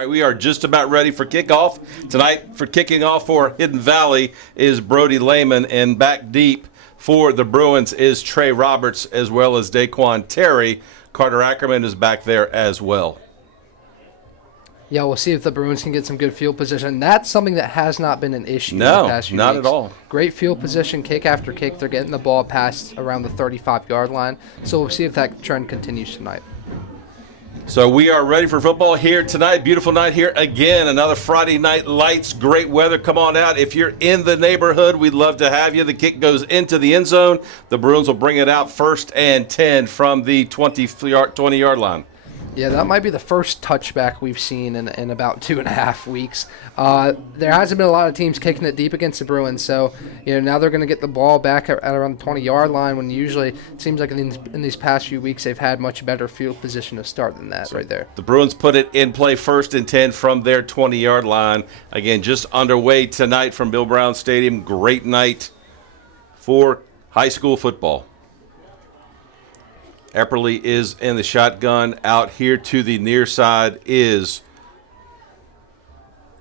right, we are just about ready for kickoff. Tonight, for kicking off for Hidden Valley is Brody Lehman, and back deep for the Bruins is Trey Roberts as well as Daquan Terry. Carter Ackerman is back there as well. Yeah, we'll see if the Bruins can get some good field position. That's something that has not been an issue in the past few weeks. No, not at all. Great field position, kick after kick. They're getting the ball past around the 35-yard line. So we'll see if that trend continues tonight. So we are ready for football here tonight. Beautiful night here again. Another Friday night lights. Great weather. Come on out. If you're in the neighborhood, we'd love to have you. The kick goes into the end zone. The Bruins will bring it out 1st and 10 from the 20-yard line. Yeah, that might be the first touchback we've seen in about 2.5 weeks. There hasn't been a lot of teams kicking it deep against the Bruins, so now they're going to get the ball back at around the 20-yard line when usually it seems like in these past few weeks they've had much better field position to start than that right there. The Bruins put it in play 1st and 10 from their 20-yard line. Again, just underway tonight from Bill Brown Stadium. Great night for high school football. Epperly is in the shotgun. Out here to the near side is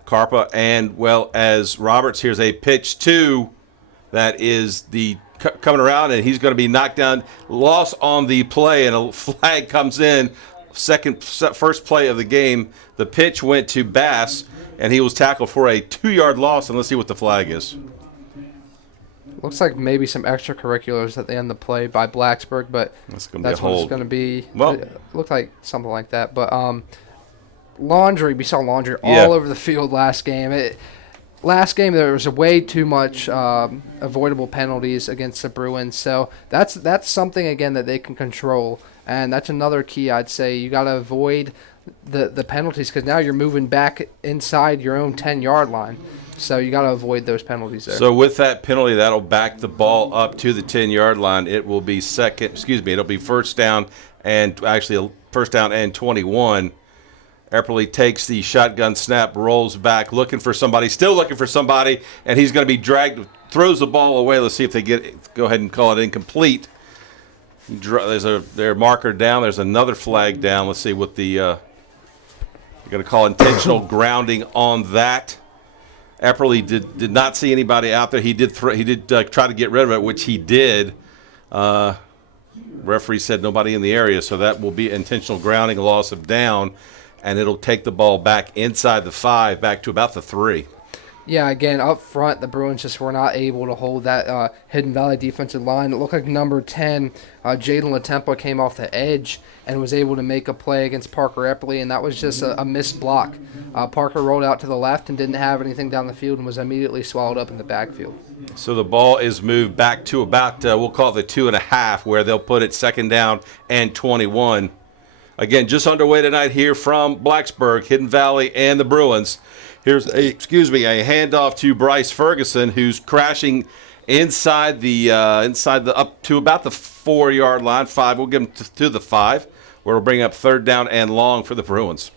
Carpa and well as Roberts. Here's a pitch to that is the coming around, and he's going to be knocked down. Loss on the play, and a flag comes in. First play of the game. The pitch went to Bass, and he was tackled for a 2-yard loss. And let's see what the flag is. Looks like maybe some extracurriculars at the end of the play by Blacksburg, but that's what it's going to be. Well, it looked like something like that. But Laundry, we saw Laundry all over the field last game. Last game there was way too much avoidable penalties against the Bruins, so that's something again that they can control, and that's another key I'd say. You got to avoid the penalties because now you're moving back inside your own 10-yard line. So you got to avoid those penalties there. So with that penalty, that'll back the ball up to the 10-yard line. It will be it'll be first down and 21. Epperly takes the shotgun snap, rolls back, still looking for somebody, and he's going to be dragged, throws the ball away. Let's see if they go ahead and call it incomplete. There's their marker down. There's another flag down. Let's see what they're going to call intentional grounding on that. Epperly did not see anybody out there. He did try to get rid of it, which he did. Referee said nobody in the area, so that will be intentional grounding, a loss of down, and it'll take the ball back inside the 5, back to about the 3. Yeah, again, up front, the Bruins just were not able to hold that Hidden Valley defensive line. It looked like number 10, Jaden Latempa, came off the edge and was able to make a play against Parker Epperly, and that was just a missed block. Parker rolled out to the left and didn't have anything down the field and was immediately swallowed up in the backfield. So the ball is moved back to about, we'll call it the 2.5, where they'll put it 2nd down and 21. Again, just underway tonight here from Blacksburg, Hidden Valley, and the Bruins. Here's a handoff to Bryce Ferguson, who's crashing inside the up to about the 4-yard line. 5. We'll give him to the 5, where we'll bring up 3rd down and long for the Bruins.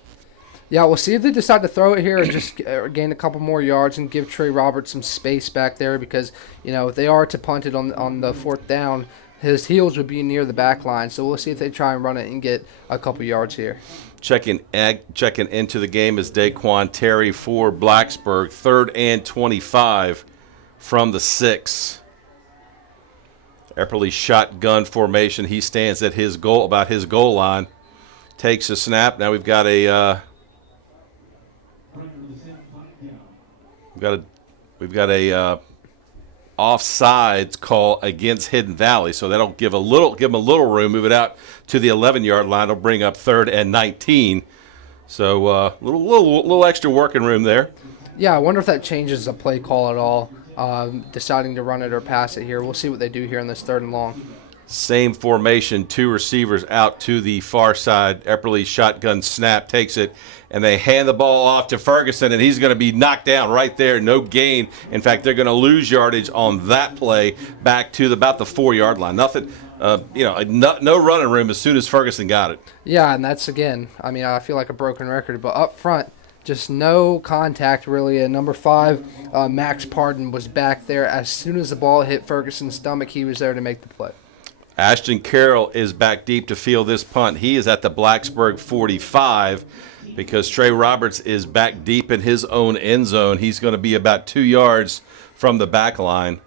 Yeah, we'll see if they decide to throw it here and just gain a couple more yards and give Trey Roberts some space back there because if they are to punt it on the 4th down, his heels would be near the back line. So we'll see if they try and run it and get a couple yards here. Checking into the game is Daquan Terry for Blacksburg. 3rd and 25 from the 6. Epperly shotgun formation. He stands at his goal line. Takes a snap. Now we've got a offsides call against Hidden Valley, so that'll give him a little room. Move it out to the 11-yard line. It'll bring up 3rd and 19. So little extra working room there. Yeah, I wonder if that changes the play call at all. Deciding to run it or pass it here. We'll see what they do here in this 3rd and long. Same formation, 2 receivers out to the far side. Epperly shotgun snap, takes it, and they hand the ball off to Ferguson, and he's going to be knocked down right there. No gain. In fact, they're going to lose yardage on that play back to about the 4-yard line. Nothing, no running room as soon as Ferguson got it. Yeah, and that's, again, I feel like a broken record, but up front, just no contact really. And number 5, Max Pardon, was back there. As soon as the ball hit Ferguson's stomach, he was there to make the play. Ashton Carroll is back deep to field this punt. He is at the Blacksburg 45 because Trey Roberts is back deep in his own end zone. He's going to be about 2 yards from the back line.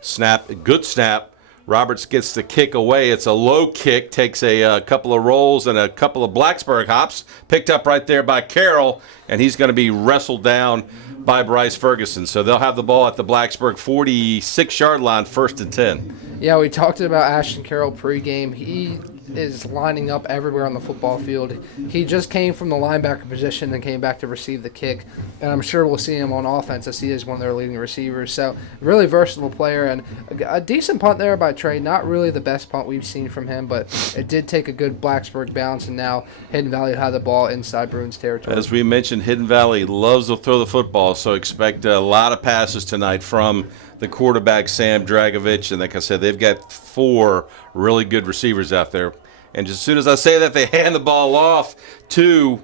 Snap, good snap. Roberts gets the kick away. It's a low kick, takes a couple of rolls and a couple of Blacksburg hops, picked up right there by Carroll, and he's going to be wrestled down by Bryce Ferguson. So they'll have the ball at the Blacksburg 46-yard line, 1st and 10. Yeah, we talked about Ashton Carroll pregame. He is lining up everywhere on the football field. He just came from the linebacker position and came back to receive the kick, and I'm sure we'll see him on offense as he is one of their leading receivers. So really versatile player, and a decent punt there by Trey. Not really the best punt we've seen from him, but it did take a good Blacksburg bounce, and now Hidden Valley had the ball inside Bruins territory. As we mentioned, Hidden Valley loves to throw the football, so expect a lot of passes tonight from the quarterback, Sam Dragovich. And like I said, they've got 4 really good receivers out there. And as soon as I say that, they hand the ball off to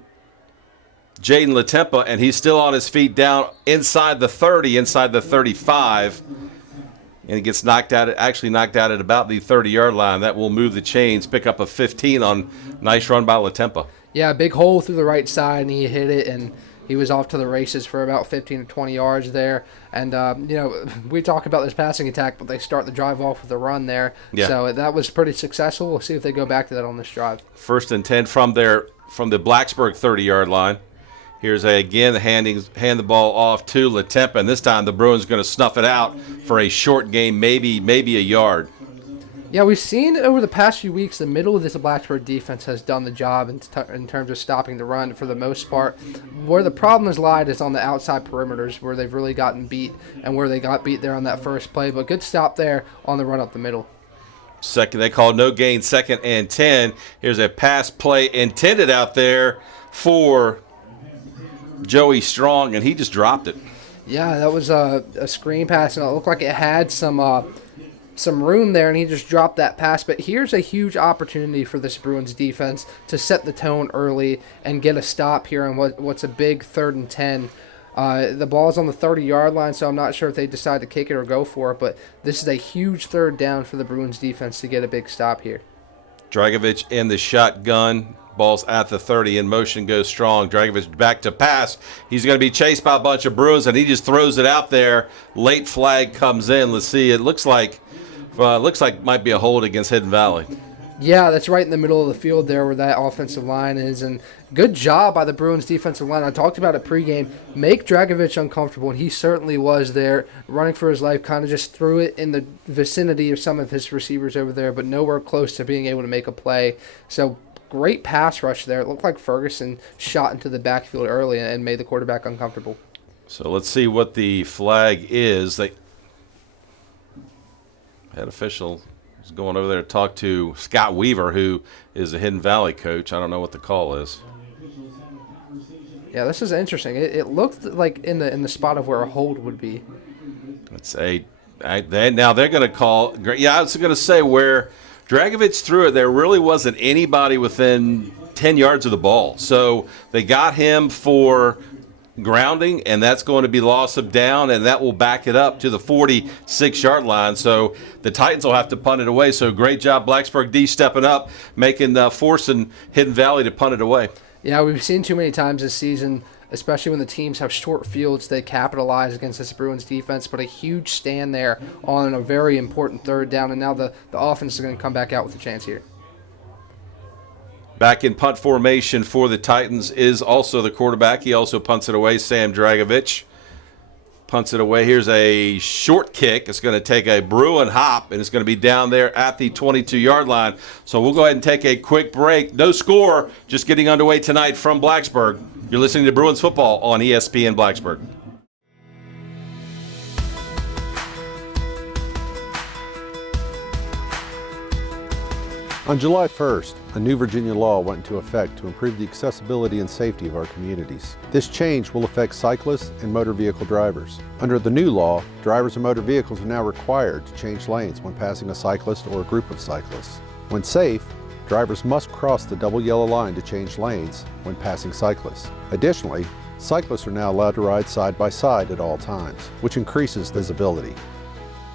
Jaden Latempa, and he's still on his feet down inside the 30, inside the 35. And he gets knocked out at about the 30-yard line. That will move the chains, pick up a 15 on nice run by Latempa. Yeah, big hole through the right side, and he hit it, and he was off to the races for about 15 to 20 yards there. And, we talk about this passing attack, but they start the drive off with a run there. Yeah. So that was pretty successful. We'll see if they go back to that on this drive. 1st and 10 from the Blacksburg 30-yard line. Here's again hand the ball off to Latempa, and this time the Bruins going to snuff it out for a short gain, maybe a yard. Yeah, we've seen over the past few weeks the middle of this Blacksburg defense has done the job in terms of stopping the run for the most part. Where the problem has lied is on the outside perimeters where they've really gotten beat and where they got beat there on that first play. But good stop there on the run up the middle. Second, they called no gain, 2nd and 10. Here's a pass play intended out there for Joey Strong, and he just dropped it. Yeah, that was a screen pass, and it looked like it had some room there, and he just dropped that pass. But here's a huge opportunity for this Bruins defense to set the tone early and get a stop here on what's a big 3rd and 10. The ball's on the 30-yard line, so I'm not sure if they decide to kick it or go for it, but this is a huge 3rd down for the Bruins defense to get a big stop here. Dragovich in the shotgun. Ball's at the 30, in motion goes Strong. Dragovich back to pass. He's going to be chased by a bunch of Bruins, and he just throws it out there. Late flag comes in. Let's see. It looks like might be a hold against Hidden Valley. Yeah, that's right in the middle of the field there where that offensive line is. And good job by the Bruins defensive line. I talked about it pregame. Make Dragovich uncomfortable, and he certainly was there, running for his life, kind of just threw it in the vicinity of some of his receivers over there, but nowhere close to being able to make a play. So great pass rush there. It looked like Ferguson shot into the backfield early and made the quarterback uncomfortable. So let's see what the flag is. Head official is going over there to talk to Scott Weaver, who is the Hidden Valley coach. I don't know what the call is. Yeah, this is interesting. It looked like in the spot of where a hold would be. Now they're going to call. Yeah, I was going to say where Dragovich threw it, there really wasn't anybody within 10 yards of the ball. So they got him for grounding, and that's going to be loss of down, and that will back it up to the 46-yard line. So the Titans will have to punt it away. So great job, Blacksburg D stepping up, forcing Hidden Valley to punt it away. Yeah, we've seen too many times this season, especially when the teams have short fields, they capitalize against this Bruins defense, but a huge stand there on a very important 3rd down, and now the offense is going to come back out with a chance here. Back in punt formation for the Titans is also the quarterback. He also punts it away, Sam Dragovich. Punts it away. Here's a short kick. It's going to take a Bruin hop, and it's going to be down there at the 22-yard line. So we'll go ahead and take a quick break. No score, just getting underway tonight from Blacksburg. You're listening to Bruins football on ESPN Blacksburg. On July 1st, a new Virginia law went into effect to improve the accessibility and safety of our communities. This change will affect cyclists and motor vehicle drivers. Under the new law, drivers of motor vehicles are now required to change lanes when passing a cyclist or a group of cyclists. When safe, drivers must cross the double yellow line to change lanes when passing cyclists. Additionally, cyclists are now allowed to ride side by side at all times, which increases visibility.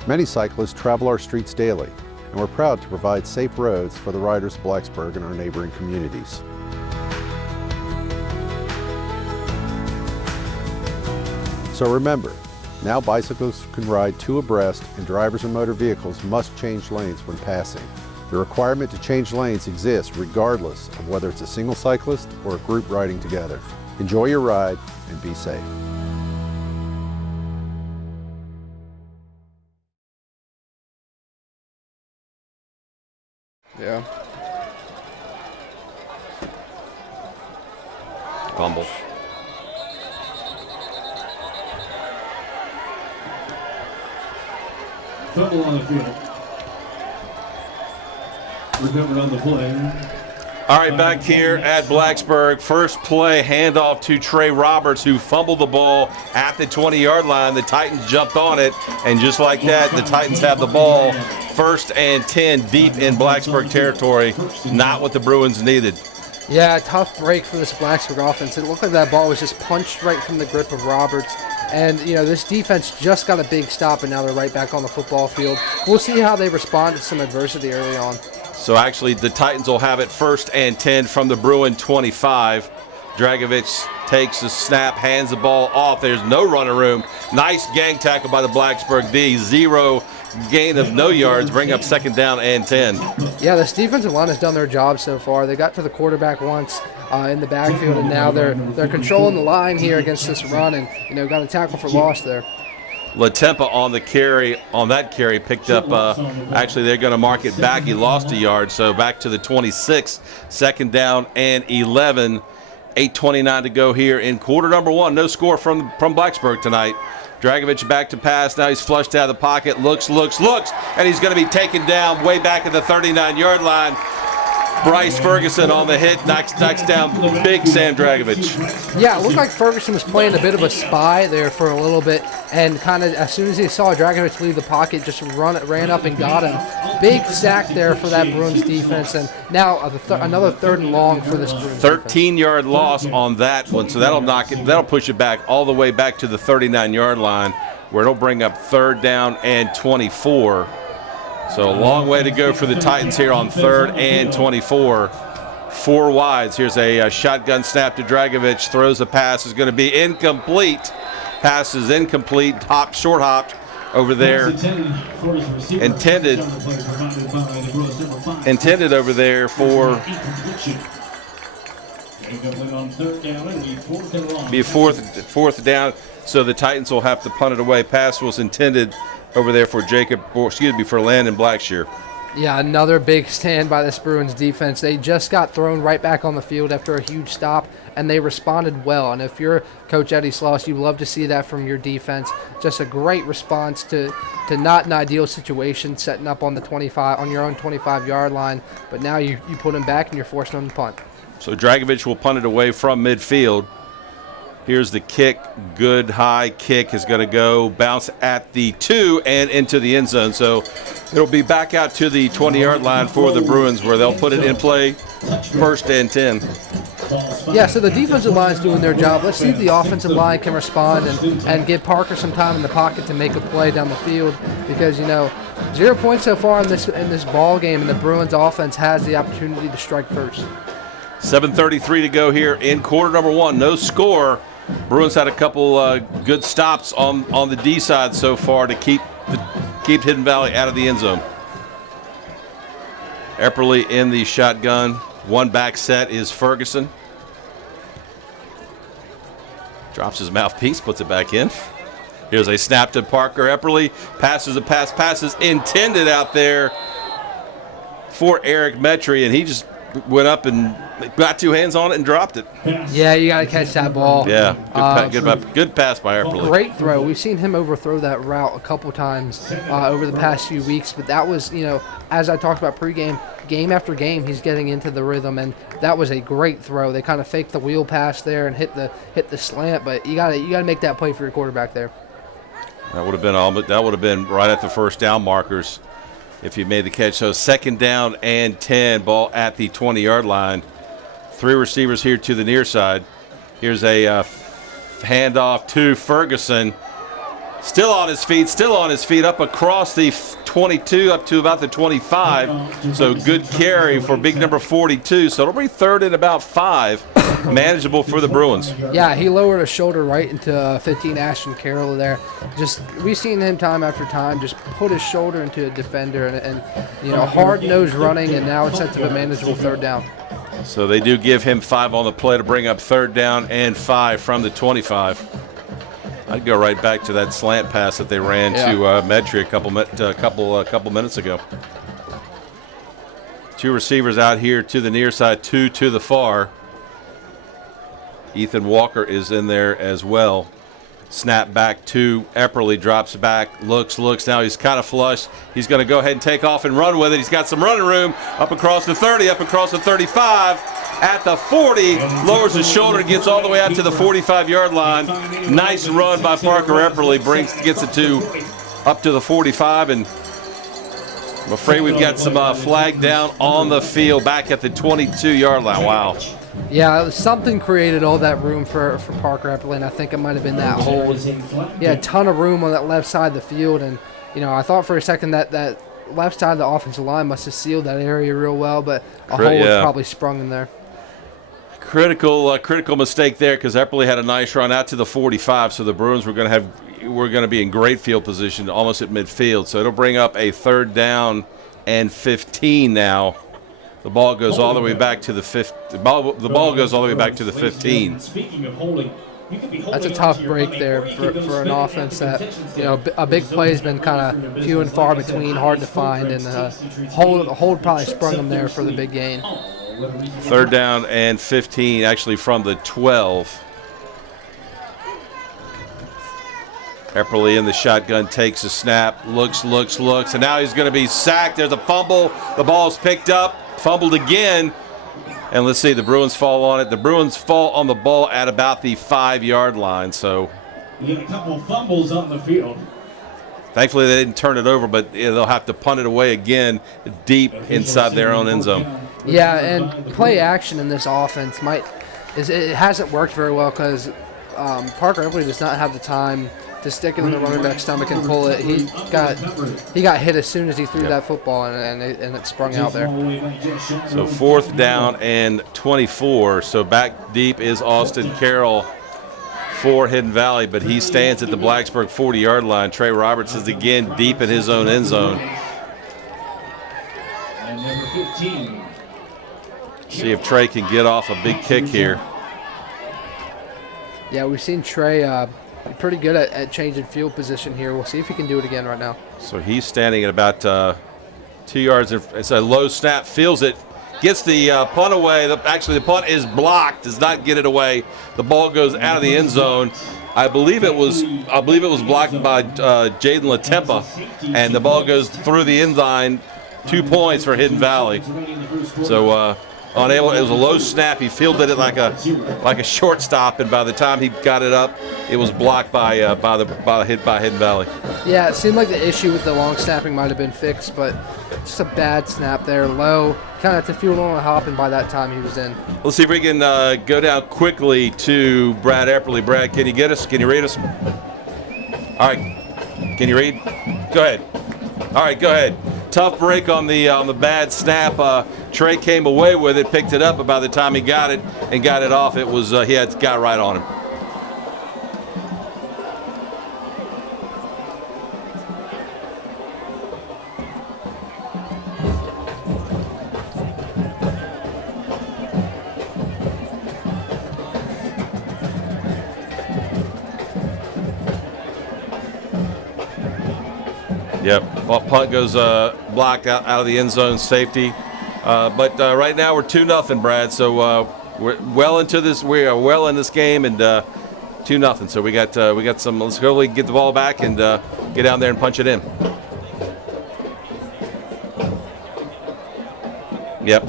Many cyclists travel our streets daily, and we're proud to provide safe roads for the riders of Blacksburg and our neighboring communities. So remember, now bicyclists can ride 2 abreast and drivers and motor vehicles must change lanes when passing. The requirement to change lanes exists regardless of whether it's a single cyclist or a group riding together. Enjoy your ride and be safe. Yeah. Fumble. Fumble on the field. Recovered on the play. All right, back here at Blacksburg, first play, handoff to Trey Roberts, who fumbled the ball at the 20-yard line. The Titans jumped on it, and just like that, the Titans have the ball. 1st and 10 deep in Blacksburg territory, not what the Bruins needed. Yeah, tough break for this Blacksburg offense. It looked like that ball was just punched right from the grip of Roberts. And, this defense just got a big stop, and now they're right back on the football field. We'll see how they respond to some adversity early on. So actually, the Titans will have it 1st and 10 from the Bruin 25. Dragovich takes the snap, hands the ball off. There's no running room. Nice gang tackle by the Blacksburg D. 0 gain of no yards. Bring up 2nd down and 10. Yeah, this defensive line has done their job so far. They got to the quarterback once in the backfield, and now they're controlling the line here against this run, and got a tackle for loss there. LaTempa on that carry picked up, actually they're going to mark it back. He lost a yard, so back to the 26, 2nd down and 11. 8:29 to go here in quarter number 1. No score from Blacksburg tonight. Dragovich back to pass. Now he's flushed out of the pocket. Looks, and he's going to be taken down way back at the 39-yard line. Bryce Ferguson on the hit, knocks down big Sam Dragovich. Yeah, it looked like Ferguson was playing a bit of a spy there for a little bit, and kind of as soon as he saw Dragovich leave the pocket, just ran up and got him. Big sack there for that Bruins defense, and now another 3rd and long for this Bruins 13-yard loss on that one, so that'll push it back all the way back to the 39-yard line, where it'll bring up 3rd down and 24. So a long way to go for the Titans here on 3rd and 24. 4 wides. Here's a shotgun snap to Dragovich. Throws a pass. Is going to be incomplete. Pass is incomplete. Short hopped over there. Intended over there for be fourth down. So the Titans will have to punt it away. Pass was intended over there for for Landon Blackshear. Yeah, another big stand by this Bruins defense. They just got thrown right back on the field after a huge stop, and they responded well. And if you're Coach Eddie Sloss, you love to see that from your defense. Just a great response to not an ideal situation, setting up on the 25 on your own 25-yard line. But now you put them back and you're forcing them to punt. So Dragovich will punt it away from midfield. Here's the kick. Good high kick is going to go bounce at the 2 and into the end zone. So it'll be back out to the 20-yard line for the Bruins, where they'll put it in play 1st and 10. Yeah, so the defensive line is doing their job. Let's see if the offensive line can respond and give Parker some time in the pocket to make a play down the field, because 0 points so far in this ball game, and the Bruins offense has the opportunity to strike first. 7:33 to go here in quarter number 1. No score. Bruins had a couple good stops on the D side so far to keep Hidden Valley out of the end zone. Epperly in the shotgun. One back set is Ferguson. Drops his mouthpiece, puts it back in. Here's a snap to Parker Epperly. Passes a pass. Passes intended out there for Eric Metry, and he just went up and got 2 hands on it and dropped it. Yeah, you got to catch that ball. Yeah, good pass by Epperly. Great throw. We've seen him overthrow that route a couple times over the past few weeks, but that was, as I talked about pregame, game after game, he's getting into the rhythm, and that was a great throw. They kind of faked the wheel pass there and hit the slant, but you got to make that play for your quarterback there. That would have been right at the 1st down markers if you made the catch. So 2nd down and 10, ball at the 20-yard line. 3 receivers here to the near side. Here's a handoff to Ferguson. Still on his feet, up across the 22, up to about the 25. So good carry for big number 42. So it'll be 3rd and about 5. Manageable for the Bruins. Yeah, he lowered a shoulder right into 15 Ashton Carroll there. We've seen him time after time just put his shoulder into a defender and hard-nosed running, and now it sets up a manageable 3rd down. So they do give him 5 on the play to bring up 3rd down and 5 from the 25. I'd go right back to that slant pass that they ran to Medtree a couple minutes ago. 2 receivers out here to the near side, 2 to the far. Ethan Walker is in there as well. Snap back to Epperly, drops back, looks. Now he's kind of flush. He's going to go ahead and take off and run with it. He's got some running room up across the 30, up across the 35. At the 40, lowers his shoulder, gets all the way out to the 45-yard line. Nice run by Parker Epperly, gets it up to the 45, and I'm afraid we've got some flag down on the field back at the 22-yard line. Wow. Yeah, something created all that room for Parker Epperly, and I think it might have been that hold. He had a ton of room on that left side of the field, and I thought for a second that left side of the offensive line must have sealed that area real well, but a hole was probably sprung in there. Critical mistake there, because Epperly had a nice run out to the 45, so the Bruins were going to be in great field position almost at midfield. So it'll bring up a 3rd down and 15 now. The ball goes all the way back to the 15. The ball goes all the way back to the 15. Speaking of holding, that's a tough break there for an offense that a big play has been kind of few and far between, hard to find, and hold probably sprung them there for the big gain. 3rd down and 15, actually from the 12. Epperly in the shotgun, takes a snap, looks, and now he's going to be sacked. There's a fumble. The ball's picked up, fumbled again, and let's see, the Bruins fall on it. The Bruins fall on the ball at about the 5-yard line. So you got a couple of fumbles on the field. Thankfully, they didn't turn it over, but they'll have to punt it away again deep inside their own end zone. Yeah, and play action in this offense it hasn't worked very well because Parker Epperly does not have the time to stick it in the running back's stomach and pull it. He got hit as soon as he threw that football, and it sprung out there. So 4th down and 24. So back deep is Austin Carroll for Hidden Valley, but he stands at the Blacksburg 40-yard line. Trey Roberts is again deep in his own end zone. And number 15. See if Trey can get off a big kick here. Yeah, we've seen Trey pretty good at changing field position here. We'll see if he can do it again right now. So he's standing at about 2 yards. It's a low snap, feels it, gets the punt away. Actually, the punt is blocked, does not get it away. The ball goes out of the end zone. I believe it was blocked by Jaden Latempa, and the ball goes through the end line. 2 points for Hidden Valley. So unable. It was a low snap. He fielded it like a shortstop, and by the time he got it up, it was blocked by Hidden Valley. Yeah, it seemed like the issue with the long snapping might have been fixed, but just a bad snap there, low. Kind of had to field on a hop, and by that time he was in. Let's see if we can go down quickly to Brad Epperly. Brad, can you get us? Can you read us? All right. Can you read? Go ahead. All right, go ahead. Tough break on the bad snap. Trey came away with it, picked it up, but by the time he got it and got it off, it was he had got right on him. Yep, punt goes blocked out of the end zone, safety. But right now we're 2-0, Brad. So we're well into this. We are well in this game, and 2-0. So we got some. Let's go get the ball back and get down there and punch it in. Yep.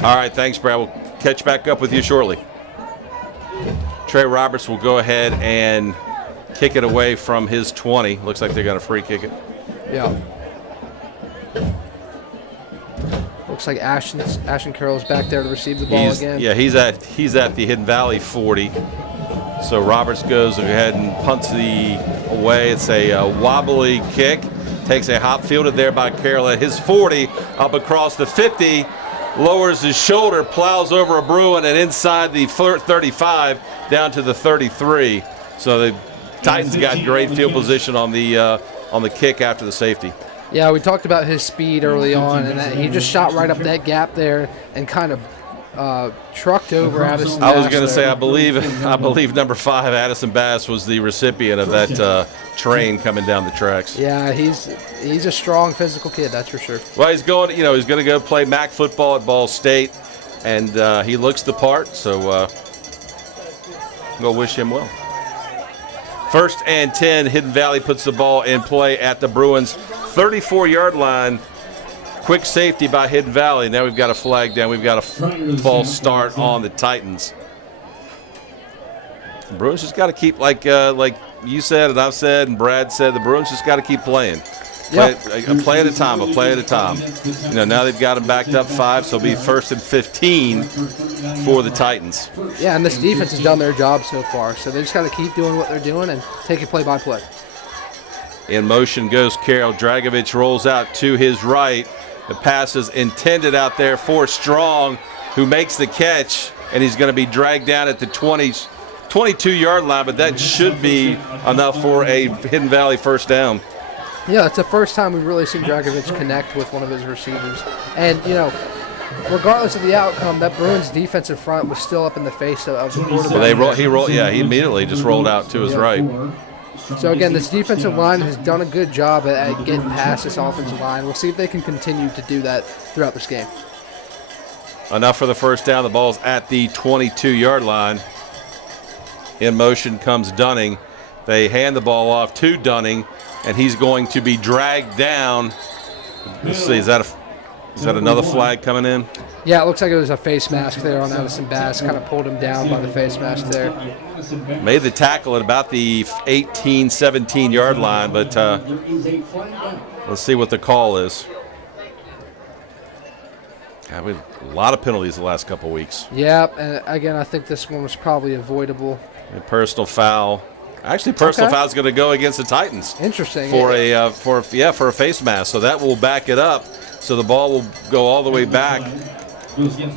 All right, thanks, Brad. We'll catch back up with you shortly. Trey Roberts will go ahead and kick it away from his 20. Looks like they're going to free kick it. Yeah. Looks like Ashton Carroll's back there to receive the ball again. Yeah, he's at the Hidden Valley 40. So Roberts goes ahead and punts the away. It's a wobbly kick. Takes a hop, fielded there by Carroll at his 40, up across the 50, lowers his shoulder, plows over a Bruin, and inside the 35 down to the 33. So the Titans got great field position on the kick after the safety. Yeah, we talked about his speed early on, and that he just shot right up that gap there and kind of trucked over Addison Bass. I was going to say, I believe number 5, Addison Bass, was the recipient of that train coming down the tracks. Yeah, he's a strong physical kid, that's for sure. Well, he's going to go play MAC football at Ball State, and he looks the part. So we'll wish him well. 1st and 10. Hidden Valley puts the ball in play at the Bruins 34-yard line. Quick safety by Hidden Valley. Now we've got a flag down. We've got a false start on the Titans. The Bruins just got to keep, like you said and I've said and Brad said, the Bruins just got to keep playing. A play at a time, a play at a time. Now they've got them backed up 5, so it'll be 1st and 15 for the Titans. Yeah, and this defense has done their job so far, so they just got to keep doing what they're doing and take it play by play. In motion goes Carroll. Dragovich rolls out to his right. The pass is intended out there for Strong, who makes the catch, and he's going to be dragged down at the 22-yard line, but that should be enough for a Hidden Valley first down. Yeah, it's the first time we've really seen Dragovich connect with one of his receivers. And, regardless of the outcome, that Bruins defensive front was still up in the face of the quarterback. He immediately just rolled out to his right. So, again, this defensive line has done a good job at getting past this offensive line. We'll see if they can continue to do that throughout this game. Enough for the first down. The ball's at the 22-yard line. In motion comes Dunning. They hand the ball off to Dunning, and he's going to be dragged down. Let's see, is that another flag coming in? Yeah, it looks like it was a face mask there on Addison Bass. Kind of pulled him down by the face mask there. Made the tackle at about the 18, 17-yard line, but let's see what the call is. God, we had a lot of penalties the last couple of weeks. Yeah, and again, I think this one was probably avoidable. A personal foul. Actually, personal foul is going to go against the Titans. Interesting. For a face mask, so that will back it up. So the ball will go all the way back.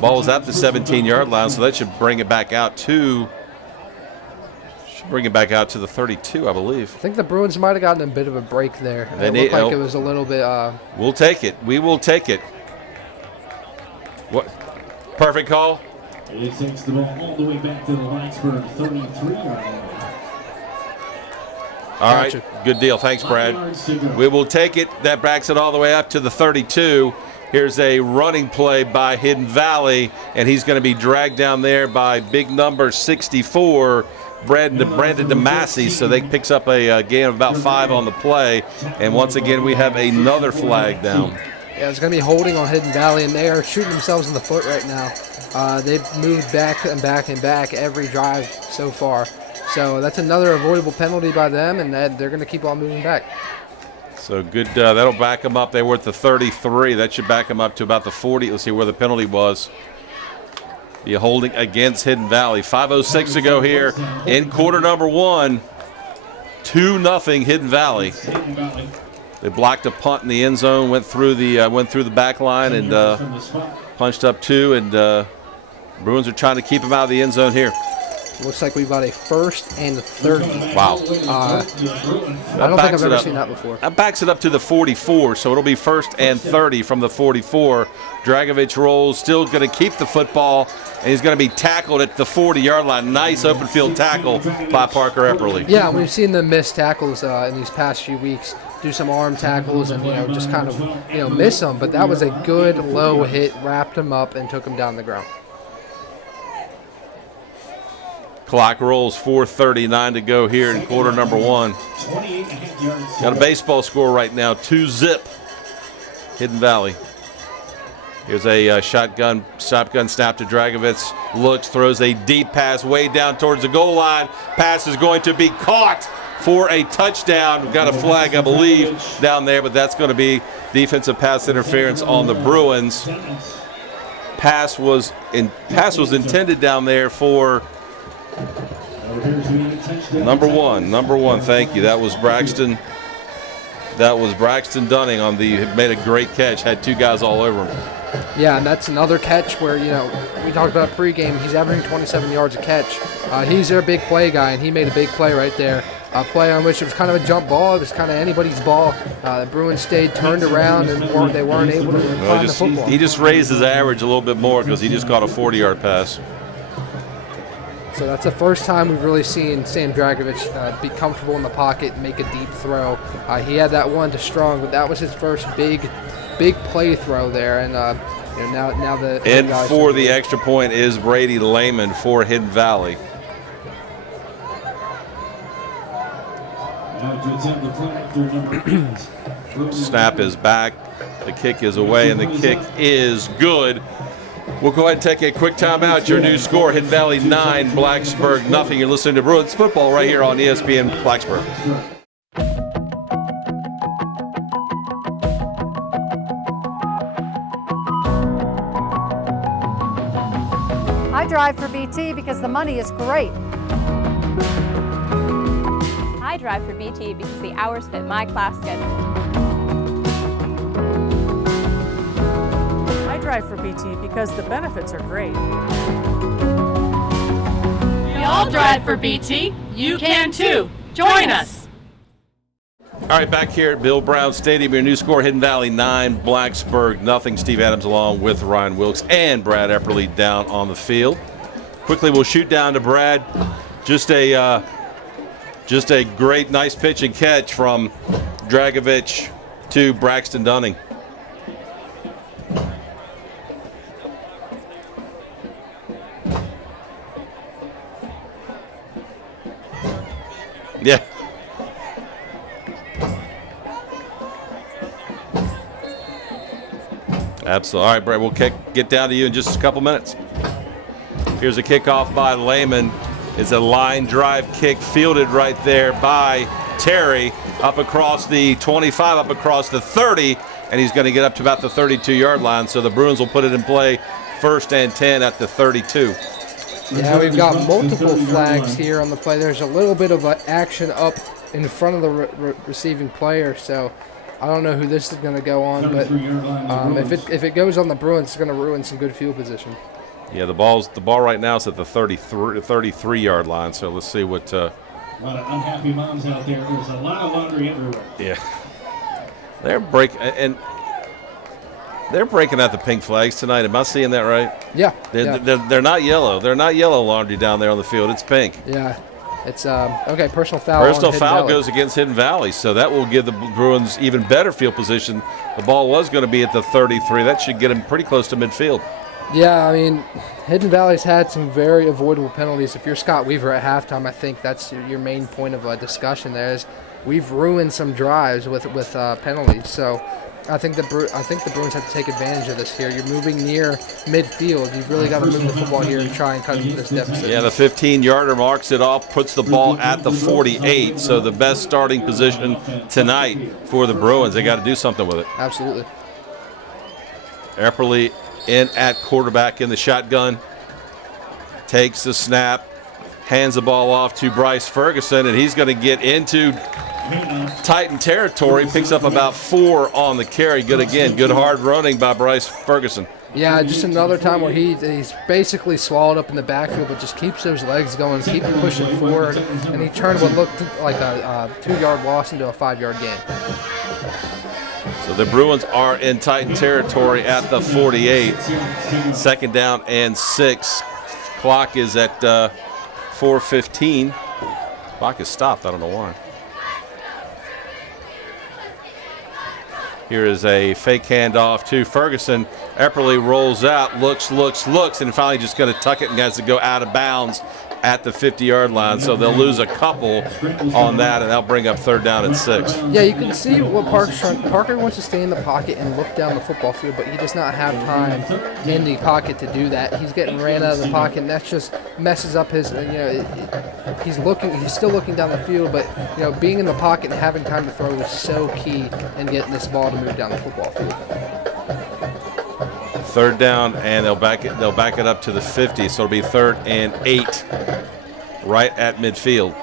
Ball is at the 17-yard line, so that should bring it back out to the 32, I believe. I think the Bruins might have gotten a bit of a break there. It looked like it was a little bit. We'll take it. We will take it. What? Perfect call. It takes the ball all the way back to the Blacksburg 33-yard line. All right, good deal. Thanks, Brad. We will take it. That backs it all the way up to the 32. Here's a running play by Hidden Valley, and he's going to be dragged down there by big number 64, Brandon DeMasi. So they picks up a gain of about 5 on the play. And once again, we have another flag down. Yeah, it's going to be holding on Hidden Valley, and they are shooting themselves in the foot right now. They've moved back and back and back every drive so far. So that's another avoidable penalty by them, and they're going to keep on moving back. So good. That'll back them up. They were at the 33. That should back them up to about the 40. Let's see where the penalty was. Be a holding against Hidden Valley. 5:06 to go here in quarter number 1. 2-0 Hidden Valley. They blocked a punt in the end zone, went through the back line and punched up 2. And Bruins are trying to keep them out of the end zone here. Looks like we've got a 1st and 30. Wow. I don't think I've ever seen that before. That backs it up to the 44, so it'll be 1st and 30 from the 44. Dragovich rolls, still going to keep the football, and he's going to be tackled at the 40-yard line. Nice open field tackle by Parker Epperly. Yeah, we've seen them miss tackles in these past few weeks, do some arm tackles and just kind of miss them, but that was a good low hit, wrapped him up, and took him down the ground. Clock rolls, 4:39 to go here in quarter number 1. Got a baseball score right now, 2-0 Hidden Valley. Here's a shotgun snap to Dragovich. Looks, throws a deep pass way down towards the goal line. Pass is going to be caught for a touchdown. We've got a flag, I believe, down there, but that's going to be defensive pass interference on the Bruins. Pass was intended down there for number one. Thank you. That was Braxton. That was Braxton Dunning made a great catch. Had two guys all over him. Yeah, and that's another catch where, we talked about pregame. He's averaging 27 yards a catch. He's their big play guy, and he made a big play right there. A play on which it was kind of a jump ball. It was kind of anybody's ball. The Bruins stayed turned around, and they weren't able to find the football. He just raised his average a little bit more because he just caught a 40-yard pass. So that's the first time we've really seen Sam Dragovich be comfortable in the pocket and make a deep throw. He had that one to Strong, but that was his first big play throw there. And now the and for the extra point is Brady Lehman for Hidden Valley. Snap is back. The kick is away, and the kick is good. We'll go ahead and take a quick timeout. Your new score, Hidden Valley 9, Blacksburg nothing. You're listening to Bruins football right here on ESPN Blacksburg. I drive for BT because the money is great. I drive for BT because the hours fit my class schedule. I drive for BT because the benefits are great. We all drive for BT. You can too. Join us. All right, back here at Bill Brown Stadium, your new score, Hidden Valley 9, Blacksburg nothing. Steve Adams along with Ryan Wilkes and Brad Epperly down on the field. Quickly, we'll shoot down to Brad. Just a great, nice pitch and catch from Dragovich to Braxton Dunning. Yeah. Absolutely. All right, Brad, we'll get down to you in just a couple minutes. Here's a kickoff by Lehman. It's a line drive kick fielded right there by Terry up across the 25, up across the 30, and he's going to get up to about the 32-yard line. So the Bruins will put it in play 1st and 10 at the 32. Yeah, we've got multiple flags here on the play. There's a little bit of action up in front of the receiving player, so I don't know who this is going to go on, but if it goes on the Bruins, it's going to ruin some good field position. Yeah, the ball right now is at the 33-yard line, so let's see what... A lot of unhappy moms out there. There's a lot of laundry everywhere. Yeah. They're breaking out the pink flags tonight. Am I seeing that right? Yeah. They're not yellow. They're not yellow laundry down there on the field. It's pink. Yeah. It's okay. Personal foul. Personal foul goes against Hidden Valley, so that will give the Bruins even better field position. The ball was going to be at the 33. That should get them pretty close to midfield. Yeah, I mean, Hidden Valley's had some very avoidable penalties. If you're Scott Weaver at halftime, I think that's your main point of discussion. There is we've ruined some drives with penalties. So I think the Bruins have to take advantage of this here. You're moving near midfield. You've really got to move the football here and try and cut into this deficit. Yeah, the 15-yarder marks it off, puts the ball at the 48. So the best starting position tonight for the Bruins. They got to do something with it. Absolutely. Epperly in at quarterback in the shotgun. Takes the snap, hands the ball off to Bryce Ferguson, and he's going to get into Titan territory. Picks up about 4 on the carry. Good hard running by Bryce Ferguson. Yeah, just another time where he's basically swallowed up in the backfield, but just keeps those legs going, keep pushing forward, and he turned what looked like a 2-yard loss into a 5-yard gain. So the Bruins are in Titan territory at the 48. 2nd down and 6. Clock is at 4:15. Clock is stopped. I don't know why. Here is a fake handoff to Ferguson. Epperly rolls out, looks, and finally just going to tuck it and has to go out of bounds at the 50-yard line. So they'll lose a couple on that, and that'll bring up 3rd down and 6. Yeah, you can see what Parker's trying. Parker wants to stay in the pocket and look down the football field, but he does not have time in the pocket to do that. He's getting ran out of the pocket, and that just messes up his. He's still looking down the field, but being in the pocket and having time to throw is so key in getting this ball to move down the football field. 3rd down, and they'll back it up to the 50, so it'll be 3rd and 8 right at midfield.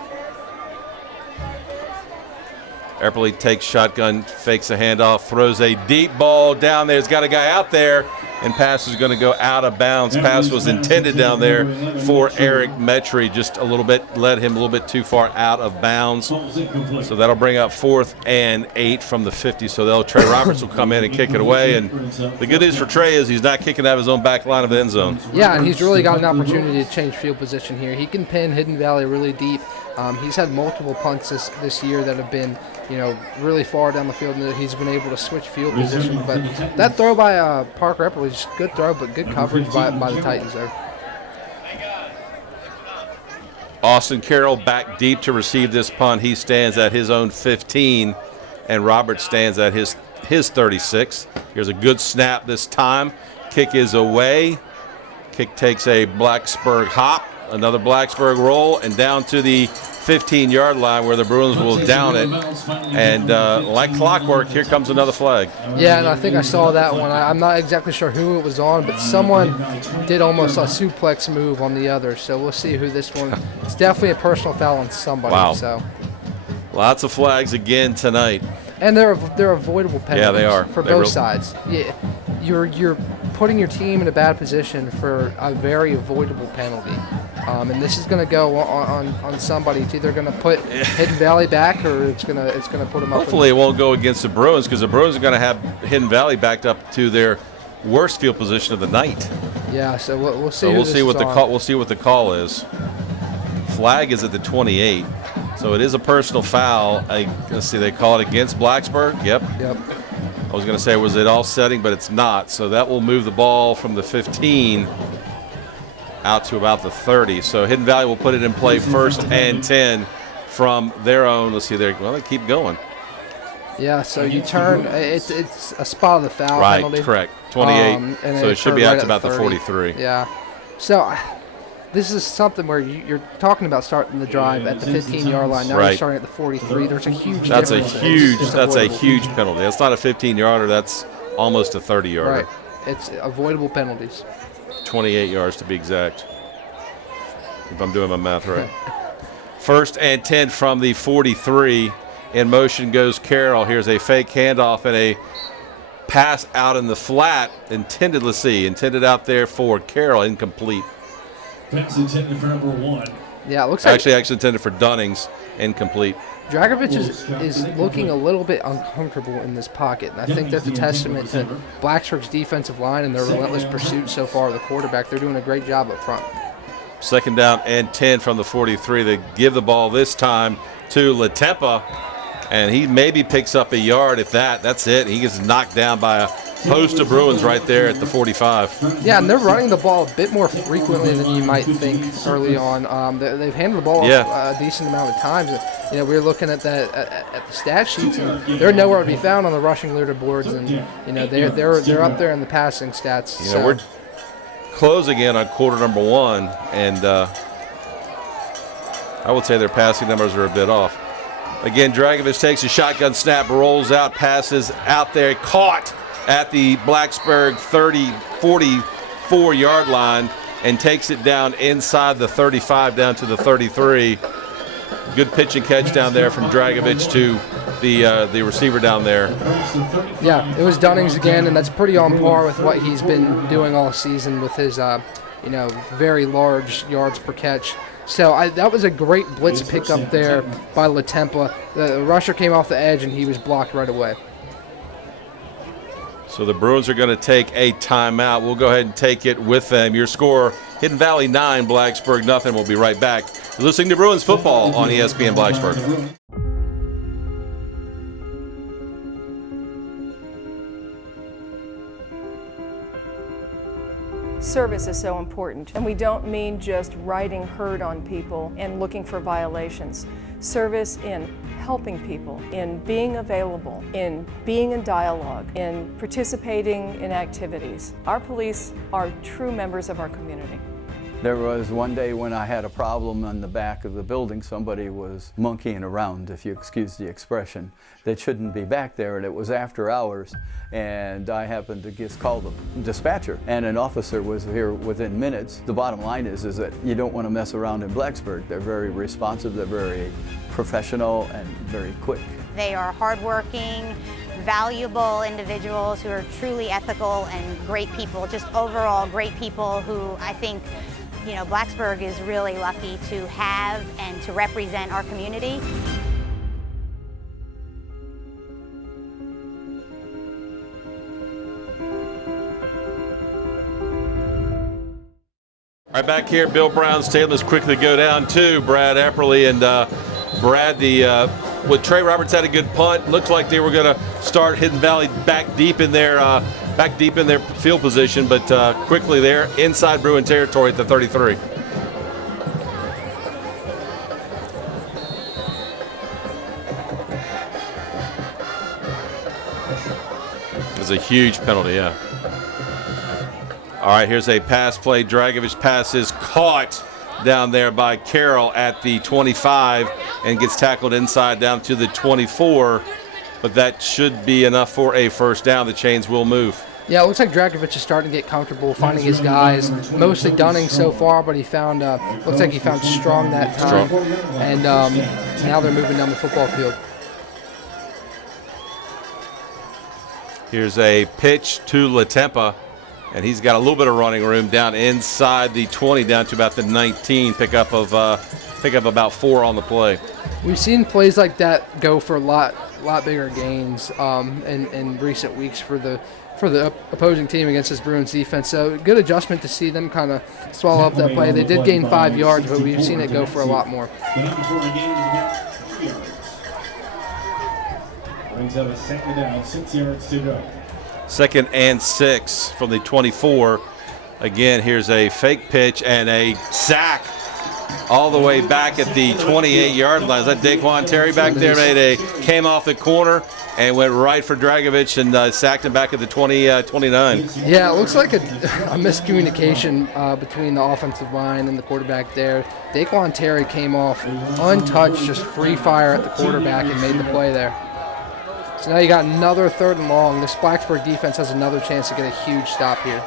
Epperly takes shotgun, fakes a handoff, throws a deep ball down there. He's got a guy out there, and pass is going to go out of bounds. Pass was intended down there for Eric Metry, just led him a little bit too far out of bounds. So that'll bring up 4th and 8 from the 50. So Trey Roberts will come in and kick it away. And the good news for Trey is he's not kicking out of his own back line of the end zone. Yeah, and he's really got an opportunity to change field position here. He can pin Hidden Valley really deep. He's had multiple punts this year that have been, really far down the field, and he's been able to switch field position. But that throw by Parker Epperly was good throw, but good coverage by the Titans there. Austin Carroll back deep to receive this punt. He stands at his own 15, and Roberts stands at his 36. Here's a good snap this time. Kick is away. Kick takes a Blacksburg hop. Another Blacksburg roll, and down to the 15-yard line where the Bruins will down it. And like clockwork, here comes another flag. Yeah, and I think I saw that one. I'm not exactly sure who it was on, but someone did almost a suplex move on the other. So we'll see who this one. It's definitely a personal foul on somebody. Wow. So lots of flags again tonight. And they're avoidable penalties. Yeah, they are. For both sides. Yeah, you're putting your team in a bad position for a very avoidable penalty. And this is going to go on somebody. It's either going to put Hidden Valley back, or it's going to put them up. Hopefully, it won't go against the Bruins, because the Bruins are going to have Hidden Valley backed up to their worst field position of the night. Yeah, so we'll see. So we'll see what the call. We'll see what the call is. Flag is at the 28, so it is a personal foul. Let's see. They call it against Blacksburg. Yep. I was going to say, was it offsetting, but it's not. So that will move the ball from the 15 out to about the 30. So Hidden Valley will put it in play 1st and 10 from their own. Let's see there. Well, they keep going. Yeah, so you turn. It's a spot of the foul penalty. Right, correct. 28. So it should be out to about the 43. Yeah. So this is something where you're talking about starting the drive at the 15-yard line. Now you're starting at the 43. There's a huge difference. That's a huge penalty. penalty. That's not a 15-yarder. That's almost a 30-yarder. Right. It's avoidable penalties. 28 yards to be exact, if I'm doing my math right. 1st and 10 from the 43. In motion goes Carroll. Here's a fake handoff and a pass out in the flat. Intended out there for Carroll. Incomplete. Pass intended for number 1. Yeah, it looks like actually intended for Dunnings. Incomplete. Dragovich is looking a little bit uncomfortable in this pocket, and I think that's a testament to Blacksburg's defensive line and their relentless pursuit so far of the quarterback. They're doing a great job up front. 2nd down and 10 from the 43. They give the ball this time to Latempa, and he maybe picks up a yard, if that. That's it. He gets knocked down by a host of Bruins right there at the 45. Yeah, and they're running the ball a bit more frequently than you might think early on. They've handled the ball a decent amount of times. We were looking at the stat sheets, and they're nowhere to be found on the rushing leaderboards, and they're up there in the passing stats. We're closing in on quarter number 1, and I would say their passing numbers are a bit off. Again, Dragovich takes a shotgun snap, rolls out, passes out there, caught at the Blacksburg 44-yard line, and takes it down inside the 35 down to the 33. Good pitch and catch down there from Dragovich to the receiver down there. Yeah, it was Dunnings again, and that's pretty on par with what he's been doing all season with his very large yards per catch. So that was a great blitz pickup there by Latempa. The rusher came off the edge, and he was blocked right away. So the Bruins are going to take a timeout. We'll go ahead and take it with them. Your score, Hidden Valley 9, Blacksburg nothing. We'll be right back. You're listening to Bruins football on ESPN Blacksburg. Service is so important, and we don't mean just riding herd on people and looking for violations. Service in helping people, in being available, in being in dialogue, in participating in activities. Our police are true members of our community. There was one day when I had a problem on the back of the building. Somebody was monkeying around, if you excuse the expression, that shouldn't be back there, and it was after hours. And I happened to just call the dispatcher, and an officer was here within minutes. The bottom line is that you don't want to mess around in Blacksburg. They're very responsive, they're very professional, and very quick. They are hardworking, valuable individuals who are truly ethical and great people, just overall great people who I think, you know, Blacksburg is really lucky to have and to represent our community. All right, back here, Bill Brown's Stadium. Let's quickly go down to Brad Epperly. And Brad, with Trey Roberts had a good punt. Looked like they were going to start Hidden Valley back deep in their field position, but quickly there inside Bruin territory at the 33. It was a huge penalty, yeah. All right, here's a pass play. Dragovich pass is caught down there by Carroll at the 25 and gets tackled inside down to the 24. But that should be enough for a first down. The chains will move. Yeah, it looks like Dragovich is starting to get comfortable finding his guys. Mostly Dunning so far, but he found looks like he found Strong that time. Strong. And now they're moving down the football field. Here's a pitch to LaTempa. And he's got a little bit of running room down inside the 20, down to about the 19. Pick up about 4 on the play. We've seen plays like that go for a lot bigger gains in recent weeks for the opposing team against this Bruins defense. So good adjustment to see them kind of swallow up that play. They did gain 5 yards, but we've seen it go for a lot more. Brings up a second down, 6 yards to go. 2nd and 6 from the 24. Again, here's a fake pitch and a sack all the way back at the 28-yard line. Is that Daquan Terry back there? Came off the corner and went right for Dragovich and sacked him back at the 29. Yeah, it looks like a miscommunication between the offensive line and the quarterback there. Daquan Terry came off untouched, just free fire at the quarterback and made the play there. So now you got another 3rd and long. This Blacksburg defense has another chance to get a huge stop here.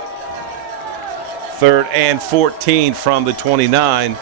3rd and 14 from the 29.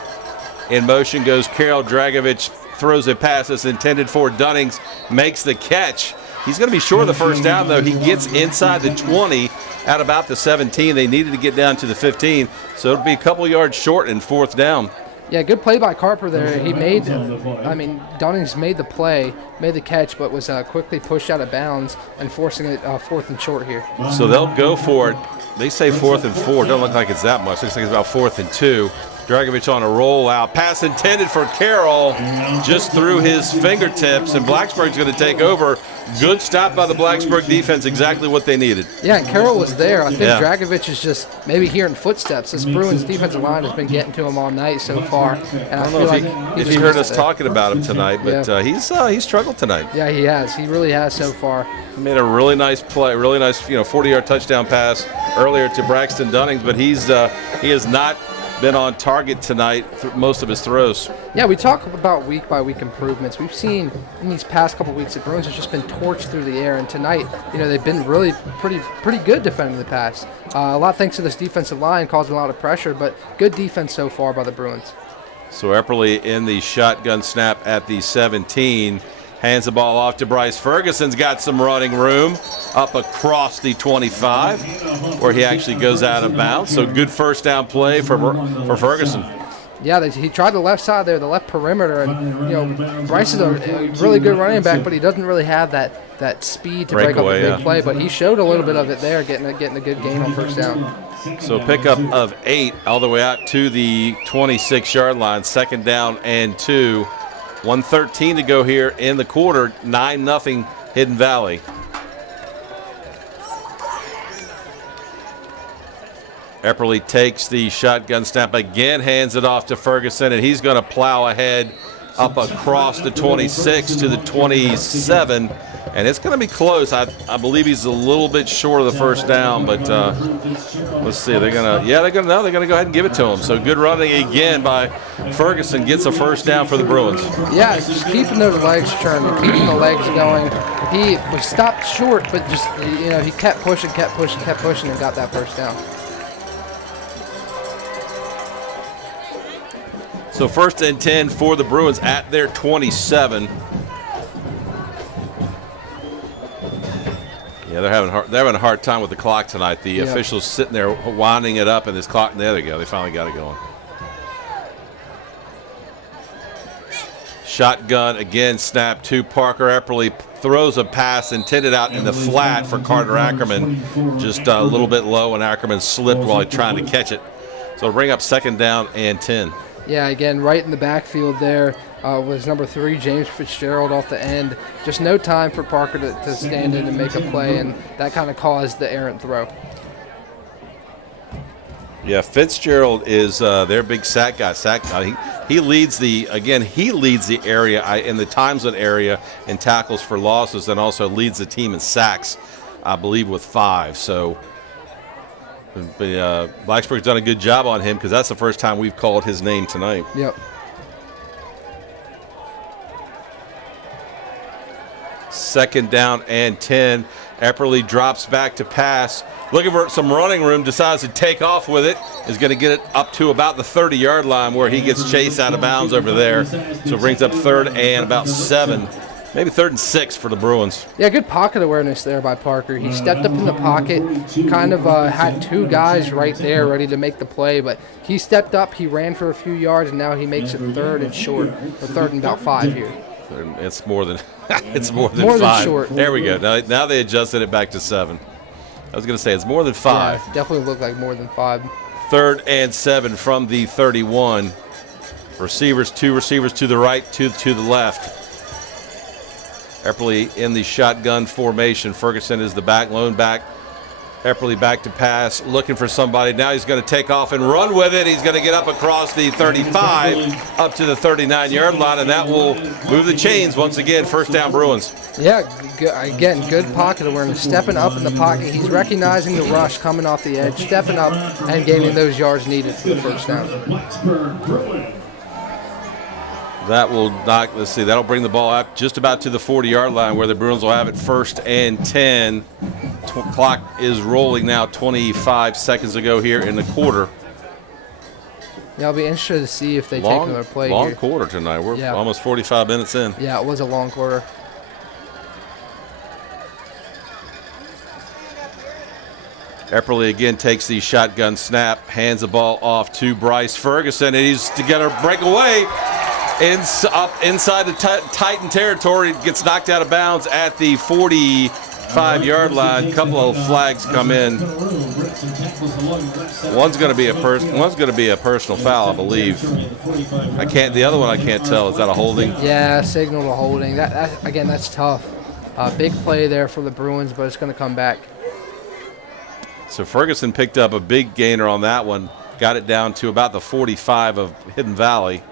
In motion goes Carroll. Dragovich throws a pass that's intended for Dunnings, makes the catch. He's going to be short of the first down, though. He gets inside the 20 at about the 17. They needed to get down to the 15, so it'll be a couple yards short in 4th down. Yeah, good play by Carper there. Dunnings made the play, made the catch, but was quickly pushed out of bounds and forcing it 4th and short here. So they'll go for it. They say 4th and 4. Doesn't look like it's that much. Looks like it's about 4th and 2. Dragovich on a rollout. Pass intended for Carroll, just through his fingertips, and Blacksburg's going to take over. Good stop by the Blacksburg defense, exactly what they needed. Yeah, and Carroll was there. I think Dragovich is just maybe hearing footsteps. This Bruins defensive line has been getting to him all night so far. And I don't know if he heard us talking about him tonight, but he's struggled tonight. Yeah, he has. He really has so far. He made a really nice play, really nice 40-yard touchdown pass earlier to Braxton Dunnings, but he has not been on target tonight most of his throws. Yeah, we talk about week-by-week improvements. We've seen in these past couple weeks the Bruins have just been torched through the air, and tonight, they've been really pretty good defending the pass. A lot thanks to this defensive line causing a lot of pressure, but good defense so far by the Bruins. So Epperly in the shotgun snap at the 17. Hands the ball off to Bryce. Ferguson's got some running room up across the 25 where he actually goes out of bounds. So good first down play for Ferguson. Yeah, he tried the left side there, the left perimeter, and Bryce is a really good running back, but he doesn't really have that speed to break up a big play. But he showed a little bit of it there, getting a good gain on first down. So pickup of 8 all the way out to the 26-yard line. 2nd down and 2. 1:13 to go here in the quarter. 9-0 Hidden Valley. Epperly takes the shotgun snap again, hands it off to Ferguson, and he's going to plow ahead up across the 26 to the 27, and it's going to be close. I believe he's a little bit short of the first down, but let's see. They're going to go ahead and give it to him. So good running again by Ferguson, gets a first down for the Bruins. Yeah, just keeping those legs churning, keeping the legs going. He was stopped short, but just he kept pushing, and got that first down. So 1st and 10 for the Bruins at their 27. Yeah, they're having a hard time with the clock tonight. The officials sitting there winding it up, and this clock. There they go. They finally got it going. Shotgun again, snap to Parker. Epperly throws a pass intended out in the flat for Carter Ackerman, just a little bit low, and Ackerman slipped while he trying to catch it. So bring up 2nd down and 10. Yeah, again, right in the backfield there was number 3, James Fitzgerald off the end. Just no time for Parker to stand in and make a play, and that kind of caused the errant throw. Yeah, Fitzgerald is their big sack guy. He leads the area in the time zone area in tackles for losses, and also leads the team in sacks, I believe, with 5. So Blacksburg's done a good job on him because that's the first time we've called his name tonight. Yep. Second down and 10. Epperly drops back to pass. Looking for some running room, decides to take off with it. Is going to get it up to about the 30-yard line where he gets chased out of bounds over there. So it brings up 3rd and about 7. Maybe 3rd and 6 for the Bruins. Yeah, good pocket awareness there by Parker. He stepped up in the pocket, kind of had 2 guys right there ready to make the play, but he stepped up, he ran for a few yards, and now he makes it 3rd and short, or 3rd and about 5 here. It's more than it's more than 5. Short. There we go. Now they adjusted it back to 7. I was going to say it's more than 5. Yeah, definitely looked like more than 5. 3rd and 7 from the 31. 2 receivers to the right, to the left. Epperly in the shotgun formation. Ferguson is the lone back. Epperly back to pass, looking for somebody. Now he's going to take off and run with it. He's going to get up across the 35, up to the 39-yard line, and that will move the chains once again. First down, Bruins. Yeah, again, good pocket awareness. Stepping up in the pocket. He's recognizing the rush coming off the edge, stepping up and gaining those yards needed for the first down. That will knock, let's see, that'll bring the ball up just about to the 40-yard line where the Bruins will have it 1st and 10. Clock is rolling now, 25 seconds ago here in the quarter. Yeah, I'll be interested to see if they take another play long here. Quarter tonight. We're almost 45 minutes in. Yeah, it was a long quarter. Epperly again takes the shotgun snap, hands the ball off to Bryce Ferguson, and he's to get a breakaway. Up inside the Titan territory, gets knocked out of bounds at the 45-yard line. A couple of flags come in. One's going to be a personal foul, I believe. The other one I can't tell. Is that a holding? Yeah, signal to holding. That again, that's tough. Big play there for the Bruins, but it's going to come back. So Ferguson picked up a big gainer on that one. Got it down to about the 45 of Hidden Valley.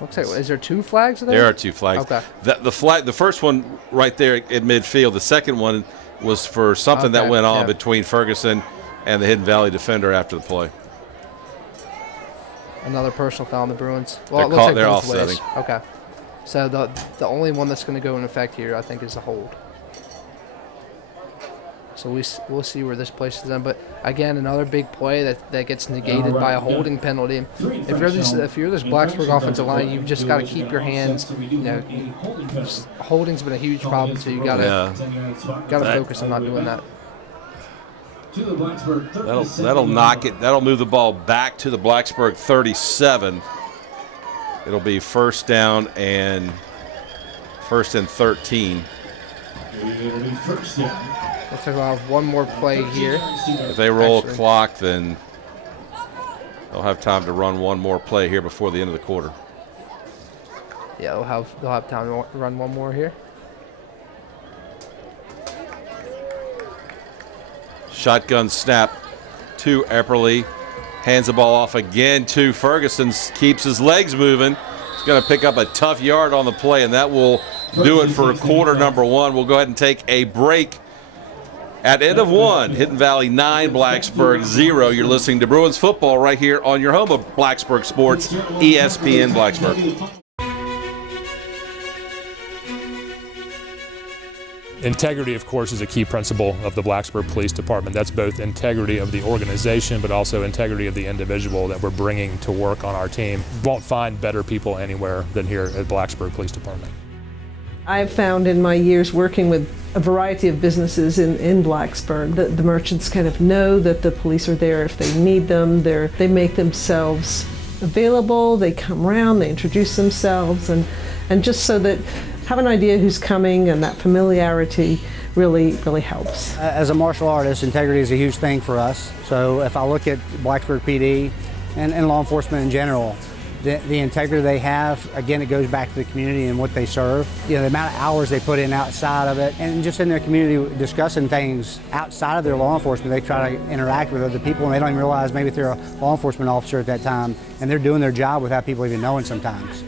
Looks like, is there 2 flags there? There are 2 flags. Okay. The first one right there at midfield. The second one was for something that went on between Ferguson and the Hidden Valley defender after the play. Another personal foul on the Bruins. Well, it looks like they're both offsetting. ways. Okay. So the only one that's going to go in effect here, I think, is the hold. So we'll see where this places them. But again, another big play that gets negated by a holding penalty. If you're this Blacksburg offensive line, you've just got to keep your hands. Holding's been a huge problem, so you got to focus on not doing that. That'll knock it. That'll move the ball back to the Blacksburg 37. It'll be 1st down and 1st and 13. Looks like we'll have one more play here. If they roll a clock, then they'll have time to run one more play here before the end of the quarter. Yeah, they'll have time to run one more here. Shotgun snap to Epperly. Hands the ball off again to Ferguson. Keeps his legs moving. He's going to pick up a tough yard on the play, and that will do it for quarter number one. We'll go ahead and take a break. At end of one, Hidden Valley 9, Blacksburg 0. You're listening to Bruins football right here on your home of Blacksburg Sports, ESPN Blacksburg. Integrity, of course, is a key principle of the Blacksburg Police Department. That's both integrity of the organization, but also integrity of the individual that we're bringing to work on our team. Won't find better people anywhere than here at Blacksburg Police Department. I've found in my years working with a variety of businesses in Blacksburg that the merchants kind of know that the police are there if they need them. They make themselves available, they come around, they introduce themselves, and just so that have an idea who's coming, and that familiarity really helps. As a martial artist, integrity is a huge thing for us. So if I look at Blacksburg PD and law enforcement in general, the integrity they have, again, it goes back to the community and what they serve. You know, the amount of hours they put in outside of it, and just in their community discussing things outside of their law enforcement. They try to interact with other people, and they don't even realize maybe if they're a law enforcement officer at that time, and they're doing their job without people even knowing sometimes.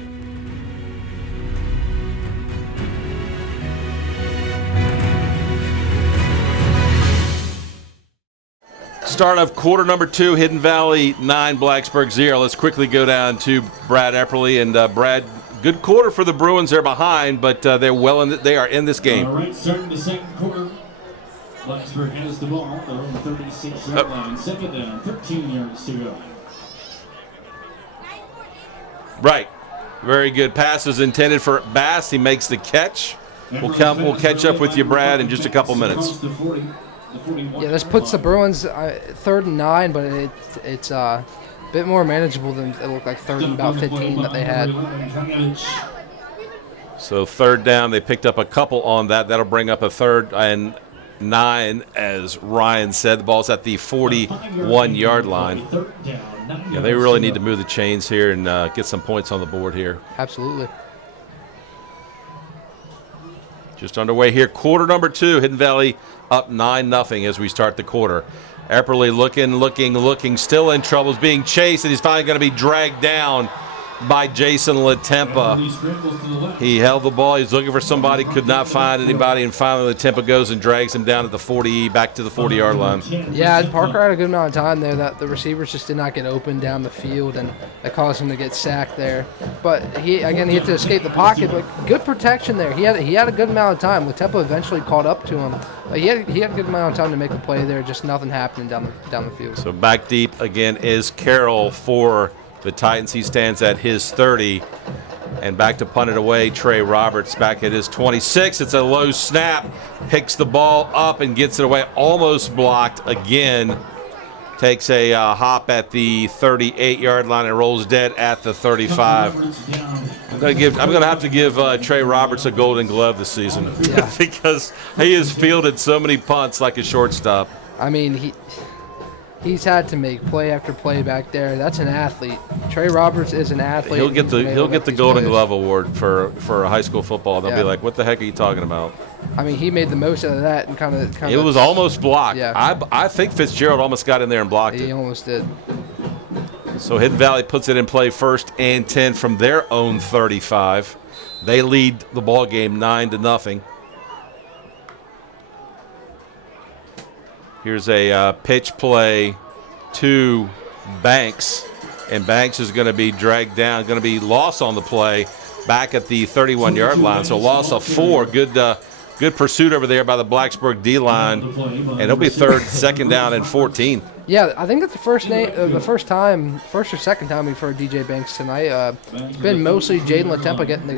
Start of quarter number two, Hidden Valley 9, Blacksburg 0. Let's quickly go down to Brad Epperly. And Brad, good quarter for the Bruins. They're behind, but they are in this game. All right, starting the second quarter. Blacksburg has the ball. They're on the 36-yard line. Second down, 13 yards to go. Right. Very good. Pass is intended for Bass. He makes the catch. We'll catch up with you, Brad, in just a couple minutes. Yeah, this puts the Bruins 3rd and 9, but it's a bit more manageable than it looked like 3rd and about 15 that they had. So 3rd down, they picked up a couple on that. That'll bring up a 3rd and 9, as Ryan said. The ball's at the 41-yard line. Yeah, they really need to move the chains here and get some points on the board here. Absolutely. Just underway here. Quarter number two, Hidden Valley up 9-0 as we start the quarter. Epperly looking, still in trouble. Is being chased, and he's finally going to be dragged down by Jason LaTempa. He held the ball. He's looking for somebody, could not find anybody, and finally LaTempa goes and drags him down at the 40, back to the 40-yard line. Yeah, Parker had a good amount of time there. That the receivers just did not get open down the field, and that caused him to get sacked there. But he had to escape the pocket, but good protection there. He had a good amount of time. LaTempa eventually caught up to him. He had a good amount of time to make a play there, just nothing happening down the field. So back deep again is Carroll for the Titans. He stands at his 30. And back to punt it away, Trey Roberts back at his 26. It's a low snap. Picks the ball up and gets it away. Almost blocked again. Takes a hop at the 38-yard line and rolls dead at the 35. I'm gonna have to give Trey Roberts a Golden Glove this season because he has fielded so many punts like a shortstop. I mean, he's had to make play after play back there. That's an athlete. Trey Roberts is an athlete. He'll get the Golden Glove award for high school football. They'll be like, "What the heck are you talking about?" I mean, he made the most out of that and kind of. It was almost blocked. Yeah. I think Fitzgerald almost got in there and blocked it. He almost did. So Hidden Valley puts it in play 1st and 10 from their own 35. They lead the ball game 9-0. Here's a pitch play to Banks, and Banks is going to be dragged down, going to be lost on the play back at the 31-yard line. So loss of 4. Good pursuit over there by the Blacksburg D-line, and it'll be 2nd down and 14. Yeah, I think that's the first or second time we've heard DJ Banks tonight. It's been mostly Jaden LaTempa getting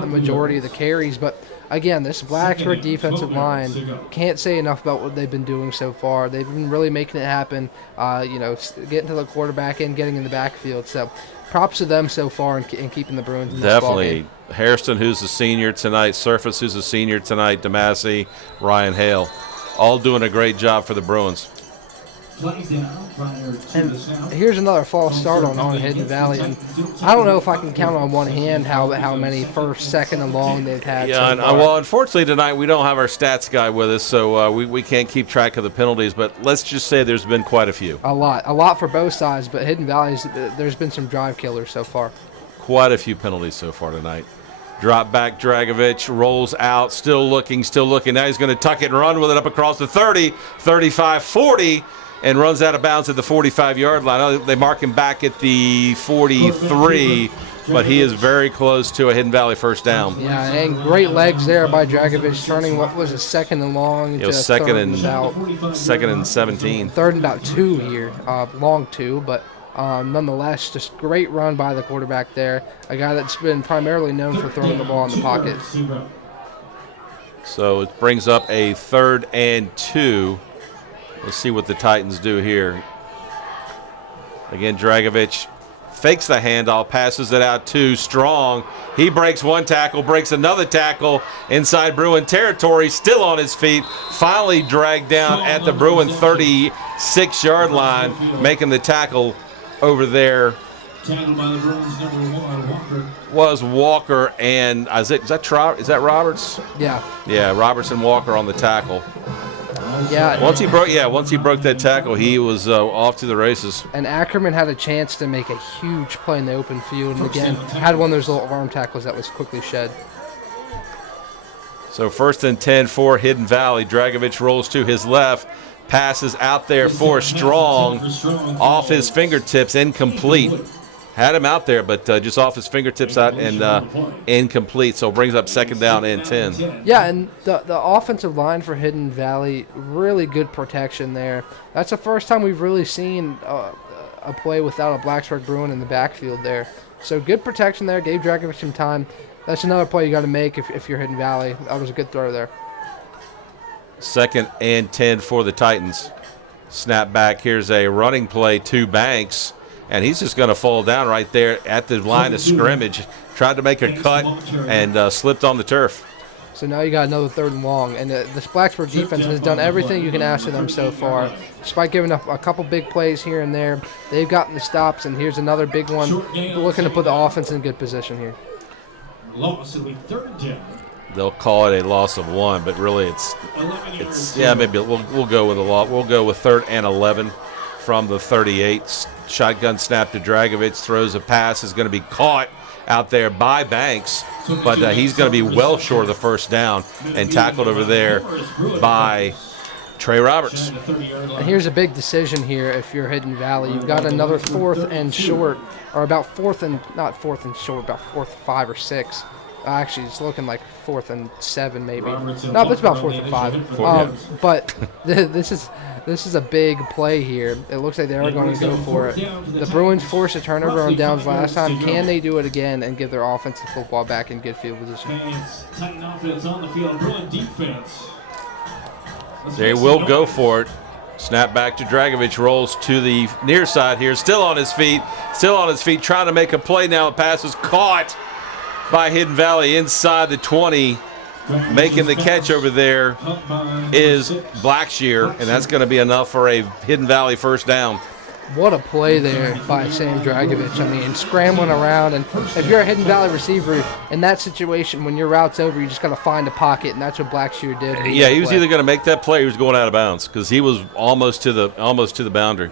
the majority of the carries, but again, this Blacksburg defensive line, can't say enough about what they've been doing so far. They've been really making it happen, getting to the quarterback and getting in the backfield. So props to them so far in keeping the Bruins in this ball game. Hairston, who's a senior tonight, Surface, who's a senior tonight, DeMassey, Ryan Hale, all doing a great job for the Bruins. And here's another false start on Hidden Valley, and I don't know if I can count on one hand how many first, second, and long they've had. Yeah, so far. well, unfortunately tonight we don't have our stats guy with us, so we can't keep track of the penalties. But let's just say there's been quite a few. A lot for both sides, but Hidden Valley's there's been some drive killers so far. Quite a few penalties so far tonight. Drop back, Dragovich rolls out, still looking. Now he's going to tuck it and run with it up across the 30, 35, 40. And runs out of bounds at the 45-yard line. They mark him back at the 43, but he is very close to a Hidden Valley first down. Yeah, and great legs there by Dragovich, turning what was a second and long. It was second and 17. Third and about 2 here, long 2, but nonetheless, just great run by the quarterback there, a guy that's been primarily known for throwing the ball in the pocket. So it brings up a 3rd and 2. Let's see what the Titans do here. Again, Dragovich fakes the handoff, passes it out to Strong. He breaks one tackle, breaks another tackle inside Bruin territory, still on his feet, finally dragged down at the Bruin 36-yard line, making the tackle over there. Tackled by the Bruins, number 1, Walker. Was Walker and is that Roberts? Yeah. Yeah, Roberts and Walker on the tackle. Yeah. Once he broke that tackle, he was off to the races. And Ackerman had a chance to make a huge play in the open field, and again had one of those little arm tackles that was quickly shed. So 1st and 10 for Hidden Valley. Dragovich rolls to his left, passes out there for Strong, off his fingertips, incomplete. Had him out there, but just off his fingertips out and incomplete. So brings up 2nd down and 10. Yeah, and the offensive line for Hidden Valley, really good protection there. That's the first time we've really seen a play without a Blacksburg Bruin in the backfield there. So good protection there, gave Dragovich some time. That's another play you got to make if you're Hidden Valley. That was a good throw there. 2nd and 10 for the Titans. Snap back. Here's a running play to Banks. And he's just going to fall down right there at the line of scrimmage. Tried to make a cut and slipped on the turf. So now you got another 3rd and long. And this Blacksburg defense has done everything you can ask of them so far. Despite giving up a couple big plays here and there, they've gotten the stops, and here's another big one. Looking to put the offense in good position here. Loss, it'll be 3rd down. They'll call it a loss of 1, but really it's yeah, maybe we'll go with a lot. We'll go with 3rd and 11 from the 38. Shotgun snap to Dragovich, throws a pass, is going to be caught out there by Banks, but he's going to be well short of the first down and tackled over there by Trey Roberts. And here's a big decision here if you're Hidden Valley. You've got another 4th and short, or about 4th and, not 4th and short, about 4th, 5 or 6. Actually, it's looking like 4th and 7 maybe. No, but it's about 4th and 5. But this is a big play here. It looks like they are going to go for it. The Bruins forced a turnover on downs last time. Can they do it again and give their offensive football back in good field position? Titan offense on the field, Bruin defense. They will go for it. Snap back to Dragovich, rolls to the near side here. Still on his feet, trying to make a play now. A pass is caught by Hidden Valley inside the 20. Making the catch over there is Blackshear, and that's going to be enough for a Hidden Valley first down. What a play there by Sam Dragovich. I mean, scrambling around, and if you're a Hidden Valley receiver in that situation, when your route's over, you just got to find a pocket, and that's what Blackshear did. Yeah, he was either going to make that play or he was going out of bounds because he was almost to the boundary.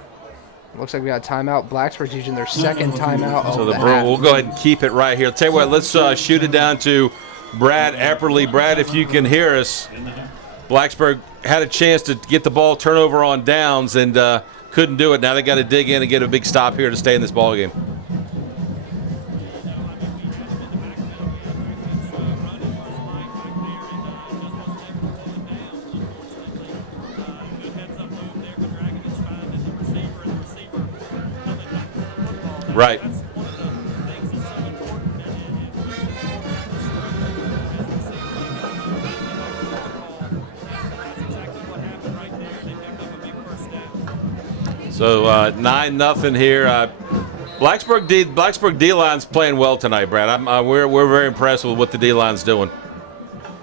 Looks like we got a timeout. Blacksburg's using their 2nd timeout. So we'll go ahead and keep it right here. I'll tell you what, let's shoot it down to Brad Epperly. Brad, if you can hear us, Blacksburg had a chance to get the ball turnover on downs and couldn't do it. Now they got to dig in and get a big stop here to stay in this ball game. Right. So 9-0 here. Blacksburg D-line's playing well tonight, Brad. We're very impressed with what the D-line's doing.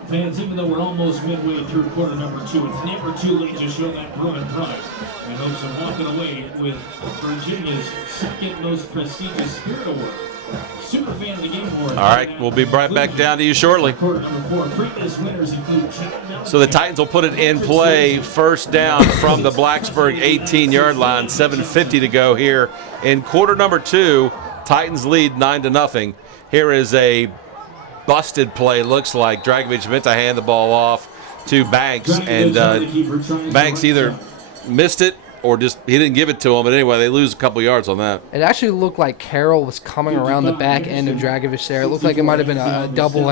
Fans, even though we're almost midway through quarter number 2, it's never too late to show that Bruin pride. And Folks are walking away with Virginia's second most prestigious Spirit Award. Super fan of the game award. All right, we'll be right back down to you shortly. So the Titans will put it in play, first down from the Blacksburg 18-yard line, 7:50 to go here in quarter number 2. Titans lead 9-0. Here is a busted play, looks like. Dragovich meant to hand the ball off to Banks, and Banks either missed it or just he didn't give it to him. But anyway, they lose a couple yards on that. It actually looked like Carroll was coming around the back end of Dragovich there. It looked like it might have been a double,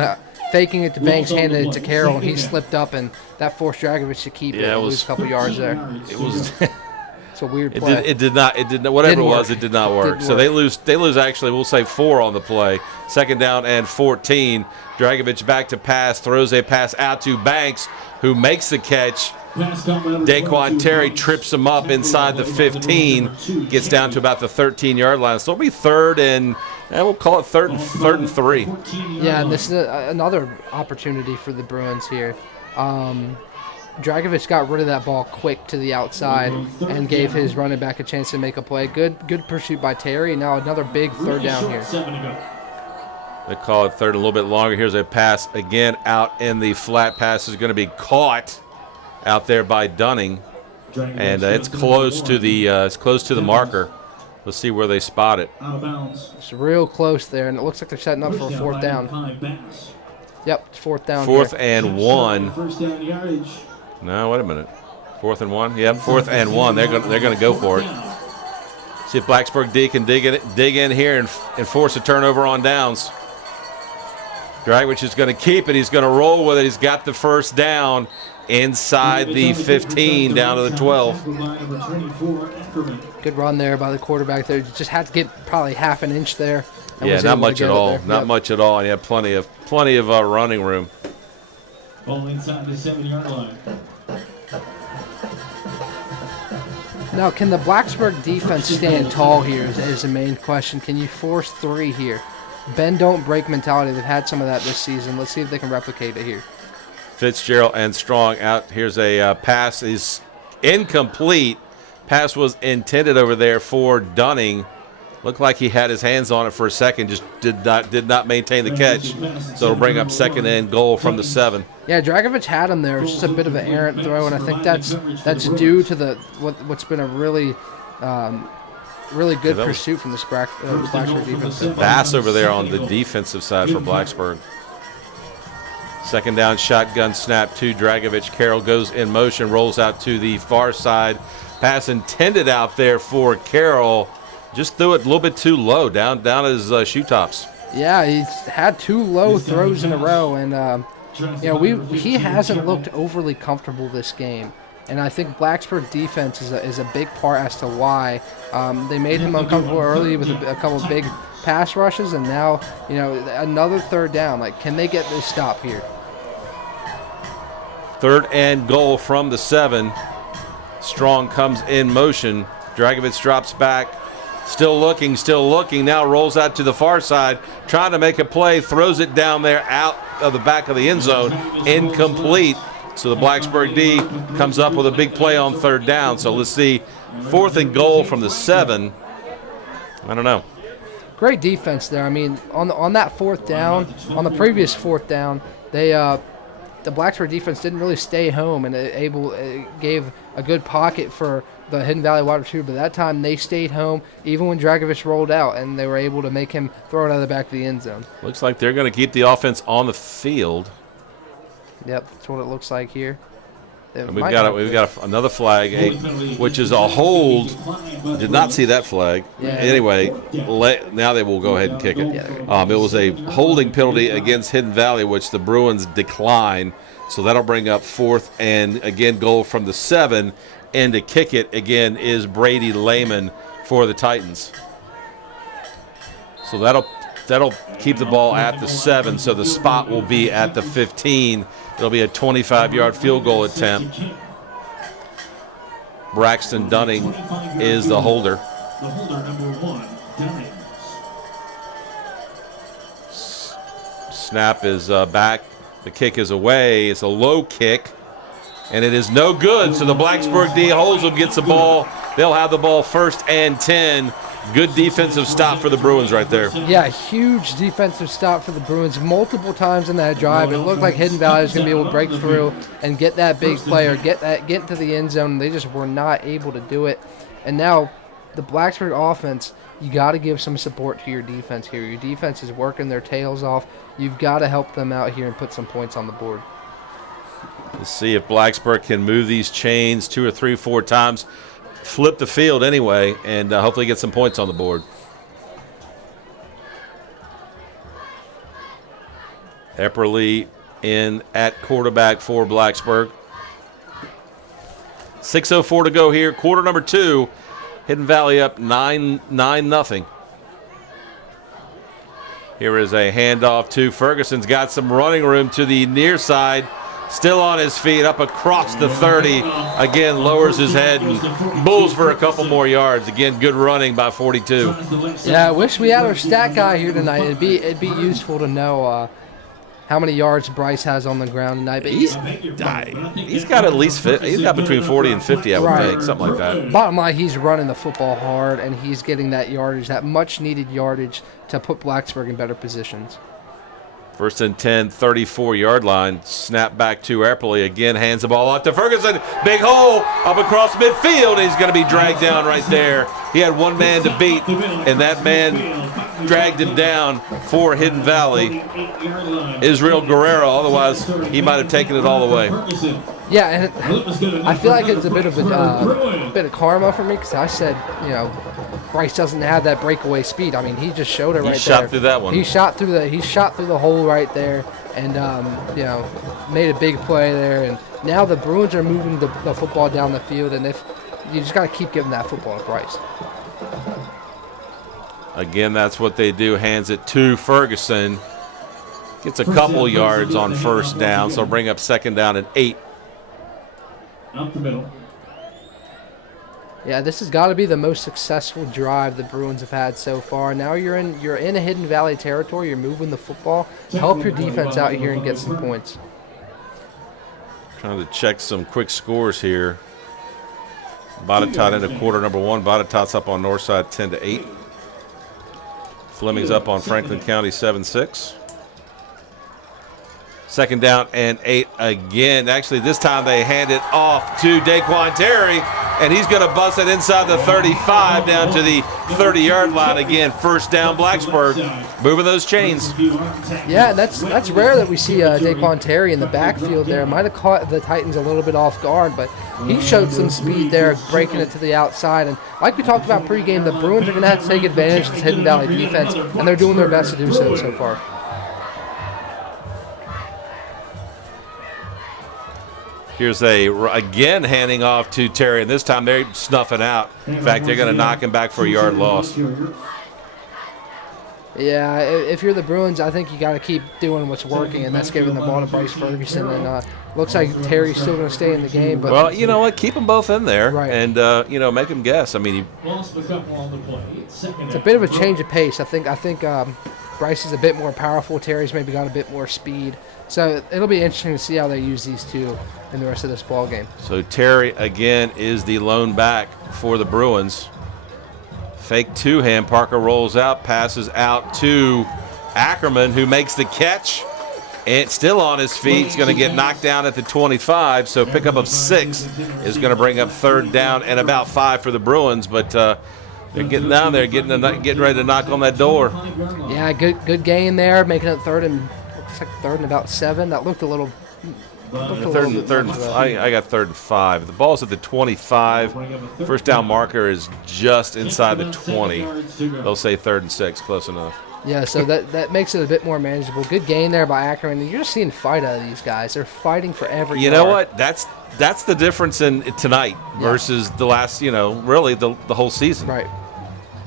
faking it to Banks, handed it to Carroll, and he slipped up, and that forced Dragovich to keep it and lose a couple yards there. It was. It's a weird play. It did not. Whatever it was, it did not work. So they lose. Actually, we'll say 4 on the play. Second down and 14. Dragovich back to pass, throws a pass out to Banks, who makes the catch. Daquan Terry trips him up inside the 15, gets down to about the 13-yard line. So it'll be third and we'll call it third and 3. Yeah, and this is another opportunity for the Bruins here. Dragovich got rid of that ball quick to the outside and gave his running back a chance to make a play. Good pursuit by Terry. Now another big third down here. They call it third a little bit longer. Here's a pass again out in the flat. Pass is going to be caught out there by Dunning, and it's close to the marker. Let's see where they spot it. It's real close there, and it looks like they're setting up for a fourth down. Yep, it's fourth down. Fourth and 1. No, wait a minute. 4th and 1. Yep, 4th and 1. They're going to go for it. See if Blacksburg D can dig in here and force a turnover on downs. Dragovich is going to keep it. He's going to roll with it. He's got the first down inside the 15 down to the 12. Good run there by the quarterback there. Just had to get probably half an inch there. Yeah, not much at all. Not much at all. And he had plenty of running room. Ball inside the 7-yard line. Now, can the Blacksburg defense stand tall here is the main question. Can you force 3 here? Bend, don't break mentality. They've had some of that this season. Let's see if they can replicate it here. Fitzgerald and Strong out. Here's a pass. Is incomplete. Pass was intended over there for Dunning. Looked like he had his hands on it for a second, just did not maintain the catch. So it'll bring up second and goal from the 7. Yeah, Dragovich had him there. It was just a bit of an errant throw, and I think that's due to what's been a really good pursuit from the Blacksburg defense. Bass over there on the defensive side for Blacksburg. Second down, shotgun snap to Dragovich. Carroll goes in motion, rolls out to the far side. Pass intended out there for Carroll. Just threw it a little bit too low, down his shoe tops. Yeah, he's had 2 low throws in a row, and he hasn't looked overly comfortable this game. And I think Blacksburg defense is a big part as to why they made him uncomfortable early with a couple of big pass rushes, and now another third down. Like, can they get this stop here? Third and goal from the 7. Strong comes in motion. Dragovich drops back. Still looking. Now rolls out to the far side, trying to make a play. Throws it down there out of the back of the end zone. Incomplete. So the Blacksburg D comes up with a big play on third down. So let's see. 4th and goal from the 7. I don't know. Great defense there. I mean, on that fourth down, on the previous fourth down, the Blacksburg defense didn't really stay home and gave a good pocket for the Hidden Valley wide receiver, but that time they stayed home even when Dragovich rolled out, and they were able to make him throw it out of the back of the end zone. Looks like they're going to keep the offense on the field. Yep, that's what it looks like here. And we've got another flag, which is a hold. Did not see that flag. Yeah. Anyway, now they will go ahead and kick it. It was a holding penalty against Hidden Valley, which the Bruins decline. So that'll bring up 4th and, again, goal from the 7. And to kick it, again, is Brady Lehman for the Titans. So that'll keep the ball at the 7, so the spot will be at the 15. It'll be a 25-yard field goal attempt. Braxton Dunning is the holder. The holder, number 1, Dunning. Snap is back. The kick is away. It's a low kick, and it is no good. So the Blacksburg D holds him, gets the ball They'll have the ball 1st and 10. Good defensive stop for the Bruins right there. Yeah, huge defensive stop for the Bruins multiple times in that drive. It looked like Hidden Valley was going to be able to break through and get that big play or get into the end zone. They just were not able to do it. And now the Blacksburg offense, you got to give some support to your defense here. Your defense is working their tails off. You've got to help them out here and put some points on the board. Let's see if Blacksburg can move these chains 2 or 3, 4 times. Flip the field anyway, and hopefully get some points on the board. Epperly in at quarterback for Blacksburg. 6:04 to go here. Quarter number 2. Hidden Valley up 9-0. Here is a handoff to Ferguson's got some running room to the near side. Still on his feet, up across the 30. Again, lowers his head and bulls for a couple more yards. Again, good running by 42. Yeah, I wish we had our stat guy here tonight. It'd be useful to know how many yards Bryce has on the ground tonight. But he's got at least he's got between 40 and 50, I would think, something like that. Bottom line, he's running the football hard, and he's getting that yardage, that much-needed yardage to put Blacksburg in better positions. 1st and 10, 34-yard line. Snap back to Epperly. Again, hands the ball out to Ferguson. Big hole up across midfield. He's going to be dragged down right there. He had one man to beat, and that man dragged him down for Hidden Valley. Israel Guerrero. Otherwise, he might have taken it all the way. Yeah, and I feel like it's a bit of karma for me because I said, Bryce doesn't have that breakaway speed. I mean, he just showed it right there. He shot through that one. He shot through the hole right there, and made a big play there. And now the Bruins are moving the football down the field, and if you just got to keep giving that football to Bryce. Again, that's what they do. Hands it to Ferguson. Gets a couple yards on 1st down, so bring up 2nd down and 8. Up the middle. Yeah, this has got to be the most successful drive the Bruins have had so far. Now you're in a Hidden Valley territory. You're moving the football. Help your defense out here and get some points. Trying to check some quick scores here. Botetourt into quarter number 1. Botetourt's up on Northside 10-8. Fleming's up on Franklin County 7-6. 2nd down and 8 again. Actually, this time they hand it off to Daquan Terry, and he's going to bust it inside the 35 down to the 30-yard line again. 1st down, Blacksburg, moving those chains. Yeah, that's rare that we see Daquan Terry in the backfield there. Might have caught the Titans a little bit off guard, but he showed some speed there, breaking it to the outside. And like we talked about pregame, the Bruins are going to have to take advantage of this Hidden Valley defense, and they're doing their best to do so far. Here's again handing off to Terry, and this time they're snuffing out. In fact, they're going to knock him back for a yard loss. Yeah, if you're the Bruins, I think you got to keep doing what's working, and that's giving the ball to Bryce Ferguson. And looks like Terry's still going to stay in the game. But well, you know what? Keep them both in there, and make them guess. I mean, it's a bit of a change of pace. I think Bryce is a bit more powerful. Terry's maybe got a bit more speed. So it'll be interesting to see how they use these two in the rest of this ball game. So Terry again is the lone back for the Bruins. Fake to him. Parker rolls out, passes out to Ackerman, who makes the catch. And still on his feet. He's going to get knocked down at the 25. So pickup of 6 is going to bring up 3rd down and about 5 for the Bruins. But they're getting down there, getting ready to knock on that door. Yeah, good gain there, making it 3rd and about 7. That looked a little. Third. I got 3rd and 5. The ball's at the 25. 1st down marker is just inside the 20. They'll say 3rd and 6, close enough. Yeah, so that makes it a bit more manageable. Good gain there by Ackerman. You're just seeing fight out of these guys. They're fighting for every yard. You know what? That's the difference in tonight versus the last, really the whole season. Right.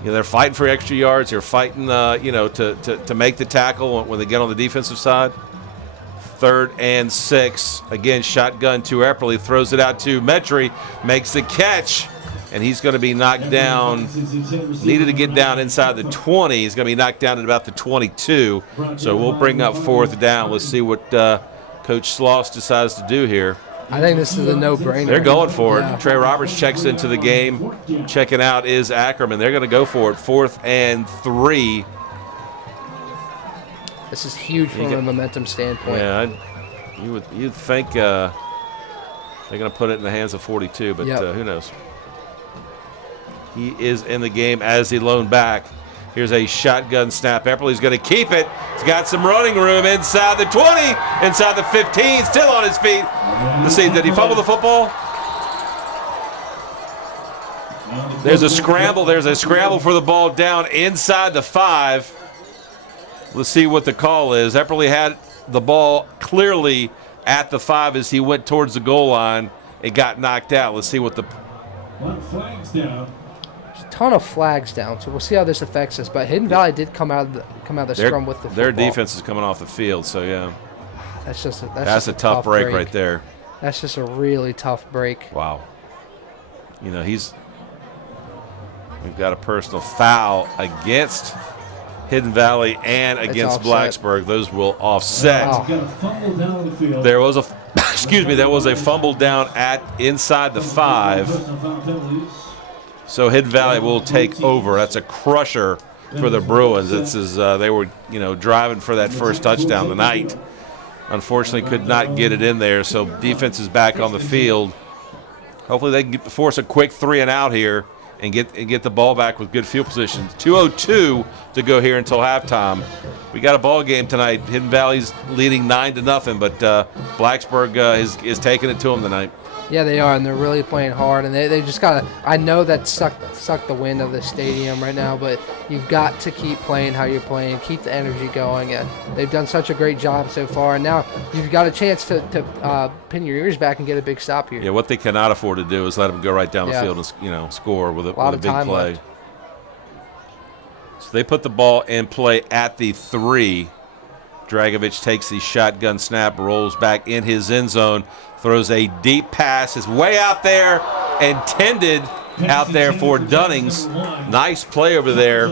They're fighting for extra yards. They're fighting, to make the tackle when they get on the defensive side. 3rd and 6. Again, shotgun to Epperly. Throws it out to Metry. Makes the catch. And he's going to be knocked down. Needed to get down inside the 20. He's going to be knocked down at about the 22. So we'll bring up 4th down. Let's see what Coach Sloss decides to do here. I think this is a no-brainer. They're going for it. Trey Roberts checks into the game. Checking out is Ackerman. They're going to go for it. 4th and 3. This is huge from a momentum standpoint. Yeah, you'd think they're going to put it in the hands of 42, but who knows? He is in the game as the lone back. Here's a shotgun snap. Epperly's going to keep it. He's got some running room inside the 20, inside the 15, still on his feet. Let's see, did he fumble the football? There's a scramble. There's a scramble for the ball down inside the 5. Let's see what the call is. Epperly had the ball clearly at the 5 as he went towards the goal line. It got knocked out. Let's see what the... Flags down. Ton of flags down, so we'll see how this affects us. But Hidden Valley did come out of the scrum with the football. Their defense is coming off the field, so yeah. That's a tough break right there. That's just a really tough break. Wow. You know, we've got a personal foul against Hidden Valley and against Blacksburg. Those will offset. Wow. There was a there was a fumble down at inside the 5. So Hidden Valley will take over. That's a crusher for the Bruins. This is they were driving for that first touchdown tonight. Unfortunately, could not get it in there. So defense is back on the field. Hopefully they can force a quick 3 and out here and get the ball back with good field positions. 2:02 to go here until halftime. We got a ball game tonight. Hidden Valley's leading 9-0, but Blacksburg is taking it to them tonight. Yeah, they are, and they're really playing hard. And they just got to – I know that sucked the wind of the stadium right now, but you've got to keep playing how you're playing, keep the energy going. And they've done such a great job so far, and now you've got a chance to pin your ears back and get a big stop here. Yeah, what they cannot afford to do is let them go right down the field and score with a big play. Left. So they put the ball in play at the 3. Dragovich takes the shotgun snap, rolls back in his end zone, throws a deep pass. Is way out there, intended out there for Dunnings. Nice play over there.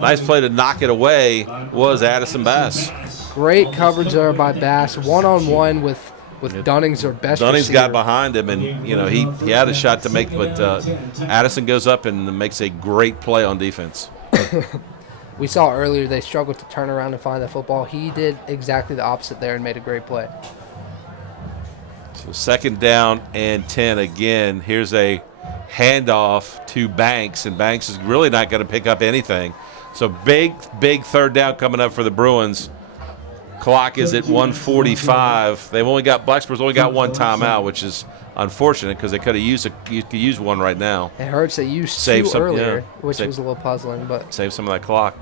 Nice play to knock it away was Addison Bass. Great coverage there by Bass. One-on-one with Dunnings, their best Dunnings receiver. got behind him, and he had a shot to make, but Addison goes up and makes a great play on defense. We saw earlier they struggled to turn around and find the football. He did exactly the opposite there and made a great play. So 2nd down and 10 again. Here's a handoff to Banks, and Banks is really not going to pick up anything. So big 3rd down coming up for the Bruins. Clock is at 1:45. Blacksburg's only got 1 timeout, which is unfortunate because they could have used one right now. It hurts they used 2 earlier, which was a little puzzling, but save some of that clock.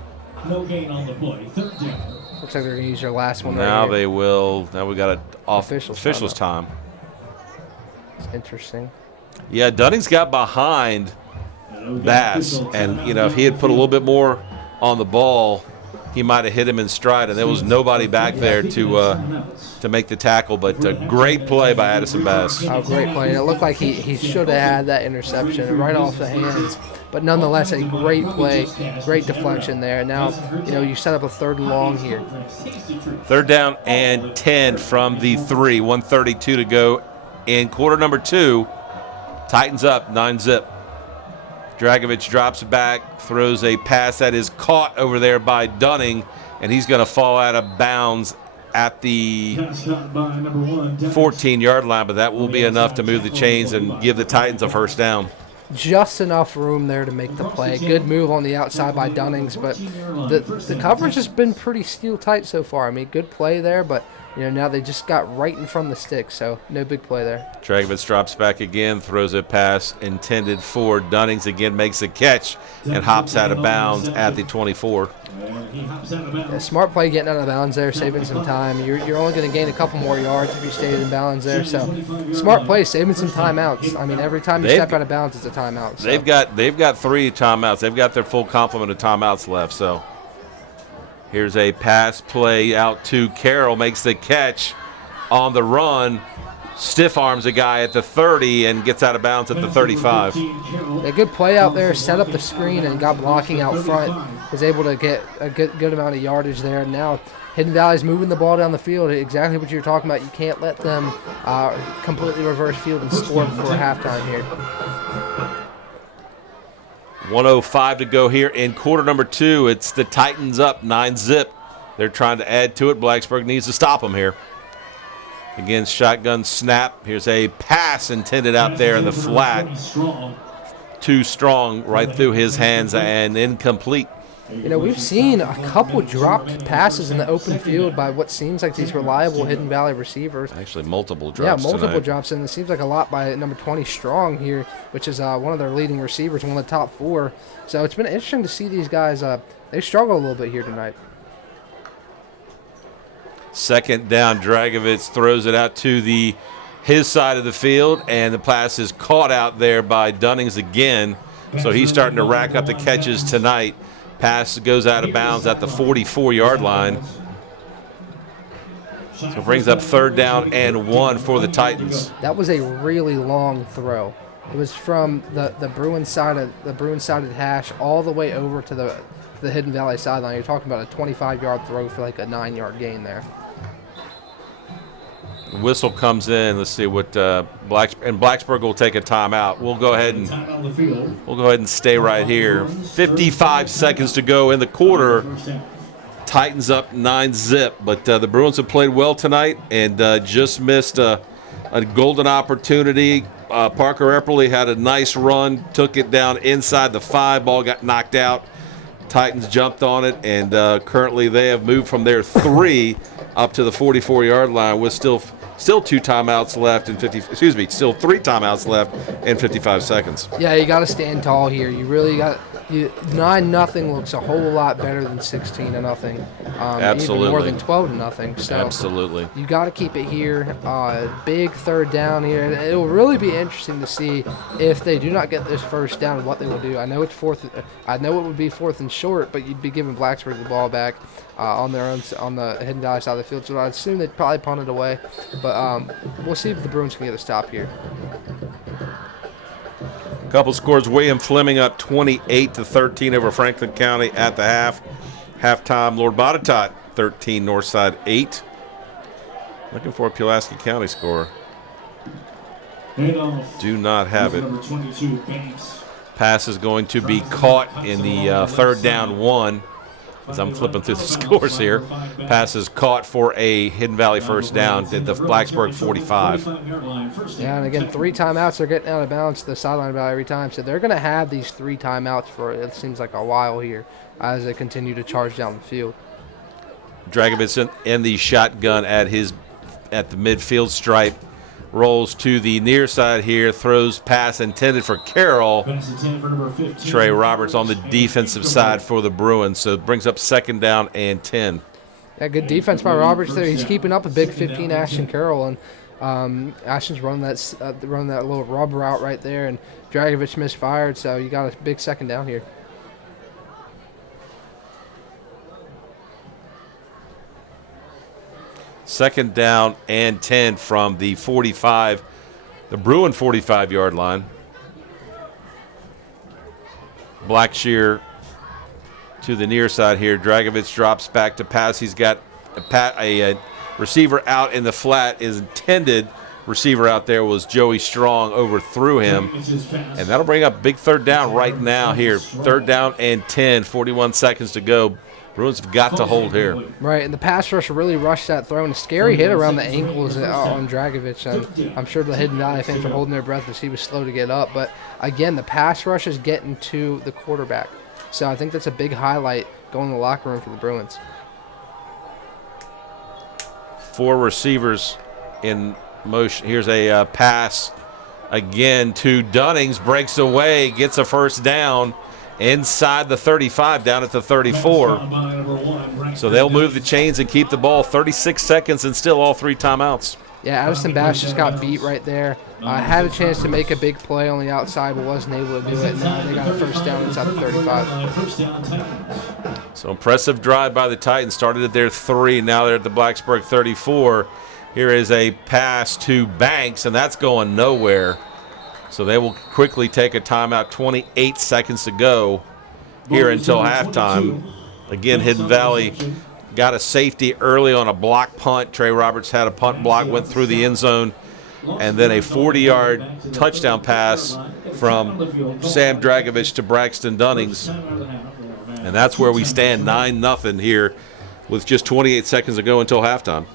No gain on the play. 3rd down. Looks like they're going to use their last one. Now right they will. Now we got an officials time. It's interesting. Yeah, Dunnings got behind Bass, and if he had put a little bit more on the ball, he might have hit him in stride, and there was nobody back there to make the tackle. But a great play by Addison Bass. Oh, great play. And it looked like he should have had that interception right off the hands. But nonetheless, a great play, great deflection there. Now, you set up a 3rd and long here. 3rd down and 10 from the 3. 1:32 to go in quarter number 2. Titans up 9-0. Dragovich drops it back, throws a pass that is caught over there by Dunning, and he's going to fall out of bounds at the 14-yard line, but that will be enough to move the chains and give the Titans a 1st down. Just enough room there to make the play. Good move on the outside by Dunnings, but the coverage has been pretty steel tight so far. I mean, good play there, but now they just got right in front of the stick, so no big play there. Dragovich drops back again, throws a pass intended for Dunnings, again makes a catch and hops out of bounds at the 24. Yeah, smart play getting out of bounds there, saving some time. You're only going to gain a couple more yards if you stay in bounds there, so smart play, saving some timeouts. I mean, every time you step out of bounds, it's a timeout. So. They've got 3 timeouts. They've got their full complement of timeouts left, so. Here's a pass play out to Carroll, makes the catch on the run. stiff arms a guy at the 30 and gets out of bounds at the 35. A good play out there, set up the screen and got blocking out front. Was able to get a good amount of yardage there. And now Hidden Valley's moving the ball down the field. Exactly what you're talking about. You can't let them completely reverse field and score before halftime here. 1:05 to go here in quarter number 2. It's the Titans up 9-zip. They're trying to add to it. Blacksburg needs to stop them here. Again, shotgun snap. Here's a pass intended out there in the flat. Too strong right through his hands and incomplete. You know, we've seen a couple dropped passes in the open field by what seems like these reliable Hidden Valley receivers. Actually, multiple drops. Yeah, multiple tonight. drops, and it seems like a lot by number 20 Strong here, which is one of their leading receivers, one of the top 4. So it's been interesting to see these guys. They struggle a little bit here tonight. Second down, Dragovich throws it out to his side of the field, and the pass is caught out there by Dunnings again. So he's starting to rack up the catches tonight. Pass goes out of bounds at the 44-yard line. So it brings up 3rd down and 1 for the Titans. That was a really long throw. It was from the Bruins side of the hash all the way over to the Hidden Valley sideline. You're talking about a 25-yard throw for like a 9-yard gain there. Whistle comes in. Let's see what Blacksburg will take a timeout. We'll go ahead and stay right here. 55 seconds to go in the quarter. Titans up 9-zip, but the Bruins have played well tonight and just missed a golden opportunity. Parker Epperly had a nice run, took it down inside the 5. Ball got knocked out. Titans jumped on it, and currently they have moved from their 3 up to the 44-yard line with still 2 timeouts left and still 3 timeouts left and 55 seconds. Yeah, you got to stand tall here. You really got 9-0 looks a whole lot better than 16-0. Absolutely. Even more than 12-0. So absolutely. You got to keep it here. Big 3rd down here. And it will really be interesting to see if they do not get this 1st down, what they will do. I know it's 4th. I know it would be 4th and short, but you'd be giving Blacksburg the ball back on their own on the Hidden Valley side of the field. So I'd assume they'd probably punt it away. But we'll see if the Bruins can get a stop here. Couple scores. William Fleming up 28-13 over Franklin County at the half. Halftime, Lord Botetourt 13, Northside 8. Looking for a Pulaski County score. Do not have it. Pass is going to be caught in the 3rd down 1. As I'm flipping through the scores here. Pass is caught for a Hidden Valley 1st down at the Blacksburg 45. Yeah, and again, 3 timeouts. They're getting out of bounds to the sideline about every time. So they're going to have these 3 timeouts for, it seems like, a while here as they continue to charge down the field. Dragovich in the shotgun at the midfield stripe. Rolls to the near side here, throws pass intended for Carroll. Trey Roberts on the defensive side for the Bruins, so it brings up 2nd down and 10. Yeah, good defense by Roberts there. He's keeping up a big 15 Ashton Carroll, and Ashton's running that little rub route right there, and Dragovich misfired, so you got a big 2nd down here. Second down and 10 from the 45, the Bruin 45-yard line. Blackshear to the near side here. Dragovich drops back to pass. He's got a receiver out in the flat. His intended receiver out there was Joey Strong, overthrew him. And that'll bring up big 3rd down right now here. 3rd down and 10, 41 seconds to go. Bruins have got to hold here. Right, and the pass rush really rushed that throw, and a scary hit around the ankles on Dragovich. And I'm sure the Hidden Valley fans are holding their breath as he was slow to get up. But, again, the pass rush is getting to the quarterback. So I think that's a big highlight going in the locker room for the Bruins. 4 receivers in motion. Here's a pass again to Dunnings. Breaks away, gets a 1st down. Inside the 35, down at the 34. So they'll move the chains and keep the ball. 36 seconds and still all 3 timeouts. Yeah, Addison Bass just got beat right there. Had a chance to make a big play on the outside, but wasn't able to do it. Now they got a 1st down inside the 35. So impressive drive by the Titans. Started at their 3, now they're at the Blacksburg 34. Here is a pass to Banks, and that's going nowhere. So they will quickly take a timeout. 28 seconds to go here until halftime. Again, Hidden Valley got a safety early on a block punt. Trey Roberts had a punt block, went through the end zone, and then a 40-yard touchdown pass from Sam Dragovich to Braxton Dunnings. And that's where we stand, 9-0 here with just 28 seconds to go until halftime.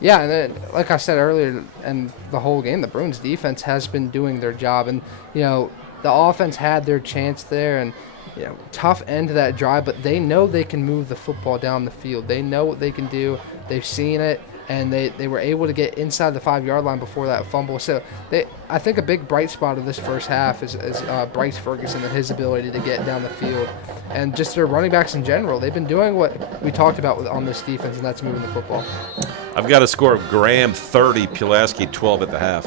Yeah, and then, like I said earlier, and the whole game, the Bruins defense has been doing their job. And, the offense had their chance there, and, tough end to that drive, but they know they can move the football down the field. They know what they can do. They've seen it, and they were able to get inside the 5-yard line before that fumble. So I think a big bright spot of this first half is Bryce Ferguson and his ability to get down the field. And just their running backs in general. They've been doing what we talked about on this defense, and that's moving the football. I've got a score of Graham 30, Pulaski 12 at the half.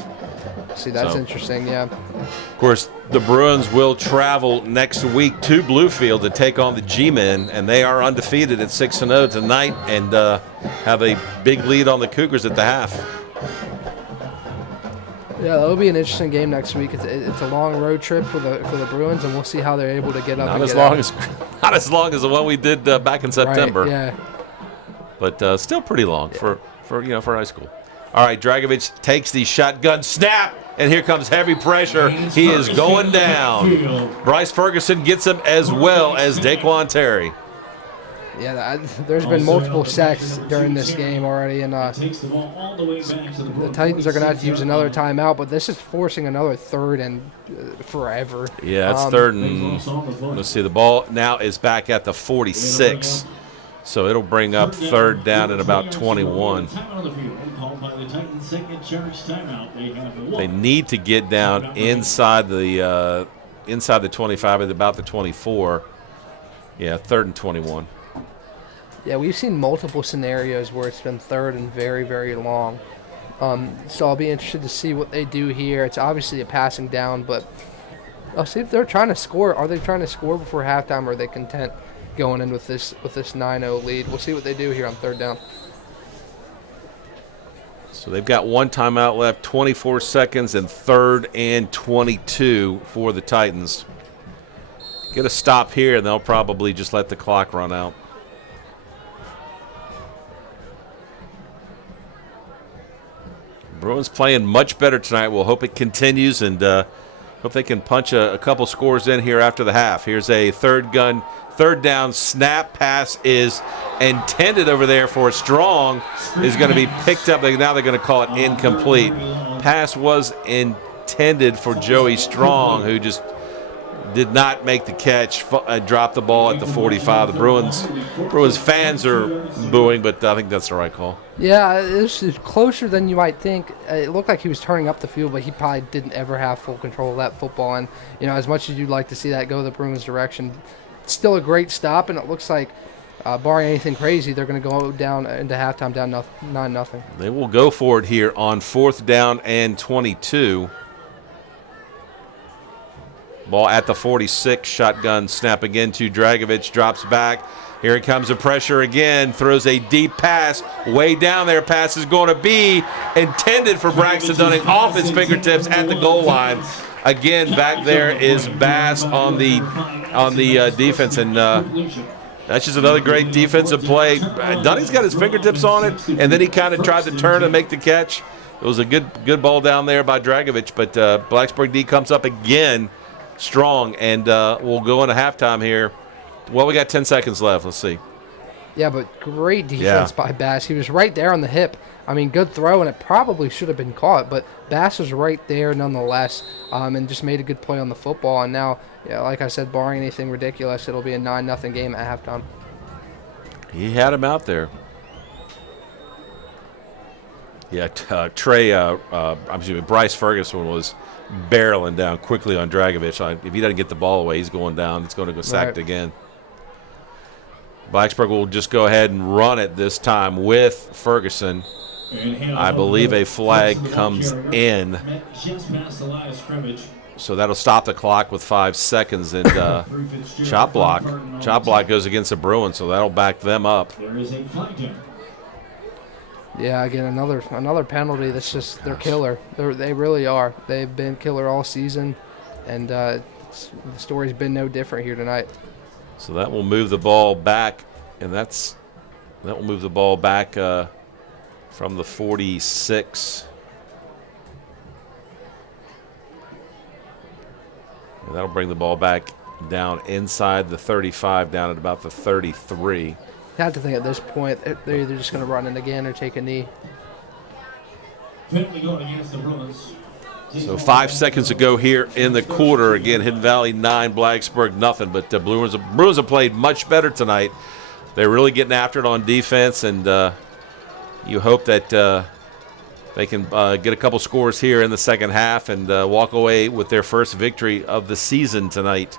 See, that's interesting, yeah. Of course, the Bruins will travel next week to Bluefield to take on the G-Men, and they are undefeated at 6-0 tonight and have a big lead on the Cougars at the half. Yeah, that'll be an interesting game next week. It's a long road trip for the Bruins, and we'll see how they're able to get up. Not as long as the one we did back in September. Right, yeah. But still pretty long for high school. All right, Dragovich takes the shotgun snap, and here comes heavy pressure. He is going down. Bryce Ferguson gets him as well as Daquan Terry. Yeah, there's been multiple sacks during this game already, and the Titans are going to have to use another timeout, but this is forcing another third and forever. Yeah, it's third and let's see. The ball now is back at the 46, so it'll bring up third down at about 21. They need to get down inside the 25 at about the 24. Yeah, third and 21. Yeah, we've seen multiple scenarios where it's been third and very, very long. So I'll be interested to see what they do here. It's obviously a passing down, but I'll see if they're trying to score. Are they trying to score before halftime, or are they content going in with this 9-0 lead? We'll see what they do here on third down. So they've got one timeout left, 24 seconds, and third and 22 for the Titans. Get a stop here, and they'll probably just let the clock run out. Bruins playing much better tonight. We'll hope it continues, and hope they can punch a couple scores in here after the half. Here's a third down snap. Pass is intended over there for Strong. Is going to be picked up. Now they're going to call it incomplete. Pass was intended for Joey Strong, who just did not make the catch, dropped the ball at the 45. The Bruins fans are booing, but I think that's the right call. Yeah, this is closer than you might think. It looked like he was turning up the field, but he probably didn't ever have full control of that football. And, as much as you'd like to see that go the Bruins' direction, it's still a great stop, and it looks like, barring anything crazy, they're going to go down into halftime down 9-0. They will go for it here on fourth down and 22. Ball at the 46, shotgun snap again to Dragovich, drops back. Here it comes, the pressure again, throws a deep pass. Way down there, pass is going to be intended for Braxton Dunning off his fingertips at the goal line. Again, back there is Bass on the defense, and that's just another great defensive play. Dunning's got his fingertips on it, and then he kind of tried to turn and make the catch. It was a good ball down there by Dragovich, but Blacksburg D comes up again strong, and we'll go into halftime here. Well, we got 10 seconds left. Let's see. Yeah, but great defense by Bass. He was right there on the hip. I mean, good throw, and it probably should have been caught, but Bass was right there nonetheless, and just made a good play on the football. And now, like I said, barring anything ridiculous, it'll be a 9-0 game at halftime. He had him out there. Yeah, Bryce Ferguson was barreling down quickly on Dragovich. If he doesn't get the ball away, he's going down. It's going to go sacked again. Blacksburg will just go ahead and run it this time with Ferguson. I believe a flag comes in. So that'll stop the clock with 5 seconds. And chop block goes against the Bruins, so that'll back them up. Yeah, again, another penalty. That's just they're killer. They really are. They've been killer all season, and the story's been no different here tonight. So that will move the ball back, and that will move the ball back from the 46. And that'll bring the ball back down inside the 35, down at about the 33. You have to think at this point they're either just going to run it again or take a knee. Penalty going against the Bruins. So 5 seconds ago here in the quarter. Again, Hidden Valley 9, Blacksburg nothing. But the Bruins have played much better tonight. They're really getting after it on defense, and you hope that they can get a couple scores here in the second half and walk away with their first victory of the season tonight.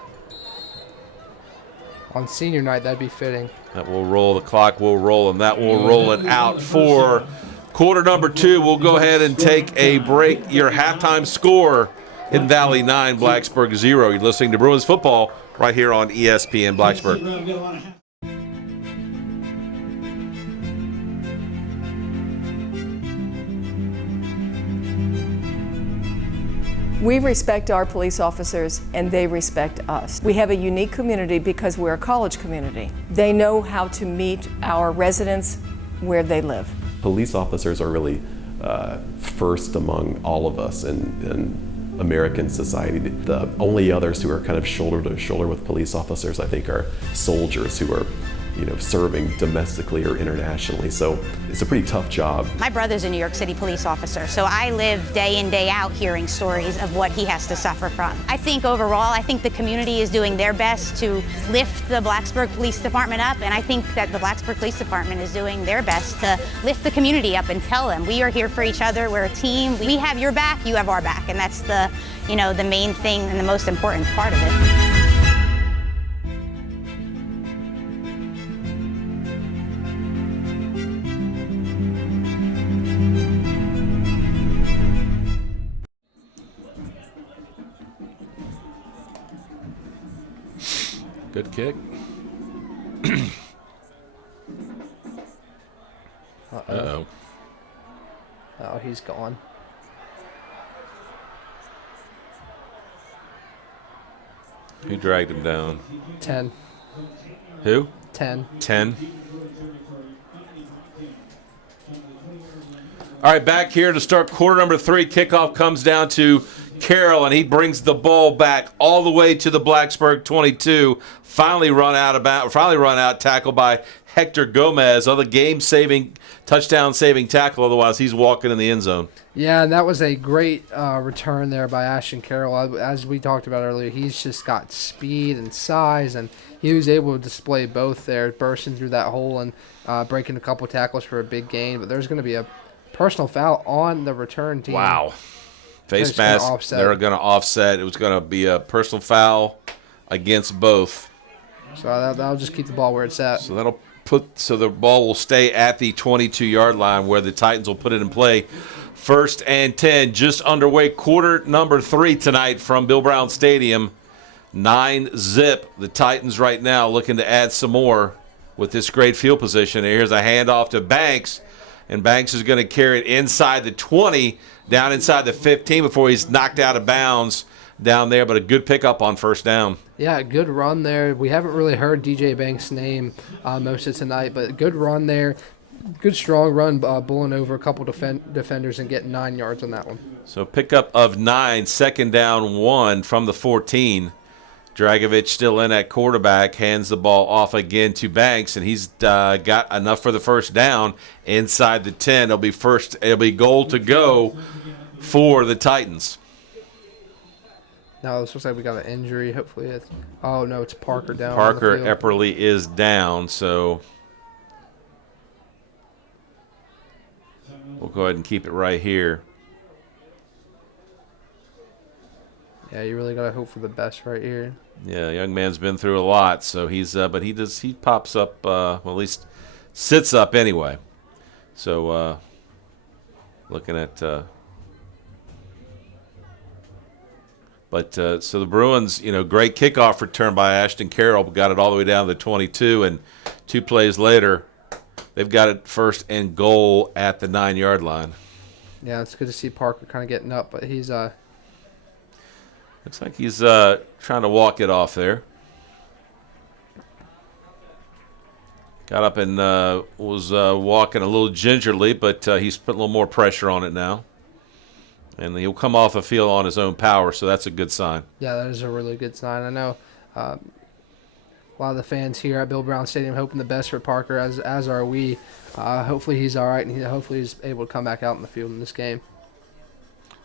On senior night, that'd be fitting. That will roll. The clock will roll, and that will roll it out for quarter number 2. We'll go ahead and take a break. Your halftime score, Hidden Valley 9, Blacksburg 0. You're listening to Bruins football right here on ESPN Blacksburg. We respect our police officers and they respect us. We have a unique community because we're a college community. They know how to meet our residents where they live. Police officers are really first among all of us in American society. The only others who are kind of shoulder to shoulder with police officers, I think, are soldiers who are serving domestically or internationally. So it's a pretty tough job. My brother's a New York City police officer, so I live day in, day out hearing stories of what he has to suffer from. I think overall, the community is doing their best to lift the Blacksburg Police Department up, and I think that the Blacksburg Police Department is doing their best to lift the community up and tell them we are here for each other, we're a team, we have your back, you have our back, and that's the main thing and the most important part of it. Good kick. Uh-oh. Oh, he's gone. Who dragged him down? 10. Who? 10. 10. All right, back here to start quarter number 3. Kickoff comes down to Carroll, and he brings the ball back all the way to the Blacksburg 22. Finally run out, tackled by Hector Gomez. Other game-saving, touchdown-saving tackle. Otherwise, he's walking in the end zone. Yeah, and that was a great return there by Ashton Carroll. As we talked about earlier, he's just got speed and size, and he was able to display both there, bursting through that hole and breaking a couple tackles for a big gain. But there's going to be a personal foul on the return team. Wow. Face mask, they're going to offset. It was going to be a personal foul against both. So that'll just keep the ball where it's at. So the ball will stay at the 22-yard line where the Titans will put it in play. 1st and 10, just underway. Quarter number 3 tonight from Bill Brown Stadium. 9-zip. The Titans right now looking to add some more with this great field position. And here's a handoff to Banks. And Banks is going to carry it inside the 20, down inside the 15 before he's knocked out of bounds down there. But a good pickup on first down. Yeah, good run there. We haven't really heard DJ Banks' name most of tonight, but good run there. Good strong run, bulling over a couple defenders and getting 9 yards on that one. So pickup of 9, 2nd down 1 from the 14. Dragovich still in at quarterback, hands the ball off again to Banks, and he's got enough for the first down inside the 10. It'll be goal to go for the Titans. No, this looks like we got an injury. Hopefully it's – oh, no, it's Parker down. Parker Epperly is down, so we'll go ahead and keep it right here. Yeah, you really got to hope for the best right here. Yeah, young man's been through a lot, so he's but he pops up, well, at least sits up anyway. So looking at so the Bruins, great kickoff return by Ashton Carroll, got it all the way down to the 22, and 2 plays later, they've got it 1st and goal at the 9-yard line. Yeah, it's good to see Parker kind of getting up, but he's looks like he's trying to walk it off there. Got up and was walking a little gingerly, but he's put a little more pressure on it now. And he'll come off the field on his own power, so that's a good sign. Yeah, that is a really good sign. I know a lot of the fans here at Bill Brown Stadium hoping the best for Parker, as are we. Hopefully he's all right, and hopefully he's able to come back out in the field in this game.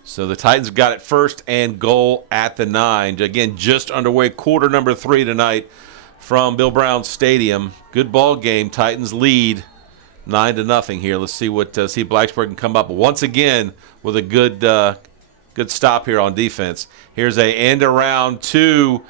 So the Titans got it 1st and goal at the 9. Again, just underway, quarter number 3 tonight from Bill Brown Stadium. Good ball game. Titans lead 9-0 here. Let's see what see Blacksburg can come up once again with a good stop here on defense. Here's a end around 2,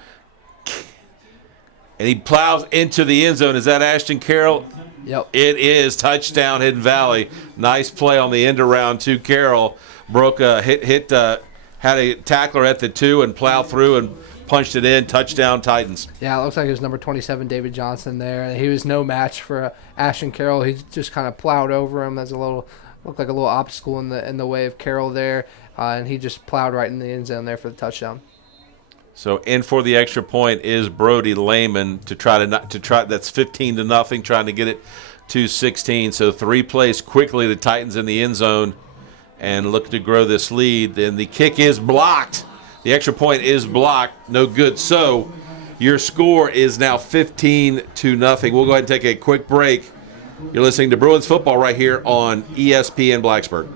and he plows into the end zone. Is that Ashton Carroll? Yep. It is. Touchdown, Hidden Valley. Nice play on the end around 2. Carroll broke a had a tackler at the 2 and plowed through and punched it in. Touchdown, Titans. Yeah, it looks like it was number 27, David Johnson there. He was no match for Ashton Carroll. He just kind of plowed over him. Looked like a little obstacle in the way of Carroll there, and he just plowed right in the end zone there for the touchdown. So in for the extra point is Brody Lehman to try. That's 15-0, trying to get it to 16. So 3 plays quickly. The Titans in the end zone and look to grow this lead. Then the kick is blocked. The extra point is blocked. No good. So your score is now 15-0. We'll go ahead and take a quick break. You're listening to Bruins football right here on ESPN Blacksburg.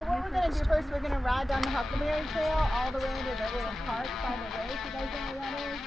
What we're going to do first, we're going to ride down the Huckleberry Trail all the way to the little park by the lake. You guys know where that is?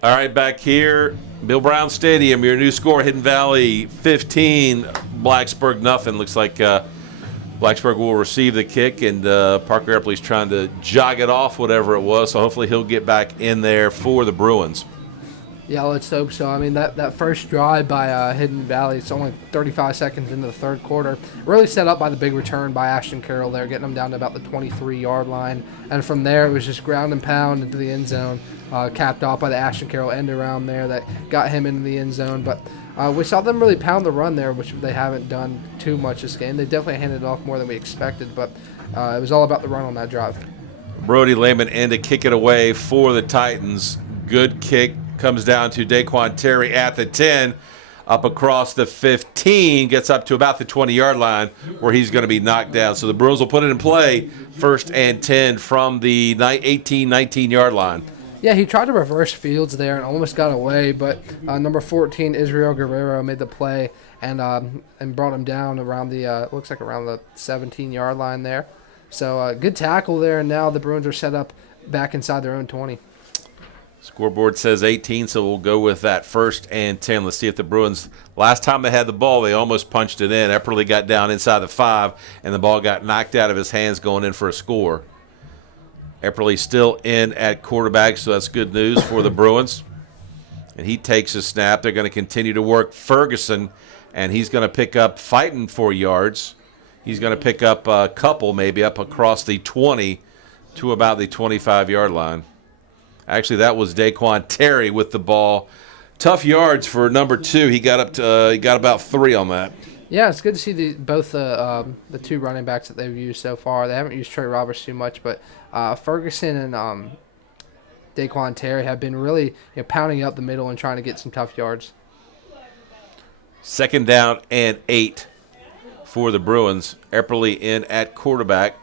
All right, back here, Bill Brown Stadium, your new score, Hidden Valley 15, Blacksburg nothing. Looks like Blacksburg will receive the kick, and Parker Epley's trying to jog it off, whatever it was, so hopefully he'll get back in there for the Bruins. Yeah, let's hope so. I mean, that first drive by Hidden Valley, it's only 35 seconds into the third quarter. Really set up by the big return by Ashton Carroll there, getting them down to about the 23-yard line. And from there, it was just ground and pound into the end zone, capped off by the Ashton Carroll end around there that got him into the end zone. But we saw them really pound the run there, which they haven't done too much this game. They definitely handed it off more than we expected, but it was all about the run on that drive. Brody Lehman in to kick it away for the Titans. Good kick. Comes down to Daquan Terry at the 10, up across the 15, gets up to about the 20-yard line where he's going to be knocked down. So the Bruins will put it in play, 1st and 10 from the 18, 19-yard line. Yeah, he tried to reverse fields there and almost got away, but number 14, Israel Guerrero, made the play and brought him down around the looks like around the 17-yard line there. So good tackle there, and now the Bruins are set up back inside their own 20. Scoreboard says 18, so we'll go with that, 1st and 10. Let's see if the Bruins, last time they had the ball, they almost punched it in. Epperly got down inside the 5, and the ball got knocked out of his hands going in for a score. Epperly still in at quarterback, so that's good news for the Bruins. And he takes a snap. They're going to continue to work Ferguson, and he's going to pick up, fighting for yards. He's going to pick up a couple, maybe up across the 20 to about the 25-yard line. Actually, that was Daquan Terry with the ball. Tough yards for number 2. He got about 3 on that. Yeah, it's good to see both the 2 running backs that they've used so far. They haven't used Trey Roberts too much, but Ferguson and Daquan Terry have been really pounding up the middle and trying to get some tough yards. 2nd down and 8 for the Bruins. Epperly in at quarterback.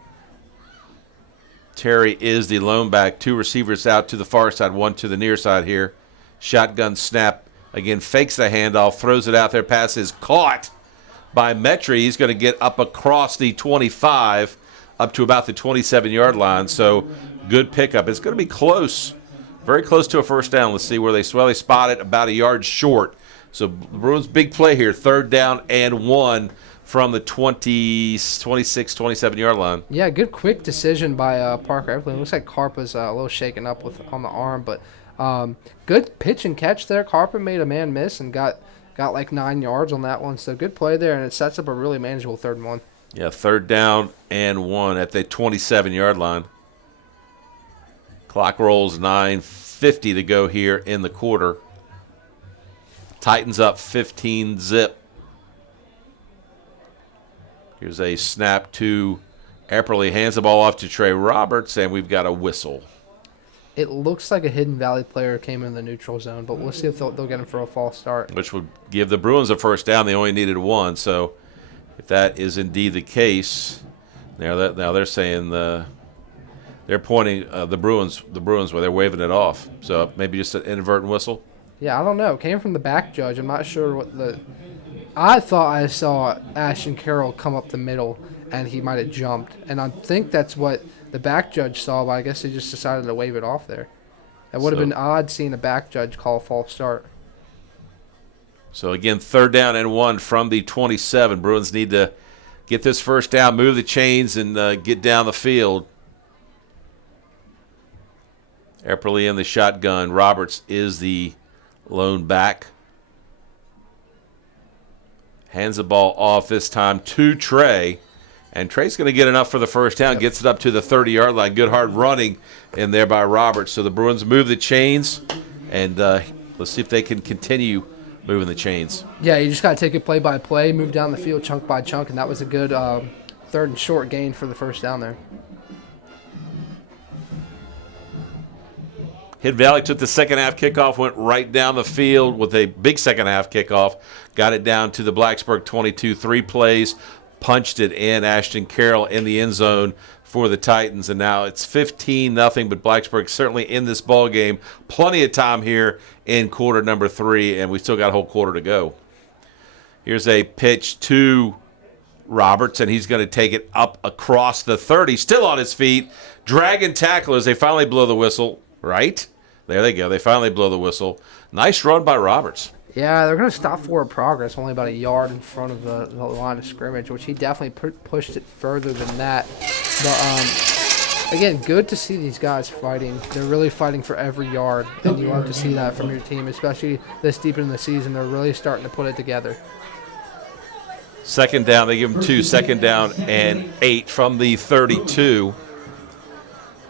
Terry is the lone back. 2 receivers out to the far side, 1 to the near side here. Shotgun snap. Again, fakes the handoff, throws it out there. Pass is caught by Metry. He's going to get up across the 25, up to about the 27-yard line. So good pickup. It's going to be close, very close to a first down. Let's see where they spot it about a yard short. So the Bruins' big play here, 3rd down and 1 from the 26, 27-yard line. Yeah, good quick decision by Parker Epperly. Looks like Carp was a little shaken up on the arm, but good pitch and catch there. Carper made a man miss and got like 9 yards on that one. So good play there, and it sets up a really manageable 3rd and 1. Yeah, 3rd down and 1 at the 27-yard line. Clock rolls 9:50 to go here in the quarter. Titans up 15-zip. Here's a snap to Epperly. Hands the ball off to Trey Roberts, and we've got a whistle. It looks like a Hidden Valley player came in the neutral zone, but we'll see if they'll get him for a false start. Which would give the Bruins a first down. They only needed 1, so if that is indeed the case, now they're saying they're pointing the Bruins where they're waving it off. So maybe just an inadvertent whistle. Yeah, I don't know. It came from the back judge. I'm not sure what I thought I saw Ashton Carroll come up the middle, and he might have jumped. And I think that's what the back judge saw, but I guess he just decided to wave it off there. It would have been odd seeing a back judge call a false start. So, again, 3rd down and 1 from the 27. Bruins need to get this first down, move the chains, and get down the field. Epperly in the shotgun. Roberts is the lone back. Hands the ball off this time to Trey. And Trey's going to get enough for the first down. Gets it up to the 30-yard line. Good hard running in there by Roberts. So the Bruins move the chains. And let's see if they can continue moving the chains. Yeah, you just got to take it play by play, move down the field chunk by chunk. And that was a good 3rd and short gain for the first down there. Hidden Valley took the second half kickoff, went right down the field with a big second half kickoff. Got it down to the Blacksburg 22, 3 plays, punched it in. Ashton Carroll in the end zone for the Titans, and now it's 15-0, but Blacksburg certainly in this ball game. Plenty of time here in quarter number 3, and we still got a whole quarter to go. Here's a pitch to Roberts, and he's going to take it up across the 30, still on his feet. Dragon tacklers, they finally blow the whistle, right? There they go. They finally blow the whistle. Nice run by Roberts. Yeah, they're going to stop forward progress only about a yard in front of the line of scrimmage, which he definitely pushed it further than that. But, again, good to see these guys fighting. They're really fighting for every yard, and you love to see that from your team, especially this deep in the season. They're really starting to put it together. 2nd down. They give them 2. 2nd down and 8 from the 32.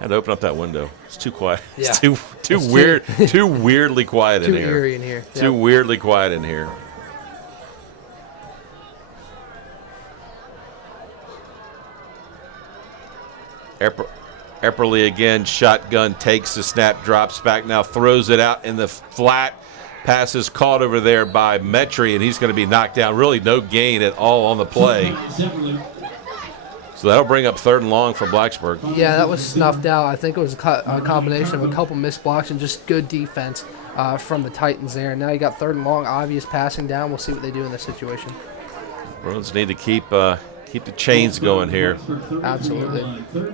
Had to open up that window. It's too quiet. Yeah. It's too weird. Too weirdly quiet in here. Too eerie in here. Too weirdly quiet in here. Epperly again, shotgun, takes the snap, drops back, now throws it out in the flat. Pass is caught over there by Metry, and he's going to be knocked down. Really no gain at all on the play. So that'll bring up 3rd and long for Blacksburg. Yeah, that was snuffed out. I think it was a combination of a couple missed blocks and just good defense from the Titans there. And now you got 3rd and long, obvious passing down. We'll see what they do in this situation. Bruins need to keep the chains going here. Absolutely.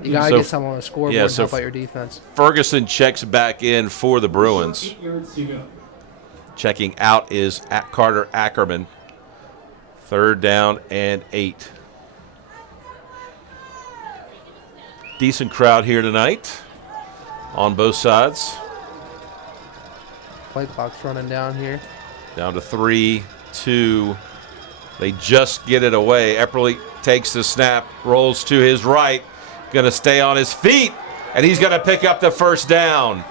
You got to get someone on the scoreboard and help out your defense. Ferguson checks back in for the Bruins. Checking out is Carter Ackerman. 3rd down and 8. Decent crowd here tonight on both sides. Play clock's running down here. Down to 3, 2. They just get it away. Epperly takes the snap, rolls to his right, going to stay on his feet, and he's going to pick up the first down.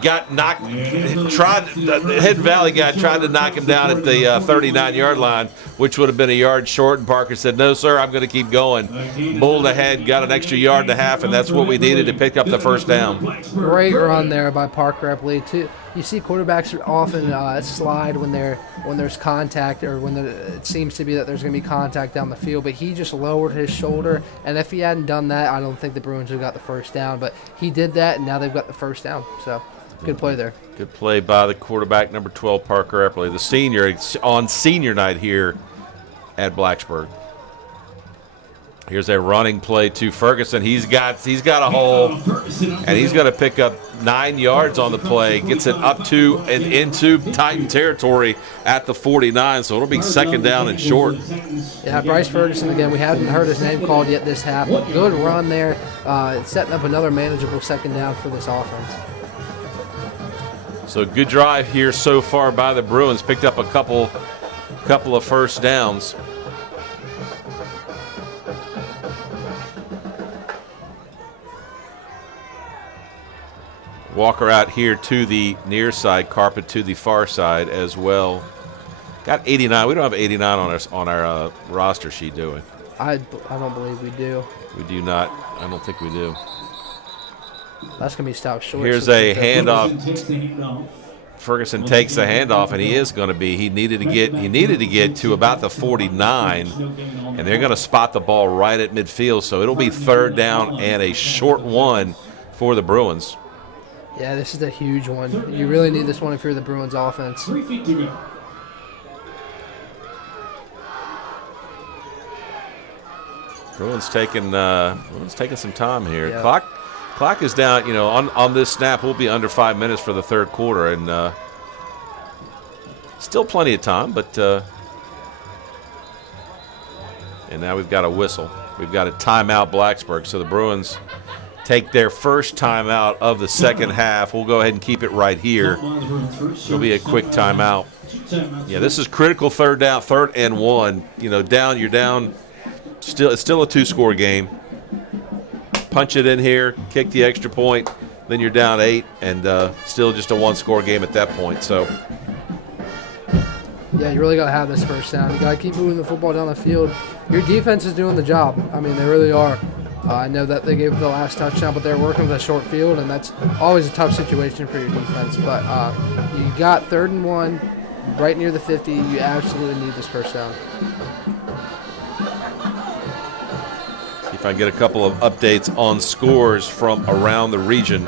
Got knocked. The Hidden Valley guy tried to knock him down at the 39-yard line, which would have been a yard short. And Parker said, "No, sir, I'm going to keep going." Bulled ahead, got an extra yard and a half, and that's what we needed to pick up the first down. Great run there by Parker Epperly. you see quarterbacks often slide when there's contact or when it seems to be that there's going to be contact down the field, but he just lowered his shoulder, and if he hadn't done that, I don't think the Bruins would have got the first down, but he did that, and now they've got the first down, so good play there. Good play by the quarterback, number 12, Parker Epperly, the senior, on senior night here at Blacksburg. Here's a running play to Ferguson. He's got a hole, and he's going to pick up 9 yards on the play. Gets it up to and into Titan territory at the 49, so it'll be second down and short. Yeah, Bryce Ferguson again. We haven't heard his name called yet this half. Good run there, setting up another manageable second down for this offense. So good drive here so far by the Bruins. Picked up a couple of first downs. Walker out here to the near side, Carpet to the far side as well. Got 89. We don't have 89 on our roster sheet, do we? I don't believe we do. We do not. I don't think we do. That's going to be stopped short. Here's a handoff. Ferguson takes the handoff, and he needed to get to about the 49, and they're going to spot the ball right at midfield, so it'll be third down and a short one for the Bruins. Yeah, this is a huge one. You really need this one if you're the Bruins offense. 3 feet to go. Bruins taking some time here. Yeah. Clock is down. On this snap, we'll be under 5 minutes for the third quarter, and still plenty of time. But and now we've got a whistle. We've got a timeout, Blacksburg. So the Bruins take their first timeout of the second half. We'll go ahead and keep it right here. It'll be a quick timeout. Yeah, this is critical third down, 3rd and 1. You're down. It's still a 2-score game. Punch it in here, kick the extra point, then you're down 8, and still just a 1-score game at that point. So, yeah, you really got to have this first down. You got to keep moving the football down the field. Your defense is doing the job. I mean, they really are. I know that they gave up the last touchdown, but they're working with a short field, and that's always a tough situation for your defense. But you got 3rd and 1 right near the 50. You absolutely need this first down. See if I can get a couple of updates on scores from around the region.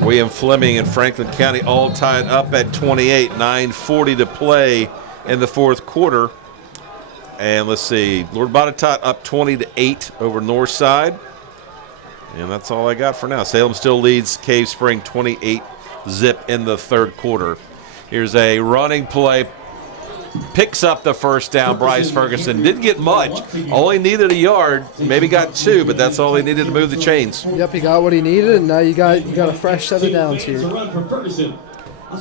William Fleming and Franklin County all tied up at 28, 9:40 to play in the fourth quarter. And let's see, Lord Botetourt up 20-8 over Northside. And that's all I got for now. Salem still leads Cave Spring 28-zip in the third quarter. Here's a running play. Picks up the first down. Bryce Ferguson didn't get much. Only needed a yard. Maybe got 2, but that's all he needed to move the chains. Yep, he got what he needed, and now you got a fresh set of downs here. So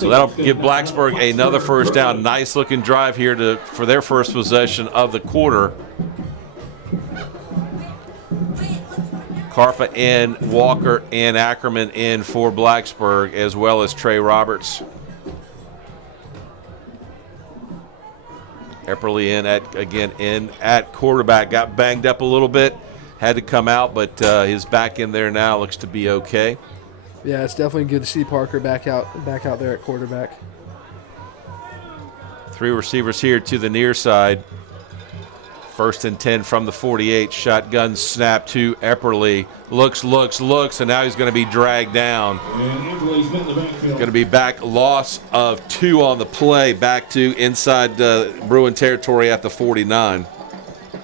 that'll give Blacksburg another first down. Nice looking drive here for their first possession of the quarter. Carpa in, Walker in, Ackerman in for Blacksburg, as well as Trey Roberts. Epperly in at quarterback. Got banged up a little bit. Had to come out, but he's back in there now. Looks to be okay. Yeah, it's definitely good to see Parker back out there at quarterback. 3 receivers here to the near side. 1st and 10 from the 48. Shotgun snap to Epperly. Looks, and now he's going to be dragged down. Going to be back. Loss of 2 on the play. Back to inside Bruin territory at the 49.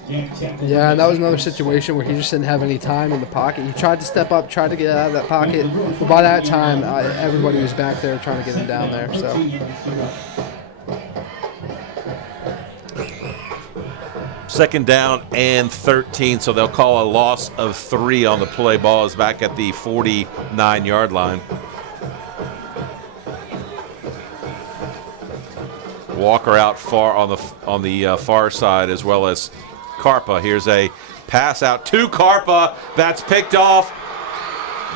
Yeah, and that was another situation where he just didn't have any time in the pocket. He tried to step up, tried to get out of that pocket. But by that time, everybody was back there trying to get him down there. So. Second down and 13, so they'll call a loss of 3 on the play. Ball is back at the 49-yard line. Walker out far on the far side, as well as Carpa. Here's a pass out to Carpa. That's picked off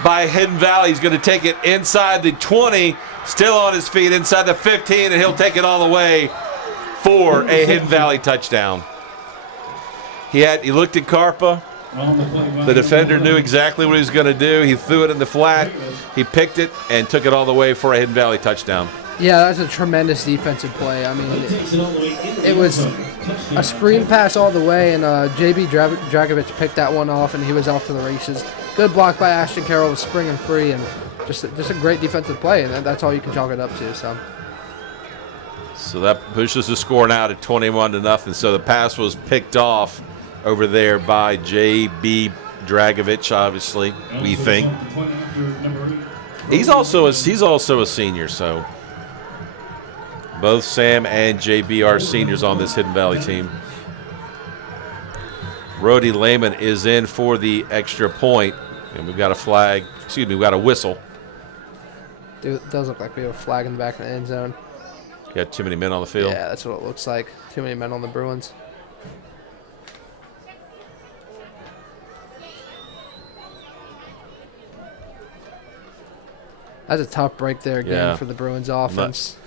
by Hidden Valley. He's going to take it inside the 20, still on his feet, inside the 15, and he'll take it all the way for a Hidden Valley touchdown. He looked at Carpa. The defender knew exactly what he was going to do. He threw it in the flat. He picked it and took it all the way for a Hidden Valley touchdown. Yeah, that was a tremendous defensive play. I mean, it was a screen pass all the way, and J.B. Dragovich picked that one off, and he was off to the races. Good block by Ashton Carroll was springing free, and just a great defensive play, and that's all you can chalk it up to. So that pushes the score now to 21-0. So the pass was picked off over there by J.B. Dragovich, obviously, we think. He's also a senior, so both Sam and JB are seniors on this Hidden Valley team. Brody Lehman is in for the extra point, and we've got we've got a whistle. Dude, it does look like we have a flag in the back of the end zone. Got too many men on the field. Yeah, that's what it looks like. Too many men on the Bruins. That's a tough break there again for the Bruins offense.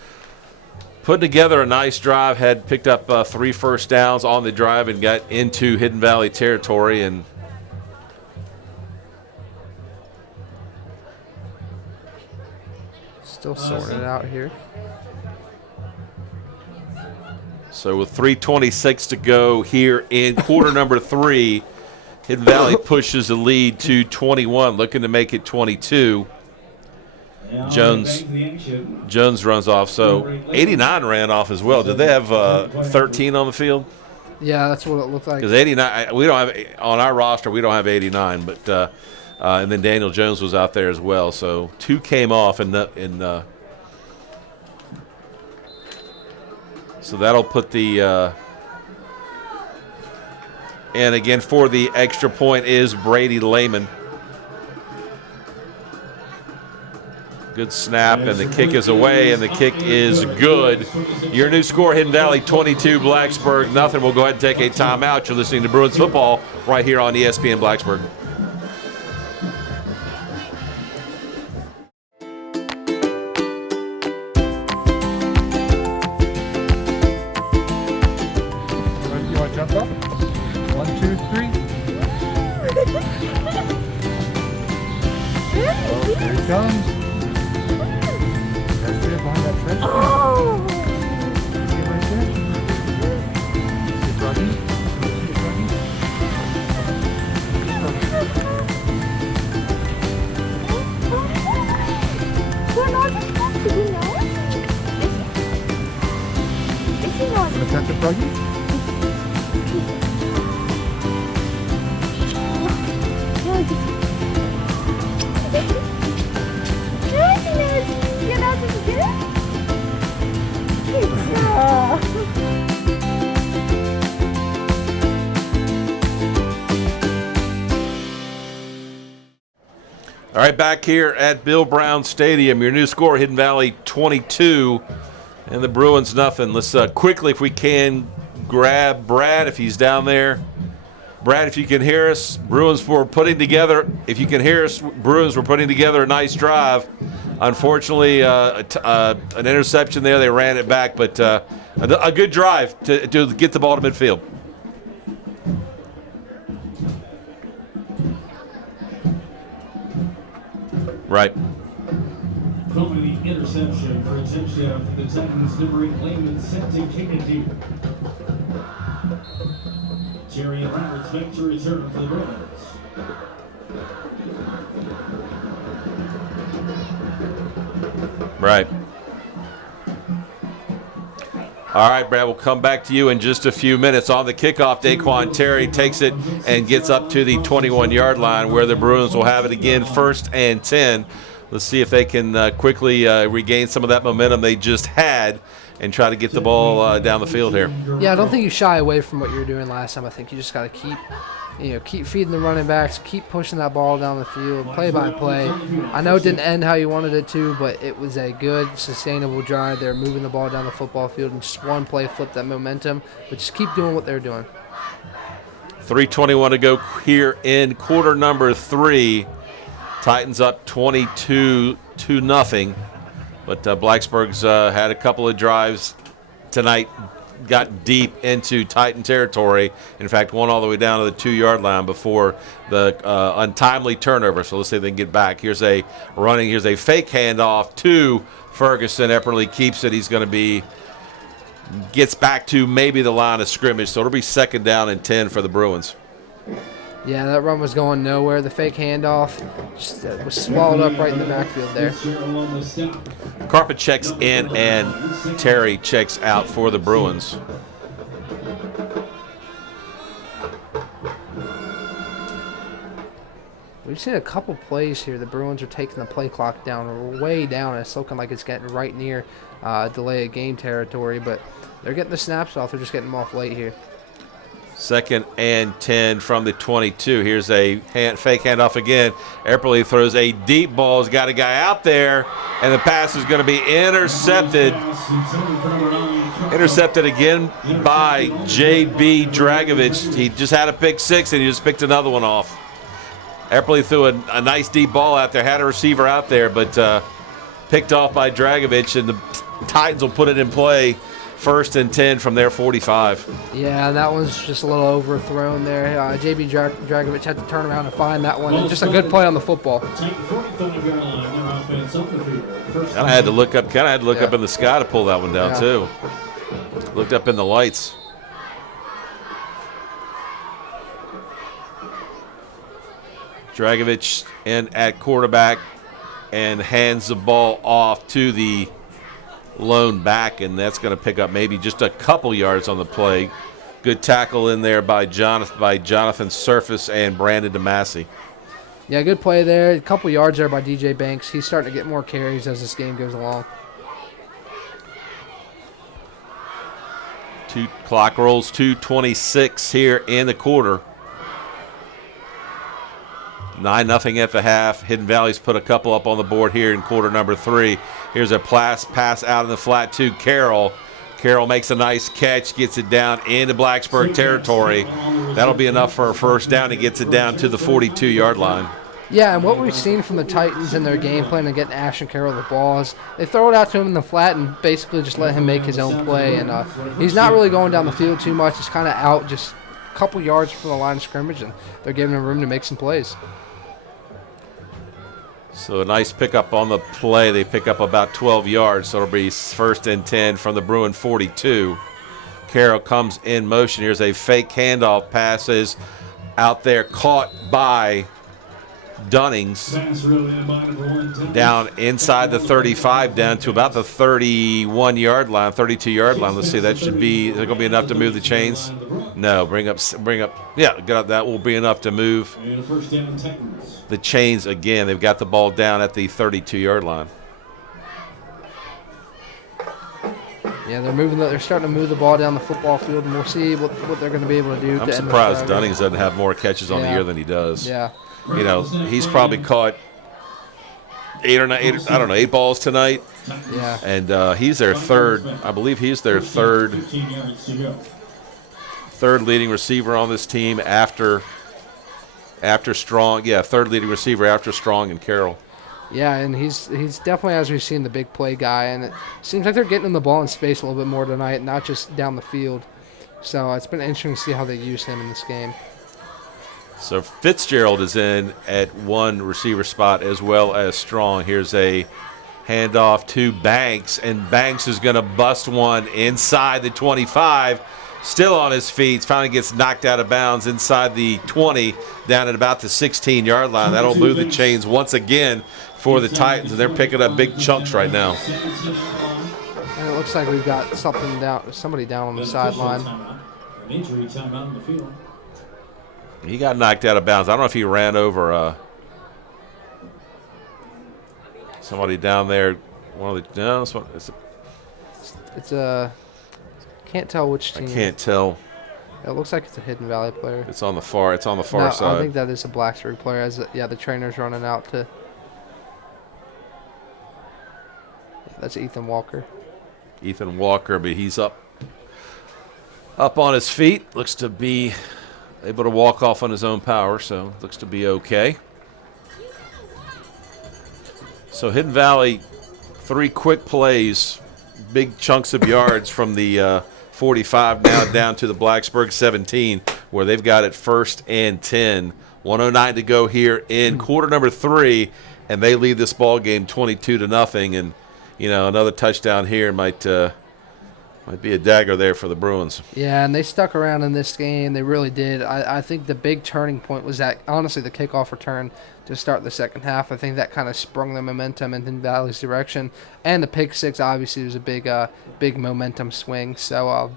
Put together a nice drive, had picked up 3 first downs on the drive and got into Hidden Valley territory. And still sorting it out here. So with 3:26 to go here in quarter number 3, Hidden Valley pushes the lead to 21, looking to make it 22. Jones runs off. So 89 ran off as well. Did they have 13 on the field? Yeah, that's what it looked like. Because 89, we don't have on our roster. We don't have 89, but and then Daniel Jones was out there as well. So 2 came off, so that'll put the and again for the extra point is Brady Lehman. Good snap, and the kick is away, and the kick is good. Your new score, Hidden Valley 22, Blacksburg nothing. We'll go ahead and take a timeout. You're listening to Bruins football right here on ESPN Blacksburg. You want to jump up? 1, 2, 3. Oh, here he comes. Right there behind that trench. Oh! See it right there? See it, Froggy? See it, Froggy? Want to touch it, Froggy? All right, back here at Bill Brown Stadium, your new score, Hidden Valley 22, and the Bruins nothing. Let's quickly, if we can, grab Brad if he's down there. Brad, if you can hear us, Bruins were putting together a nice drive. Unfortunately, an interception there. They ran it back, but a good drive to get the ball to midfield. Right. From the interception for a touchdown for the Titans, number 8, Lehman set to kick it deep. Jerry Roberts back to return for the Bruins. Right. All right, Brad, we'll come back to you in just a few minutes. On the kickoff, Daquan Terry takes it and gets up to the 21-yard line where the Bruins will have it again, 1st and 10. Let's see if they can quickly regain some of that momentum they just had and try to get the ball down the field here. Yeah, I don't think you shy away from what you were doing last time. I think you just got to keep feeding the running backs, keep pushing that ball down the field, play by play. I know it didn't end how you wanted it to, but it was a good, sustainable drive. They're moving the ball down the football field, and just one play flipped that momentum. But just keep doing what they're doing. 3:21 to go here in quarter number 3. Titans up 22-0. But Blacksburg's had a couple of drives tonight got deep into Titan territory. In fact, one all the way down to the 2-yard line before the untimely turnover. So let's see if they can get back. Here's a fake handoff to Ferguson. Epperly keeps it. He's going to gets back to maybe the line of scrimmage. So it'll be 2nd down and 10 for the Bruins. Yeah, that run was going nowhere. The fake handoff just was swallowed up right in the backfield there. Carpet checks in and Terry checks out for the Bruins. We've seen a couple plays here. The Bruins are taking the play clock down, way down. It's looking like it's getting right near delay of game territory, but they're getting the snaps off. They're just getting them off late here. 2nd and 10 from the 22. Here's a fake handoff again. Epperly throws a deep ball. He's got a guy out there, and the pass is going to be intercepted. Intercepted again by J.B. Dragovich. He just had a pick 6, and he just picked another one off. Epperly threw a nice deep ball out there, had a receiver out there, but picked off by Dragovich, and the Titans will put it in play. 1st and 10 from their 45. Yeah, that one's just a little overthrown there. J.B. Dragovich had to turn around and find that one. And just a good play on the football. Kind of had to look up in the sky to pull that one down too. Looked up in the lights. Dragovich in at quarterback and hands the ball off to the lone back, and that's going to pick up maybe just a couple yards on the play. Good tackle in there by Jonathan Surface and Brandon DeMassey. Yeah, good play there. A couple yards there by DJ Banks. He's starting to get more carries as this game goes along. Clock rolls 2:26 here in the quarter. 9-0 at the half. Hidden Valley's put a couple up on the board here in quarter number 3. Here's a pass out in the flat to Carroll. Carroll makes a nice catch, gets it down into Blacksburg territory. That'll be enough for a 1st down. He gets it down to the 42-yard line. Yeah, and what we've seen from the Titans in their game plan of getting Ashton Carroll the ball is they throw it out to him in the flat and basically just let him make his own play. And he's not really going down the field too much. He's kind of out just a couple yards from the line of scrimmage, and they're giving him room to make some plays. So a nice pickup on the play. They pick up about 12 yards, so it'll be 1st and 10 from the Bruin 42. Carroll comes in motion. Here's a fake handoff. Passes out there, caught by Dunnings. Down inside the 35, down to about the 31-yard line, 32-yard line. Let's see, is it going to be enough to move the chains? No, bring up. Yeah, that will be enough to move the chains again. They've got the ball down at the 32-yard line. Yeah, they're starting to move the ball down the football field, and we'll see what they're going to be able to do. I'm surprised Dunnings doesn't have more catches on the year than he does. Yeah. You know, he's probably caught 8 balls tonight. Yeah. And he's their third, I believe he's their third leading receiver on this team after Strong. Yeah, third leading receiver after Strong and Carroll. Yeah, and he's definitely, as we've seen, the big play guy, and it seems like they're getting him the ball in space a little bit more tonight, not just down the field. So it's been interesting to see how they use him in this game. So Fitzgerald is in at one receiver spot as well as Strong. Here's a handoff to Banks, and Banks is going to bust one inside the 25. Still on his feet, finally gets knocked out of bounds inside the 20, down at about the 16-yard line. That'll move the chains once again for the Titans, and they're picking up big chunks right now. And it looks like we've got somebody down on the sideline. He got knocked out of bounds. I don't know if he ran over somebody down there. Can't tell which team. I can't tell. It looks like it's a Hidden Valley player. It's on the far side. I think that is a Blacksburg player. The trainer's running out to. That's Ethan Walker. Ethan Walker, but he's up on his feet. Looks to be able to walk off on his own power, so looks to be okay. So Hidden Valley, 3 quick plays, big chunks of yards from the 45 now down to the Blacksburg 17, where they've got it 1st and 10. 109 to go here in quarter number 3, and they lead this ball game 22-0. And another touchdown here might be a dagger there for the Bruins. Yeah, and they stuck around in this game. They really did. I think the big turning point was that, honestly, the kickoff return to start the second half. I think that kind of sprung the momentum in Hidden Valley's direction. And the pick six, obviously, was a big momentum swing. So,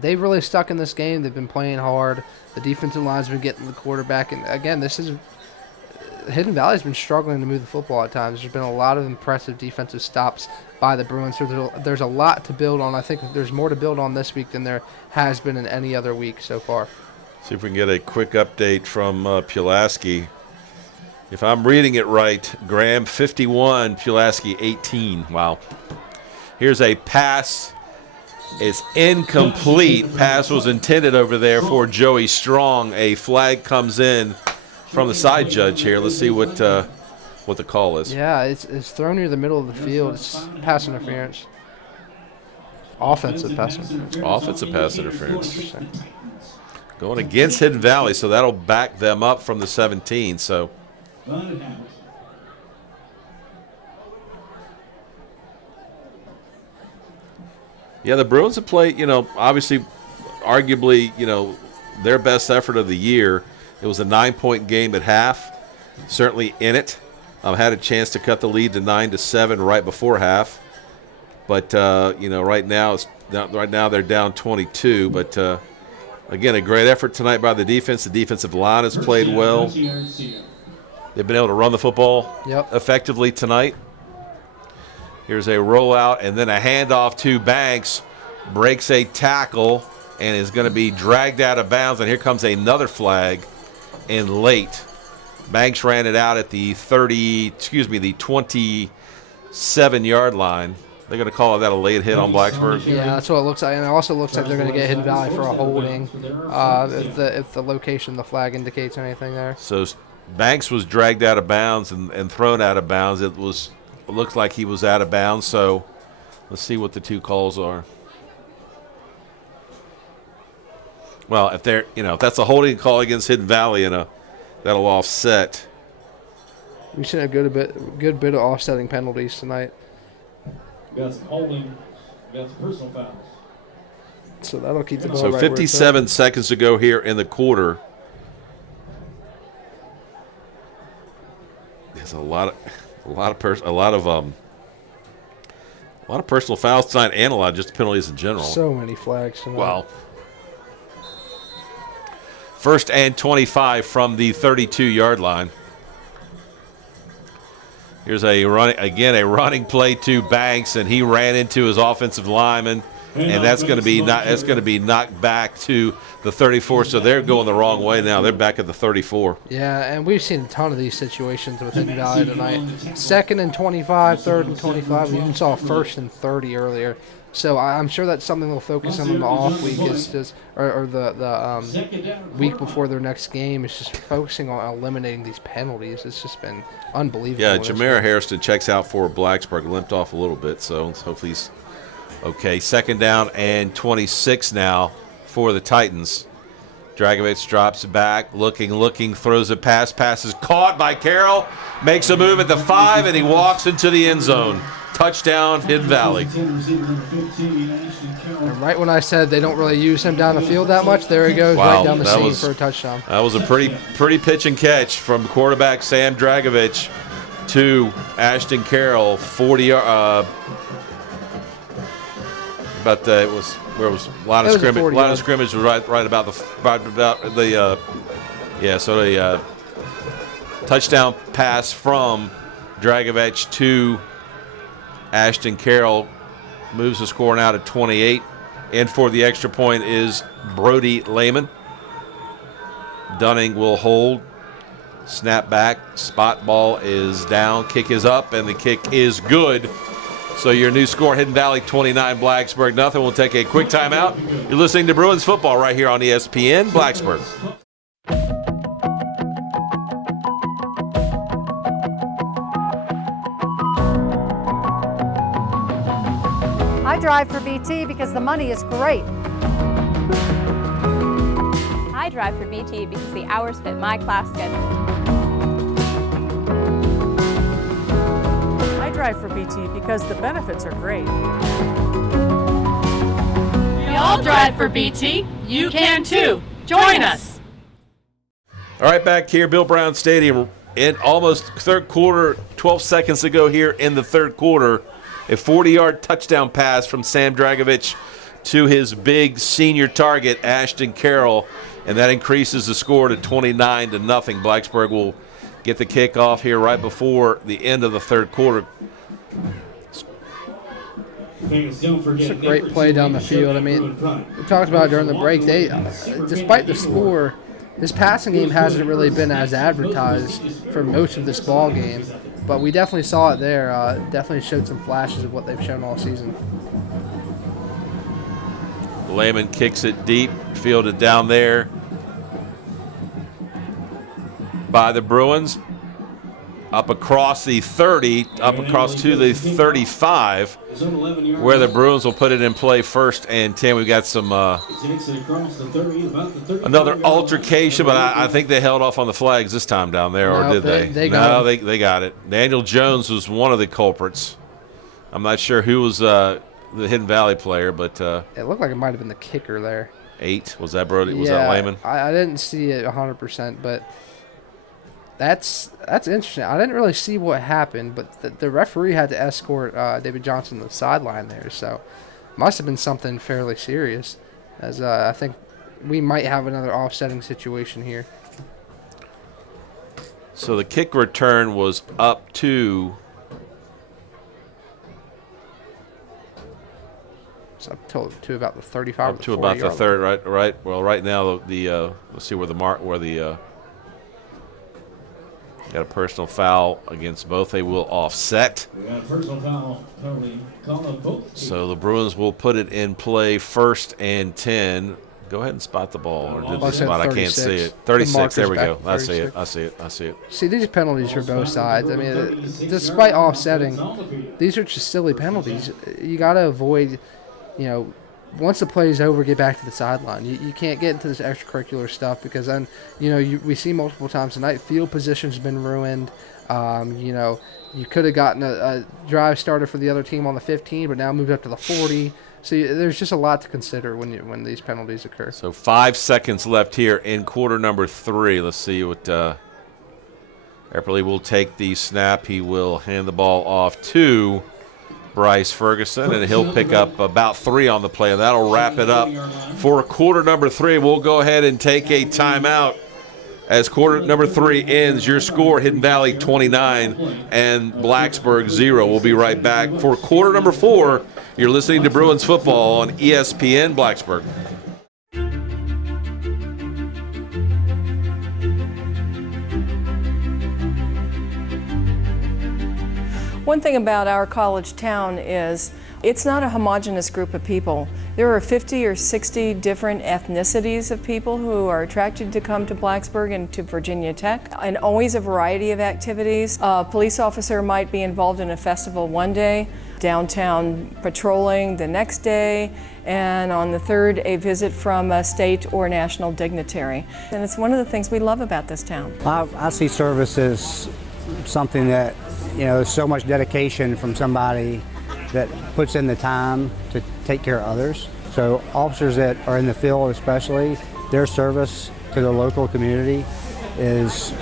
they've really stuck in this game. They've been playing hard. The defensive line's been getting the quarterback. And, again, Hidden Valley's been struggling to move the football at times. There's been a lot of impressive defensive stops by the Bruins. So there's a lot to build on. I think there's more to build on this week than there has been in any other week so far. See if we can get a quick update from Pulaski. If I'm reading it right, Graham 51, Pulaski 18. Wow. Here's a pass. It's incomplete. Pass was intended over there for Joey Strong. A flag comes in from the side judge here. Let's see what the call is. Yeah, it's thrown near the middle of the field. It's pass interference. Offensive pass interference. Offensive pass interference. Going against Hidden Valley, so that'll back them up from the 17. So. Yeah, the Bruins have played, obviously, arguably, their best effort of the year. It was a 9-point game at half. Certainly in it. Had a chance to cut the lead to 9-7 right before half. But, right now they're down 22. But, again, a great effort tonight by the defense. The defensive line has played well. They've been able to run the football effectively tonight. Here's a rollout and then a handoff to Banks. Breaks a tackle and is going to be dragged out of bounds. And here comes another flag in late. Banks ran it out at the 27-yard line. They're going to call that a late hit on Blacksburg. Yeah, that's what it looks like. And it also looks like they're going to get Hidden Valley for a holding if the location, the flag indicates anything there. So Banks was dragged out of bounds and thrown out of bounds. It looked like he was out of bounds. So let's see what the two calls are. Well, if that's a holding call against Hidden Valley, that'll offset. We should have good bit of offsetting penalties tonight. We got some holding, we got some personal fouls. So that'll keep the ball So right 57 seconds to go here in the quarter. There's a lot of personal fouls tonight, and a lot of just penalties in general. So many flags tonight. Wow. 1st and 25 from the 32-yard line. Here's a running play to Banks, and he ran into his offensive lineman, and that's going to be knocked back to the 34. So they're going the wrong way now. They're back at the 34. Yeah, and we've seen a ton of these situations with Hidden Valley tonight. 2nd and 25, 3rd and 25. We even saw 1st and 30 earlier. So I'm sure that's something they'll focus on in the off week, is just or the week before their next game, is just focusing on eliminating these penalties. It's just been unbelievable. Yeah, Jamera Harrison checks out for Blacksburg, limped off a little bit, so hopefully he's okay. 2nd down and 26 now for the Titans. Dragovich drops back, looking, throws a pass. Pass is caught by Carroll, makes a move at the 5, and he walks into the end zone. Touchdown, Hidden Valley. And right when I said they don't really use him down the field that much, there he goes, right down the seam for a touchdown. That was a pretty pitch and catch from quarterback Sam Dragovich to Ashton Carroll. 40 yards. But it was where it was a line of scrimmage. Line of scrimmage was right about the So the touchdown pass from Dragovich to Ashton Carroll moves the score now to 28. And for the extra point is Brody Lehman. Dunning will hold. Snap back. Spot ball is down. Kick is up, and the kick is good. So your new score, Hidden Valley 29, Blacksburg nothing. We'll take a quick timeout. You're listening to Bruins football right here on ESPN Blacksburg. I drive for BT because the money is great. I drive for BT because the hours fit my class schedule. I drive for BT because the benefits are great. We all drive for BT. You can too. Join us. All right, back here, Bill Brown Stadium, in almost third quarter, 12 seconds ago here in the third quarter, a 40-yard touchdown pass from Sam Dragovich to his big senior target, Ashton Carroll, and that increases the score to 29-0. Blacksburg will get the kickoff here right before the end of the third quarter. It's a great play down the field. I mean, we talked about it during the break. They, despite the score, this passing game hasn't really been as advertised for most of this ball game, but we definitely saw it there. Definitely showed some flashes of what they've shown all season. Lehman kicks it deep, fielded down there by the Bruins. Up across the 30, up across to the 35, where the Bruins will put it in play 1st and 10. We've got some another altercation, but I think they held off on the flags this time down there, or did they? They got it. They got it. Daniel Jones was one of the culprits. I'm not sure who was the Hidden Valley player, but it looked like it might have been the kicker there. 8 was that Brody? Was that Lehman? I didn't see it 100%, but. That's interesting. I didn't really see what happened, but the referee had to escort David Johnson to the sideline there, so must have been something fairly serious, as I think we might have another offsetting situation here. So the kick return was up to... It's up to about the 35 up to about the third, right. Well, right now the let's see where the got a personal foul against both. They will offset. We got a personal foul currently called on both. So the Bruins will put it in play 1st and 10. Go ahead and spot the ball. Or did the spot? I can't see it. 36. There we go. I see it. See, these penalties for both sides. I mean, despite offsetting, these are just silly penalties. You got to avoid, once the play is over, get back to the sideline. You can't get into this extracurricular stuff because then, we see multiple times tonight, field position's been ruined. You could have gotten a drive started for the other team on the 15, but now moved up to the 40. So there's just a lot to consider when these penalties occur. So 5 seconds left here in quarter number 3. Let's see what Epperly will take the snap. He will hand the ball off to Bryce Ferguson, and he'll pick up about 3 on the play, and that'll wrap it up for quarter number 3. We'll go ahead and take a timeout as quarter number 3 ends. Your score, Hidden Valley 29 and Blacksburg 0. We'll be right back for quarter number 4. You're listening to Bruins football on ESPN Blacksburg. One thing about our college town is it's not a homogeneous group of people. There are 50 or 60 different ethnicities of people who are attracted to come to Blacksburg and to Virginia Tech, and always a variety of activities. A police officer might be involved in a festival one day, downtown patrolling the next day, and on the third, a visit from a state or national dignitary. And it's one of the things we love about this town. I see service as something that, so much dedication from somebody that puts in the time to take care of others. So officers that are in the field especially, their service to the local community is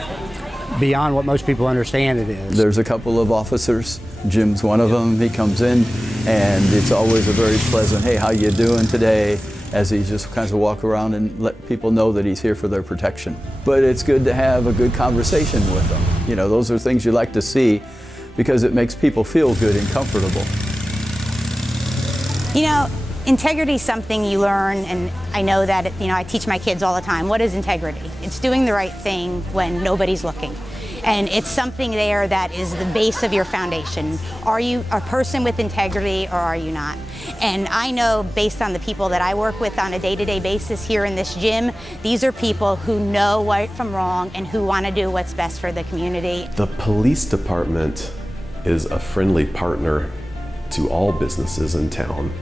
beyond what most people understand it is. There's a couple of officers. Jim's one of them. He comes in and it's always a very pleasant, hey, how you doing today? As he just kind of walk around and let people know that he's here for their protection. But it's good to have a good conversation with them. Those are things you like to see because it makes people feel good and comfortable. Integrity is something you learn, and I know that, I teach my kids all the time. What is integrity? It's doing the right thing when nobody's looking. And it's something there that is the base of your foundation. Are you a person with integrity or are you not? And I know based on the people that I work with on a day-to-day basis here in this gym, these are people who know right from wrong and who want to do what's best for the community. The police department is a friendly partner to all businesses in town.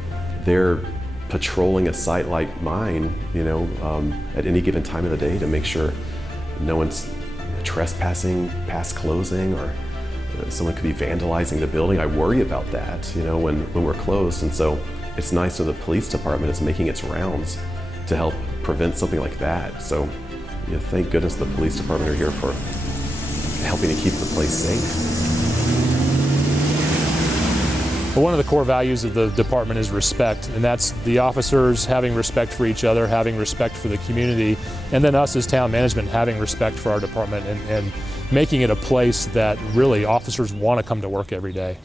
they're patrolling a site like mine, at any given time of the day to make sure no one's trespassing past closing, or someone could be vandalizing the building. I worry about that, when we're closed. And so it's nice that the police department is making its rounds to help prevent something like that. So thank goodness the police department are here for helping to keep the place safe. But one of the core values of the department is respect, and that's the officers having respect for each other, having respect for the community, and then us as town management having respect for our department and making it a place that really officers want to come to work every day.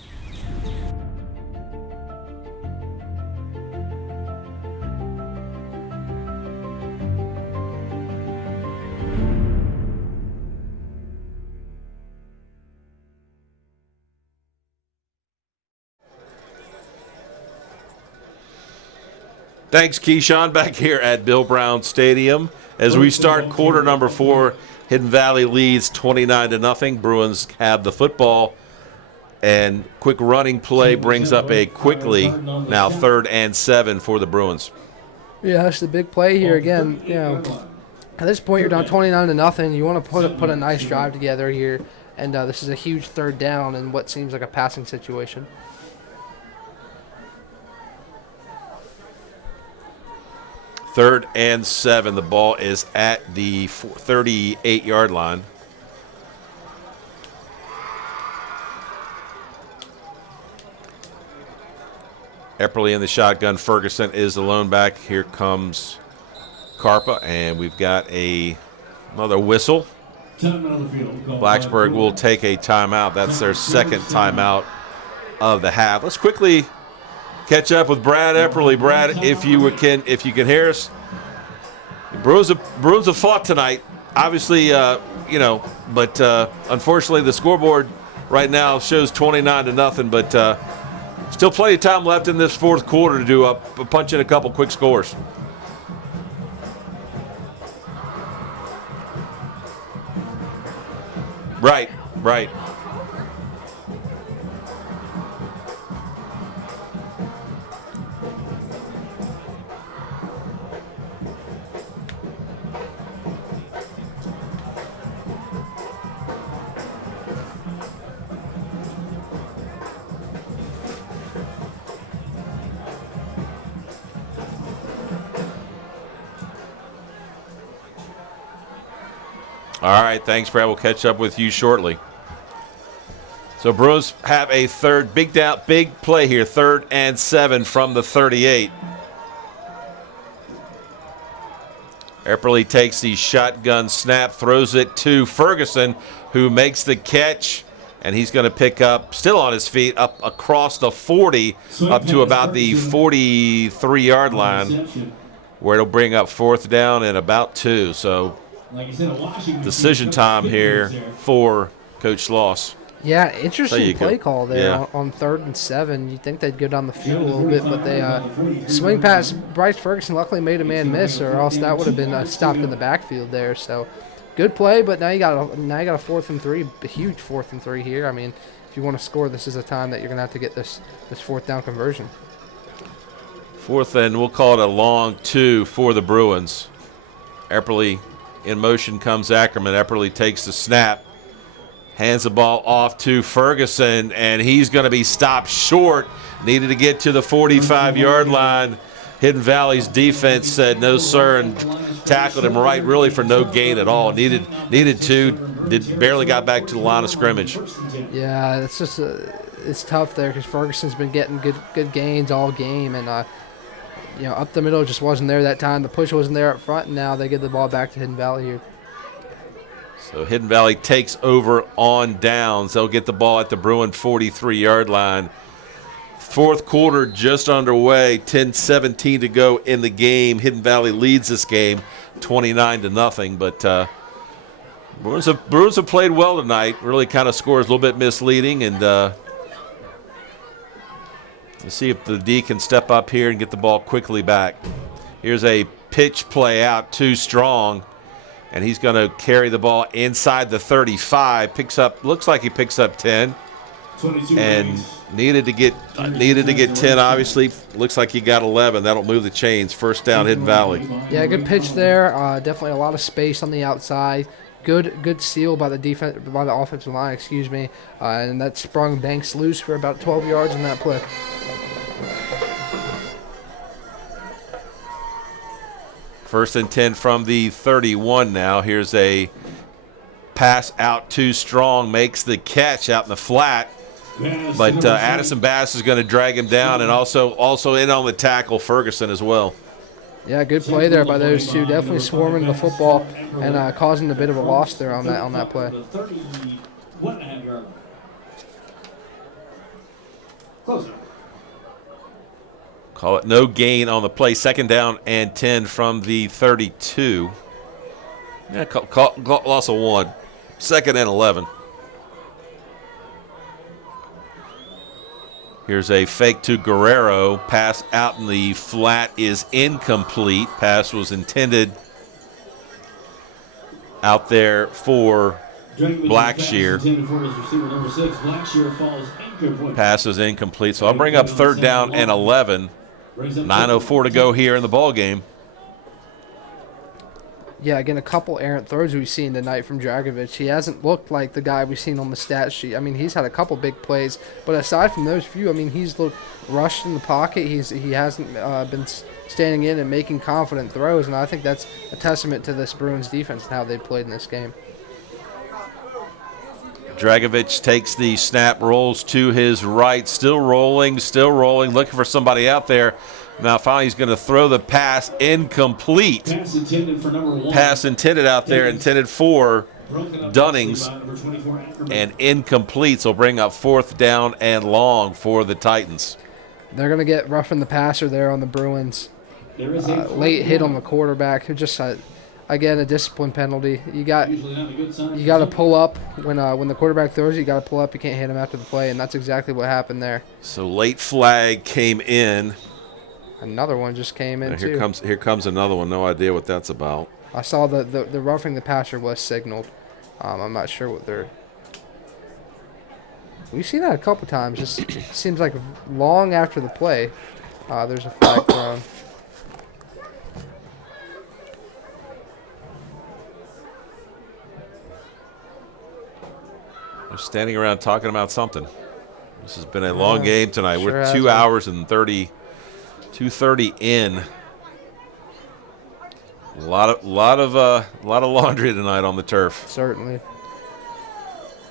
Thanks, Keyshawn. Back here at Bill Brown Stadium as we start quarter number 4. Hidden Valley leads 29-0. Bruins have the football, and quick running play brings up a quickly now 3rd and 7 for the Bruins. Yeah, that's the big play here again. At this point you're down 29-0. You want to put a nice drive together here, and this is a huge 3rd down in what seems like a passing situation. 3rd and 7. The ball is at the 38-yard line. Epperly in the shotgun. Ferguson is the lone back. Here comes Carpa, and we've got another whistle. Blacksburg will take a timeout. That's their 2nd timeout of the half. Let's quickly catch up with Brad Epperly. Brad, if you can hear us, Bruins have fought tonight. Obviously, but unfortunately the scoreboard right now shows 29-0. But still plenty of time left in this 4th quarter to do punch in a couple quick scores. Right. All right, thanks, Brad. We'll catch up with you shortly. So Bruins have a big play here, 3rd and 7 from the 38. Epperly takes the shotgun snap, throws it to Ferguson, who makes the catch, and he's going to pick up, still on his feet, up across the 40, up to about the 43-yard line, where it'll bring up 4th down and about 2. So decision time here for Coach Sloss. Yeah, interesting play call there on 3rd and 7. You'd think they'd go down the field a little bit, but they swing past Bryce Ferguson. Luckily made a man miss, or else that would have been stopped in the backfield there. So good play, but now you got a 4th and 3, a huge 4th and 3 here. I mean, if you want to score, this is a time that you're going to have to get this 4th down conversion. 4th and we'll call it a long 2 for the Bruins. Epperly in motion comes Ackerman. Epperly takes the snap, hands the ball off to Ferguson, and he's going to be stopped short. Needed to get to the 45-yard line. Hidden Valley's defense said no, sir, and tackled him right really for no gain at all. Needed barely got back to the line of scrimmage. Yeah, it's just it's tough there because Ferguson's been getting good gains all game, and up the middle just wasn't there that time. The push wasn't there up front, and now they get the ball back to Hidden Valley here. So Hidden Valley takes over on downs. They'll get the ball at the Bruin 43-yard line. 4th quarter just underway, 10-17 to go in the game. Hidden Valley leads this game 29-0, but Bruins have played well tonight. Really kind of scores a little bit misleading, and let's see if the D can step up here and get the ball quickly back. Here's a pitch play out too strong, and he's going to carry the ball inside the 35. Looks like he picks up 10. and needed to get 10. Obviously, looks like he got 11. That'll move the chains. First down, Hidden Valley. Yeah, good pitch there. Definitely a lot of space on the outside. Good steal by the offensive line. And that sprung Banks loose for about 12 yards in that play. First and 10 from the 31 now. Here's a pass out to Strong. Makes the catch out in the flat. But Addison Bass is going to drag him down, and also in on the tackle, Ferguson as well. Yeah, good play there by those two. Definitely swarming the football and causing a bit of a loss there on that play. Call it no gain on the play. Second down and 10 from the 32. Yeah, loss of 1. Second and 11. Here's a fake to Guerrero. Pass out in the flat is incomplete. Pass was intended out there for Blackshear. Pass is incomplete. So I'll bring up third down and 11. 9:04 to go here in the ball game. Yeah, again, a couple errant throws we've seen tonight from Dragovich. He hasn't looked like the guy we've seen on the stat sheet. I mean, he's had a couple big plays, but aside from those few, I mean, he's looked rushed in the pocket. He hasn't been standing in and making confident throws, and I think that's a testament to this Bruins defense and how they played in this game. Dragovich takes the snap, rolls to his right, still rolling, looking for somebody out there. Now finally he's going to throw the pass, incomplete. Pass intended for number 1. Pass intended out there, intended for Dunnings, and incomplete. So bring up fourth down and long for the Titans. They're going to get roughing the passer there on the Bruins. Late hit on the quarterback, who just again, a discipline penalty. You got to pull up when the quarterback throws. You got to pull up. You can't hit him after the play, and that's exactly what happened there. So late flag came in. Another one just came in too. Here comes another one. No idea what that's about. I saw the roughing the passer was signaled. I'm not sure what they're. We've seen that a couple times. Just seems like long after the play, there's a flag thrown. They're standing around talking about something. This has been a long game tonight. Sure We're 2 hours and 2:30 in. A lot of laundry tonight on the turf. Certainly.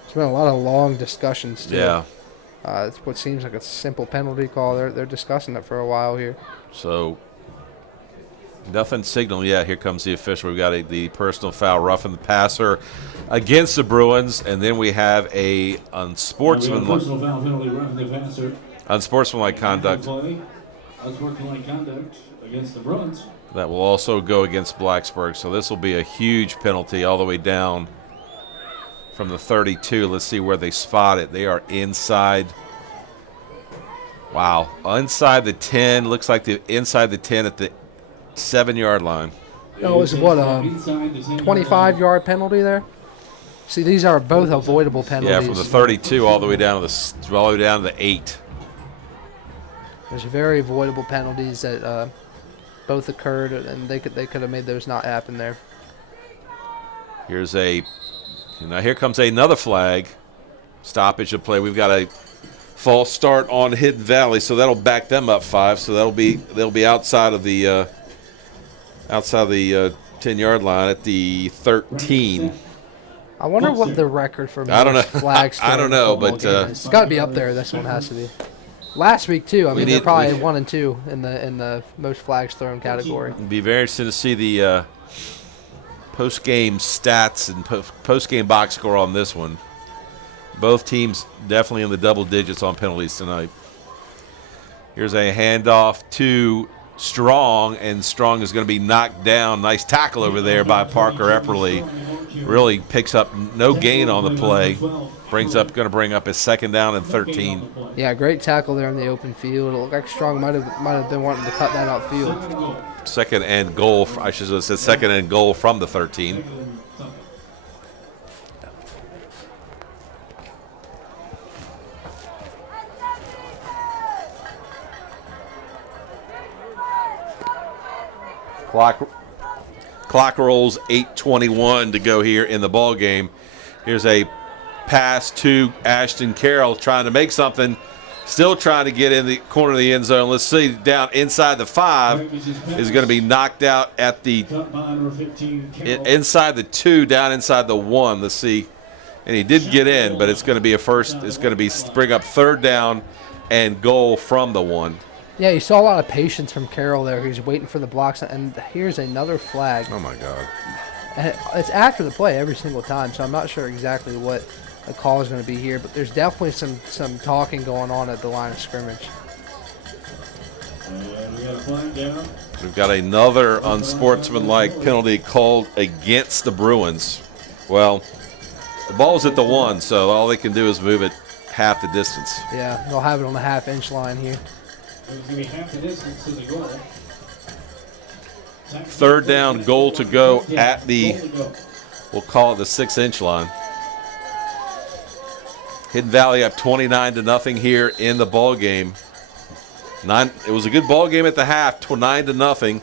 There's been a lot of long discussions too. Yeah. It's what seems like a simple penalty call. They're discussing it for a while here. So nothing signal yet. Here comes the official. We've got the personal foul, roughing the passer against the Bruins, and then we have a unsportsmanlike conduct. Unsportsmanlike conduct against the Bruins. That will also go against Blacksburg. So this will be a huge penalty all the way down from the 32. Let's see where they spot it. They are inside. Wow. Inside the 10. Looks like they're inside the 10 at the 7-yard line. That was what, 25-yard penalty there? See, these are both avoidable penalties. Yeah, from the 32 all the way down to the 8. There's very avoidable penalties that both occurred, and they could have made those not happen there. Here comes another flag. Stoppage of play. We've got a false start on Hidden Valley, so that'll back them up 5. So they'll be outside of the 10-yard line at the 13. I wonder what the record for most flags. I don't know, but it's got to be up there. This one has to be. Last week too. I mean, they're probably 1 and 2 in the most flags thrown category. It'd be very interesting to see the post-game stats and post-game box score on this one. Both teams definitely in the double digits on penalties tonight. Here's a handoff to Strong, and Strong is going to be knocked down. Nice tackle over there by Parker Epperly. Really picks up no gain on the play. Going to bring up his second down and 13. Yeah, great tackle there in the open field. It looked like Strong might have been wanting to cut that outfield. Second and goal. I should have said second and goal from the 13. Clock rolls 8:21 to go here in the ball game. Here's a pass to Ashton Carroll trying to make something. Still trying to get in the corner of the end zone. Let's see, down inside the 5 is going to be knocked out at the inside the 2, down inside the 1. Let's see. And he did get in, but it's going to be a first. It's going to be bring up 3rd down and goal from the 1. Yeah, you saw a lot of patience from Carroll there. He's waiting for the blocks, and here's another flag. Oh, my God. And it's after the play every single time, so I'm not sure exactly what the call is going to be here, but there's definitely some talking going on at the line of scrimmage. We've got another unsportsmanlike penalty called against the Bruins. Well, the ball's at the 1, so all they can do is move it half the distance. Yeah, they'll have it on the half-inch line here. It's going to be half the distance to the goal. 3rd down, goal to go at the, we'll call it the 6-inch line. Hidden Valley up 29-0 here in the ball game. It was a good ball game at the half, 9-0,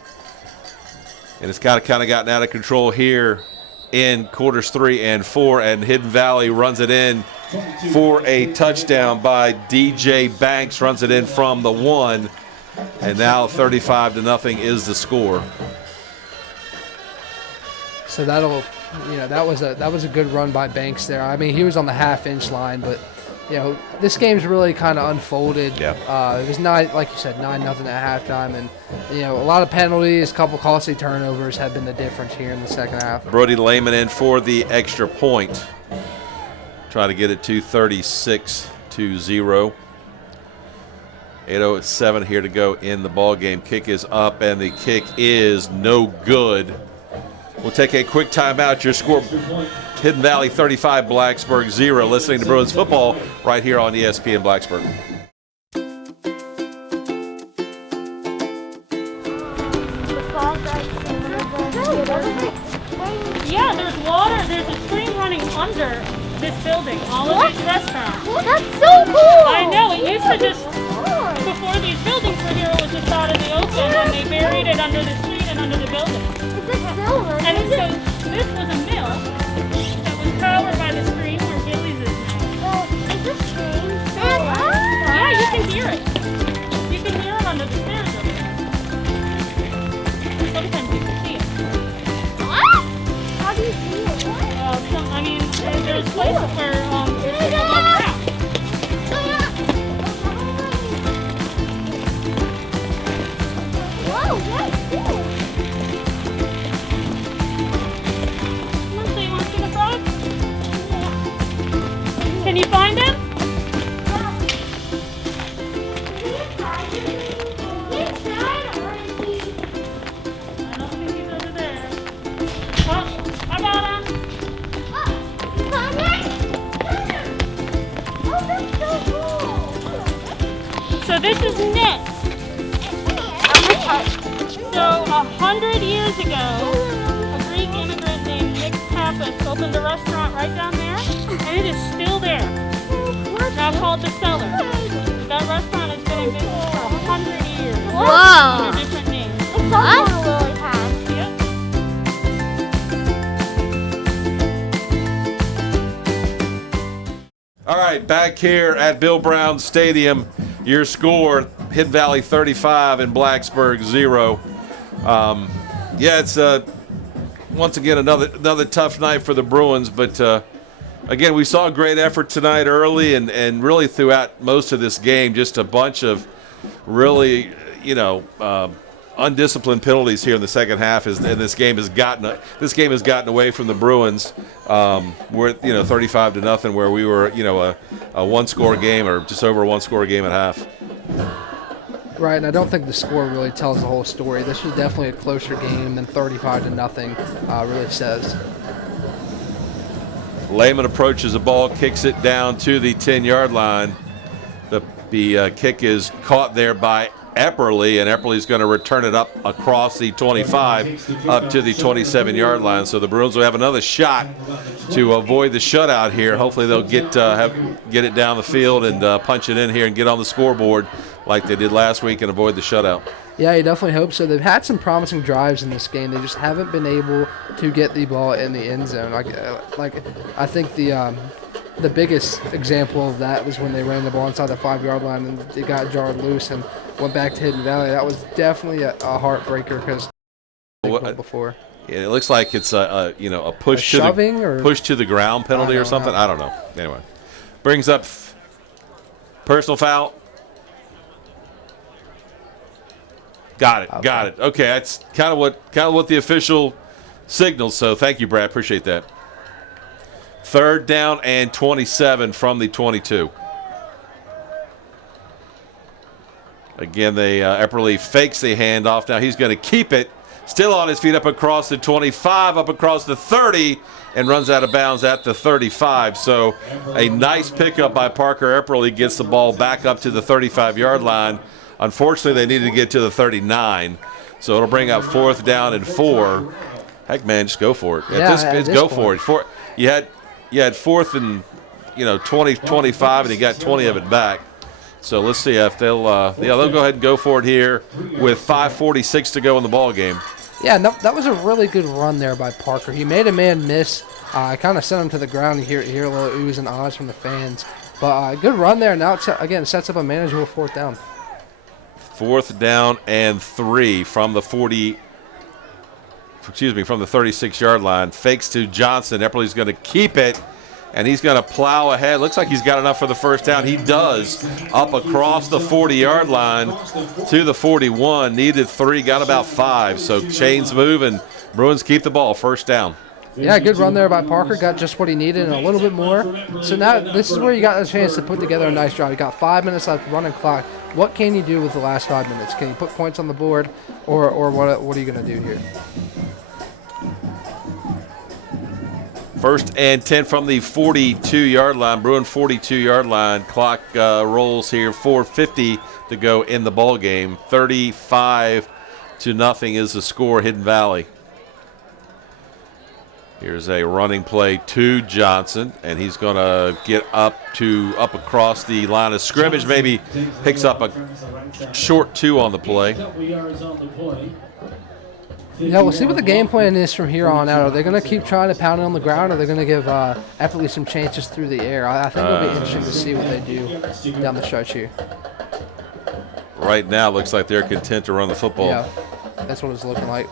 and it's kind of gotten out of control here in quarters 3 and 4. And Hidden Valley runs it in for a touchdown by DJ Banks. Runs it in from the 1, and now 35-0 is the score. So that'll. That was a good run by Banks there. I mean, he was on the half-inch line, but this game's really kind of unfolded. Yeah. It was like you said, 9-0 at halftime, and a lot of penalties, a couple costly turnovers have been the difference here in the second half. Brody Lehman in for the extra point, trying to get it to 36-0. 8:07 here to go in the ball game. Kick is up, and the kick is no good. We'll take a quick timeout. Your score, Hidden Valley 35, Blacksburg 0. Listening to Bruins football right here on ESPN Blacksburg. Yeah, there's water. There's a stream running under this building, all of these restaurants. That's so cool! I know. It used to just, before these buildings were here, it was just out in the open, and they buried it under the street and under the building. And so this was a mill that was powered by the stream where Gillies is now. Is this stream? Yeah, you can hear it. You can hear it under the stairs over there. Sometimes you can see it. What? How do you see it? There's places where it's crap. Whoa, that's cool. Can you find him? I don't think he's over there. Oh, I got him. So this is Nick. So 100 years ago, a Greek immigrant named Nick Pappas opened a restaurant right down there, and it is still there. Now called The Cellar. That restaurant has been in business for 100 years. Wow. Under different names. It's so cool, Lily Pad. All right, back here at Bill Brown Stadium, your score, Hidden Valley 35 and Blacksburg 0. It's once again another tough night for the Bruins, but again, we saw a great effort tonight early and really throughout most of this game, just a bunch of really, undisciplined penalties here in the second half, and this game has gotten away from the Bruins. We're at 35-0, where we were a one-score game or just over a one-score game at half. Right, and I don't think the score really tells the whole story. This was definitely a closer game than 35-0 really says. Lehman approaches the ball, kicks it down to the 10-yard line. The kick is caught there by Epperly, and Epperly's going to return it up across the 25 up to the 27-yard line. So the Bruins will have another shot to avoid the shutout here. Hopefully they'll get it down the field and punch it in here and get on the scoreboard like they did last week and avoid the shutout. Yeah, you definitely hope so. They've had some promising drives in this game. They just haven't been able to get the ball in the end zone. Like I think the biggest example of that was when they ran the ball inside the 5-yard line and it got jarred loose and went back to Hidden Valley. That was definitely a heartbreaker because before. Yeah, it looks like it's a push to the ground penalty or something. I don't know. Anyway, brings up personal foul. Got it. Okay, that's kind of what the official signals. So thank you, Brad. Appreciate that. 3rd down and 27 from the 22. Again, Epperly fakes the handoff. Now he's going to keep it. Still on his feet up across the 25, up across the 30, and runs out of bounds at the 35. So a nice pickup by Parker Epperly gets the ball back up to the 35-yard line. Unfortunately, they needed to get to the 39, so it'll bring up 4th down and 4. Heck, man, just go for it. Go for it. You had 4th and 20, 25, and you got 20 of it back. So let's see if they'll go ahead and go for it here with 5:46 to go in the ball game. Yeah, no, that was a really good run there by Parker. He made a man miss. Kind of sent him to the ground. You hear a little oohs and ahs from the fans. But good run there. Now it sets up a manageable 4th down. 4th down and 3 from the 36-yard line. Fakes to Johnson. Epperly's going to keep it, and he's going to plow ahead. Looks like he's got enough for the 1st down. He does. Up across the 40-yard line to the 41. Needed 3, got about 5. So chains move, and Bruins keep the ball. 1st down. Yeah, good run there by Parker. Got just what he needed and a little bit more. So now this is where you got a chance to put together a nice drive. You got 5 minutes left, running clock. What can you do with the last 5 minutes? Can you put points on the board, or what are you going to do here? 1st and 10 from the 42-yard line. Bruin 42-yard line. Clock rolls here. 4:50 to go in the ball game. 35-0 is the score. Hidden Valley. Here's a running play to Johnson, and he's going to get up across the line of scrimmage. Maybe picks up a short 2 on the play. Yeah, we'll see what the game plan is from here on out. Are they going to keep trying to pound it on the ground, or are they going to give Epperly some chances through the air? I think it'll be interesting to see what they do down the stretch here. Right now, it looks like they're content to run the football. Yeah, that's what it's looking like.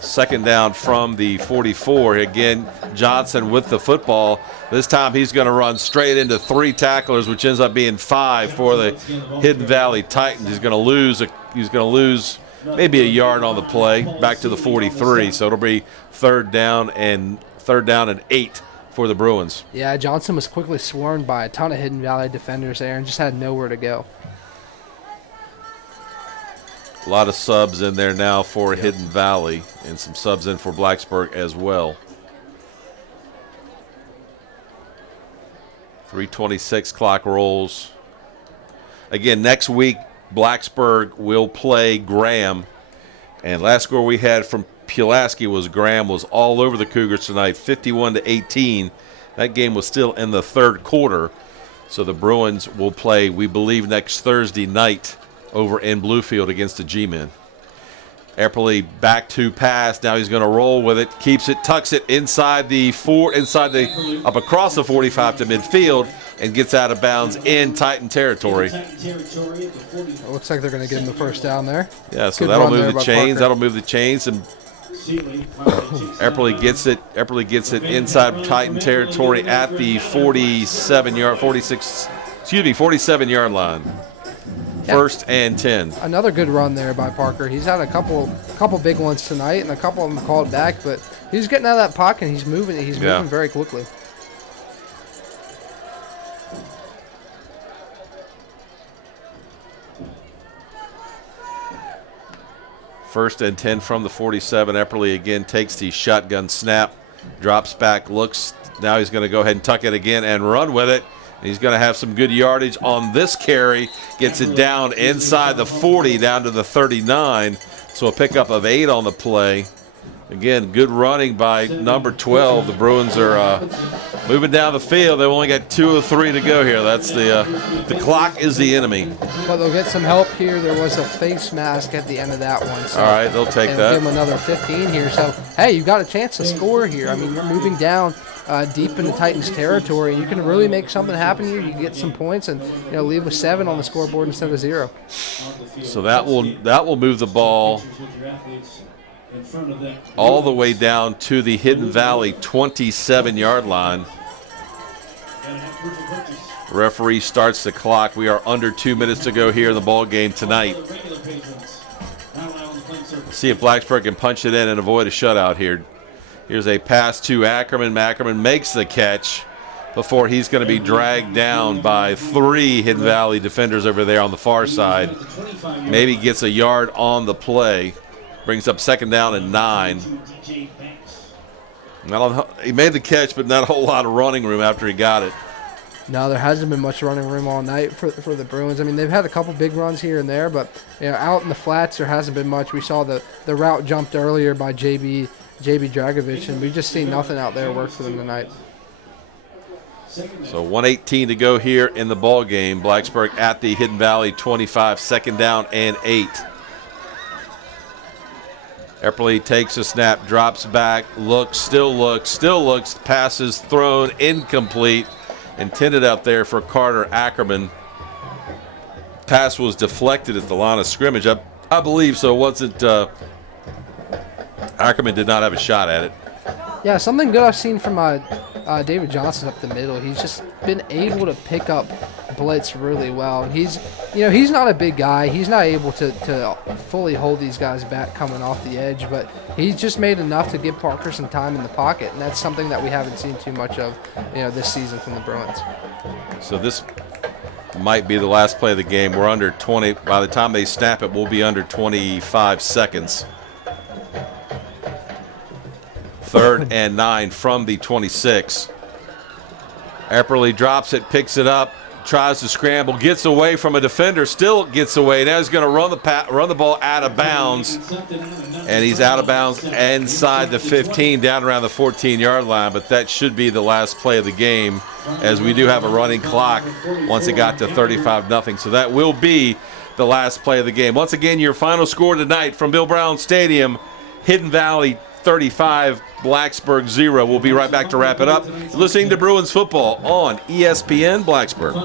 Second down from the 44. Again, Johnson with the football. This time he's going to run straight into 3 tacklers, which ends up being 5 for the Hidden Valley Titans. He's going to lose maybe a yard on the play back to the 43. So it'll be third down and 8 for the Bruins. Yeah, Johnson was quickly swarmed by a ton of Hidden Valley defenders there and just had nowhere to go. A lot of subs in there now for Hidden Valley, and some subs in for Blacksburg as well. 3:26 clock rolls. Again, next week, Blacksburg will play Graham. And last score we had from Pulaski was Graham was all over the Cougars tonight, 51-18. That game was still in the 3rd quarter. So the Bruins will play, we believe, next Thursday night over in Bluefield against the G-Men. Epperly back to pass. Now he's going to roll with it. Keeps it, tucks it up across the 45 to midfield, and gets out of bounds in Titan territory. It looks like they're going to give him the 1st down there. Yeah, so that'll move the chains. That'll move the chains, and Epperly gets it. Epperly gets it inside Titan territory at the 47-yard line. Yeah. 1st and 10. Another good run there by Parker. He's had a couple big ones tonight, and a couple of them called back, but he's getting out of that pocket and he's moving moving very quickly. First and 10 from the 47. Epperly again takes the shotgun snap, drops back, looks. Now he's going to go ahead and tuck it again and run with it. He's going to have some good yardage on this carry. Gets it down inside the 40, down to the 39. So a pickup of 8 on the play Again, good running by number 12. The Bruins are moving down the field. They've only got 2 or 3 to go here. That's the clock is the enemy. But they'll get some help here. There was a face mask at the end of that one. So all right, they'll take that. Give them another 15 here. So, hey, you got a chance to score here. I mean, you're moving down deep into Titans territory. You can really make something happen here. You can get some points and leave with 7 on the scoreboard instead of 0. So that will move the ball all the way down to the Hidden Valley 27-yard line. Referee starts the clock. We are under 2 minutes to go here in the ball game tonight. See if Blacksburg can punch it in and avoid a shutout here. Here's a pass to Ackerman. Ackerman makes the catch before he's going to be dragged down by 3 Hidden Valley defenders over there on the far side. Maybe gets a yard on the play. Brings up 2nd down and 9. He made the catch, but not a whole lot of running room after he got it. No, there hasn't been much running room all night for the Bruins. I mean, they've had a couple big runs here and there, but out in the flats there hasn't been much. We saw the route jumped earlier by JB Dragovich, and we've just seen nothing out there work for them tonight. So 1:18 to go here in the ball game. Blacksburg at the Hidden Valley 25, 2nd down and 8. Epperly takes a snap, drops back, still looks, passes thrown, incomplete. Intended out there for Carter Ackerman. Pass was deflected at the line of scrimmage. I believe so. It wasn't Ackerman did not have a shot at it. Yeah, something good I've seen from David Johnson up the middle. He's just been able to pick up blitz really well. And he's not a big guy. He's not able to fully hold these guys back coming off the edge, but he's just made enough to give Parker some time in the pocket, and that's something that we haven't seen too much of this season from the Bruins. So this might be the last play of the game. We're under 20. By the time they snap it, we'll be under 25 seconds. 3rd and 9 from the 26. Epperly drops it, picks it up, tries to scramble, gets away from a defender, still gets away. Now he's going to run the ball out of bounds, and he's out of bounds inside the 15, down around the 14-yard line. But that should be the last play of the game, as we do have a running clock once it got to 35-0. So that will be the last play of the game. Once again, your final score tonight from Bill Brown Stadium: Hidden Valley 35, Blacksburg 0. We'll be right back to wrap it up. You're listening to Bruins football on ESPN Blacksburg.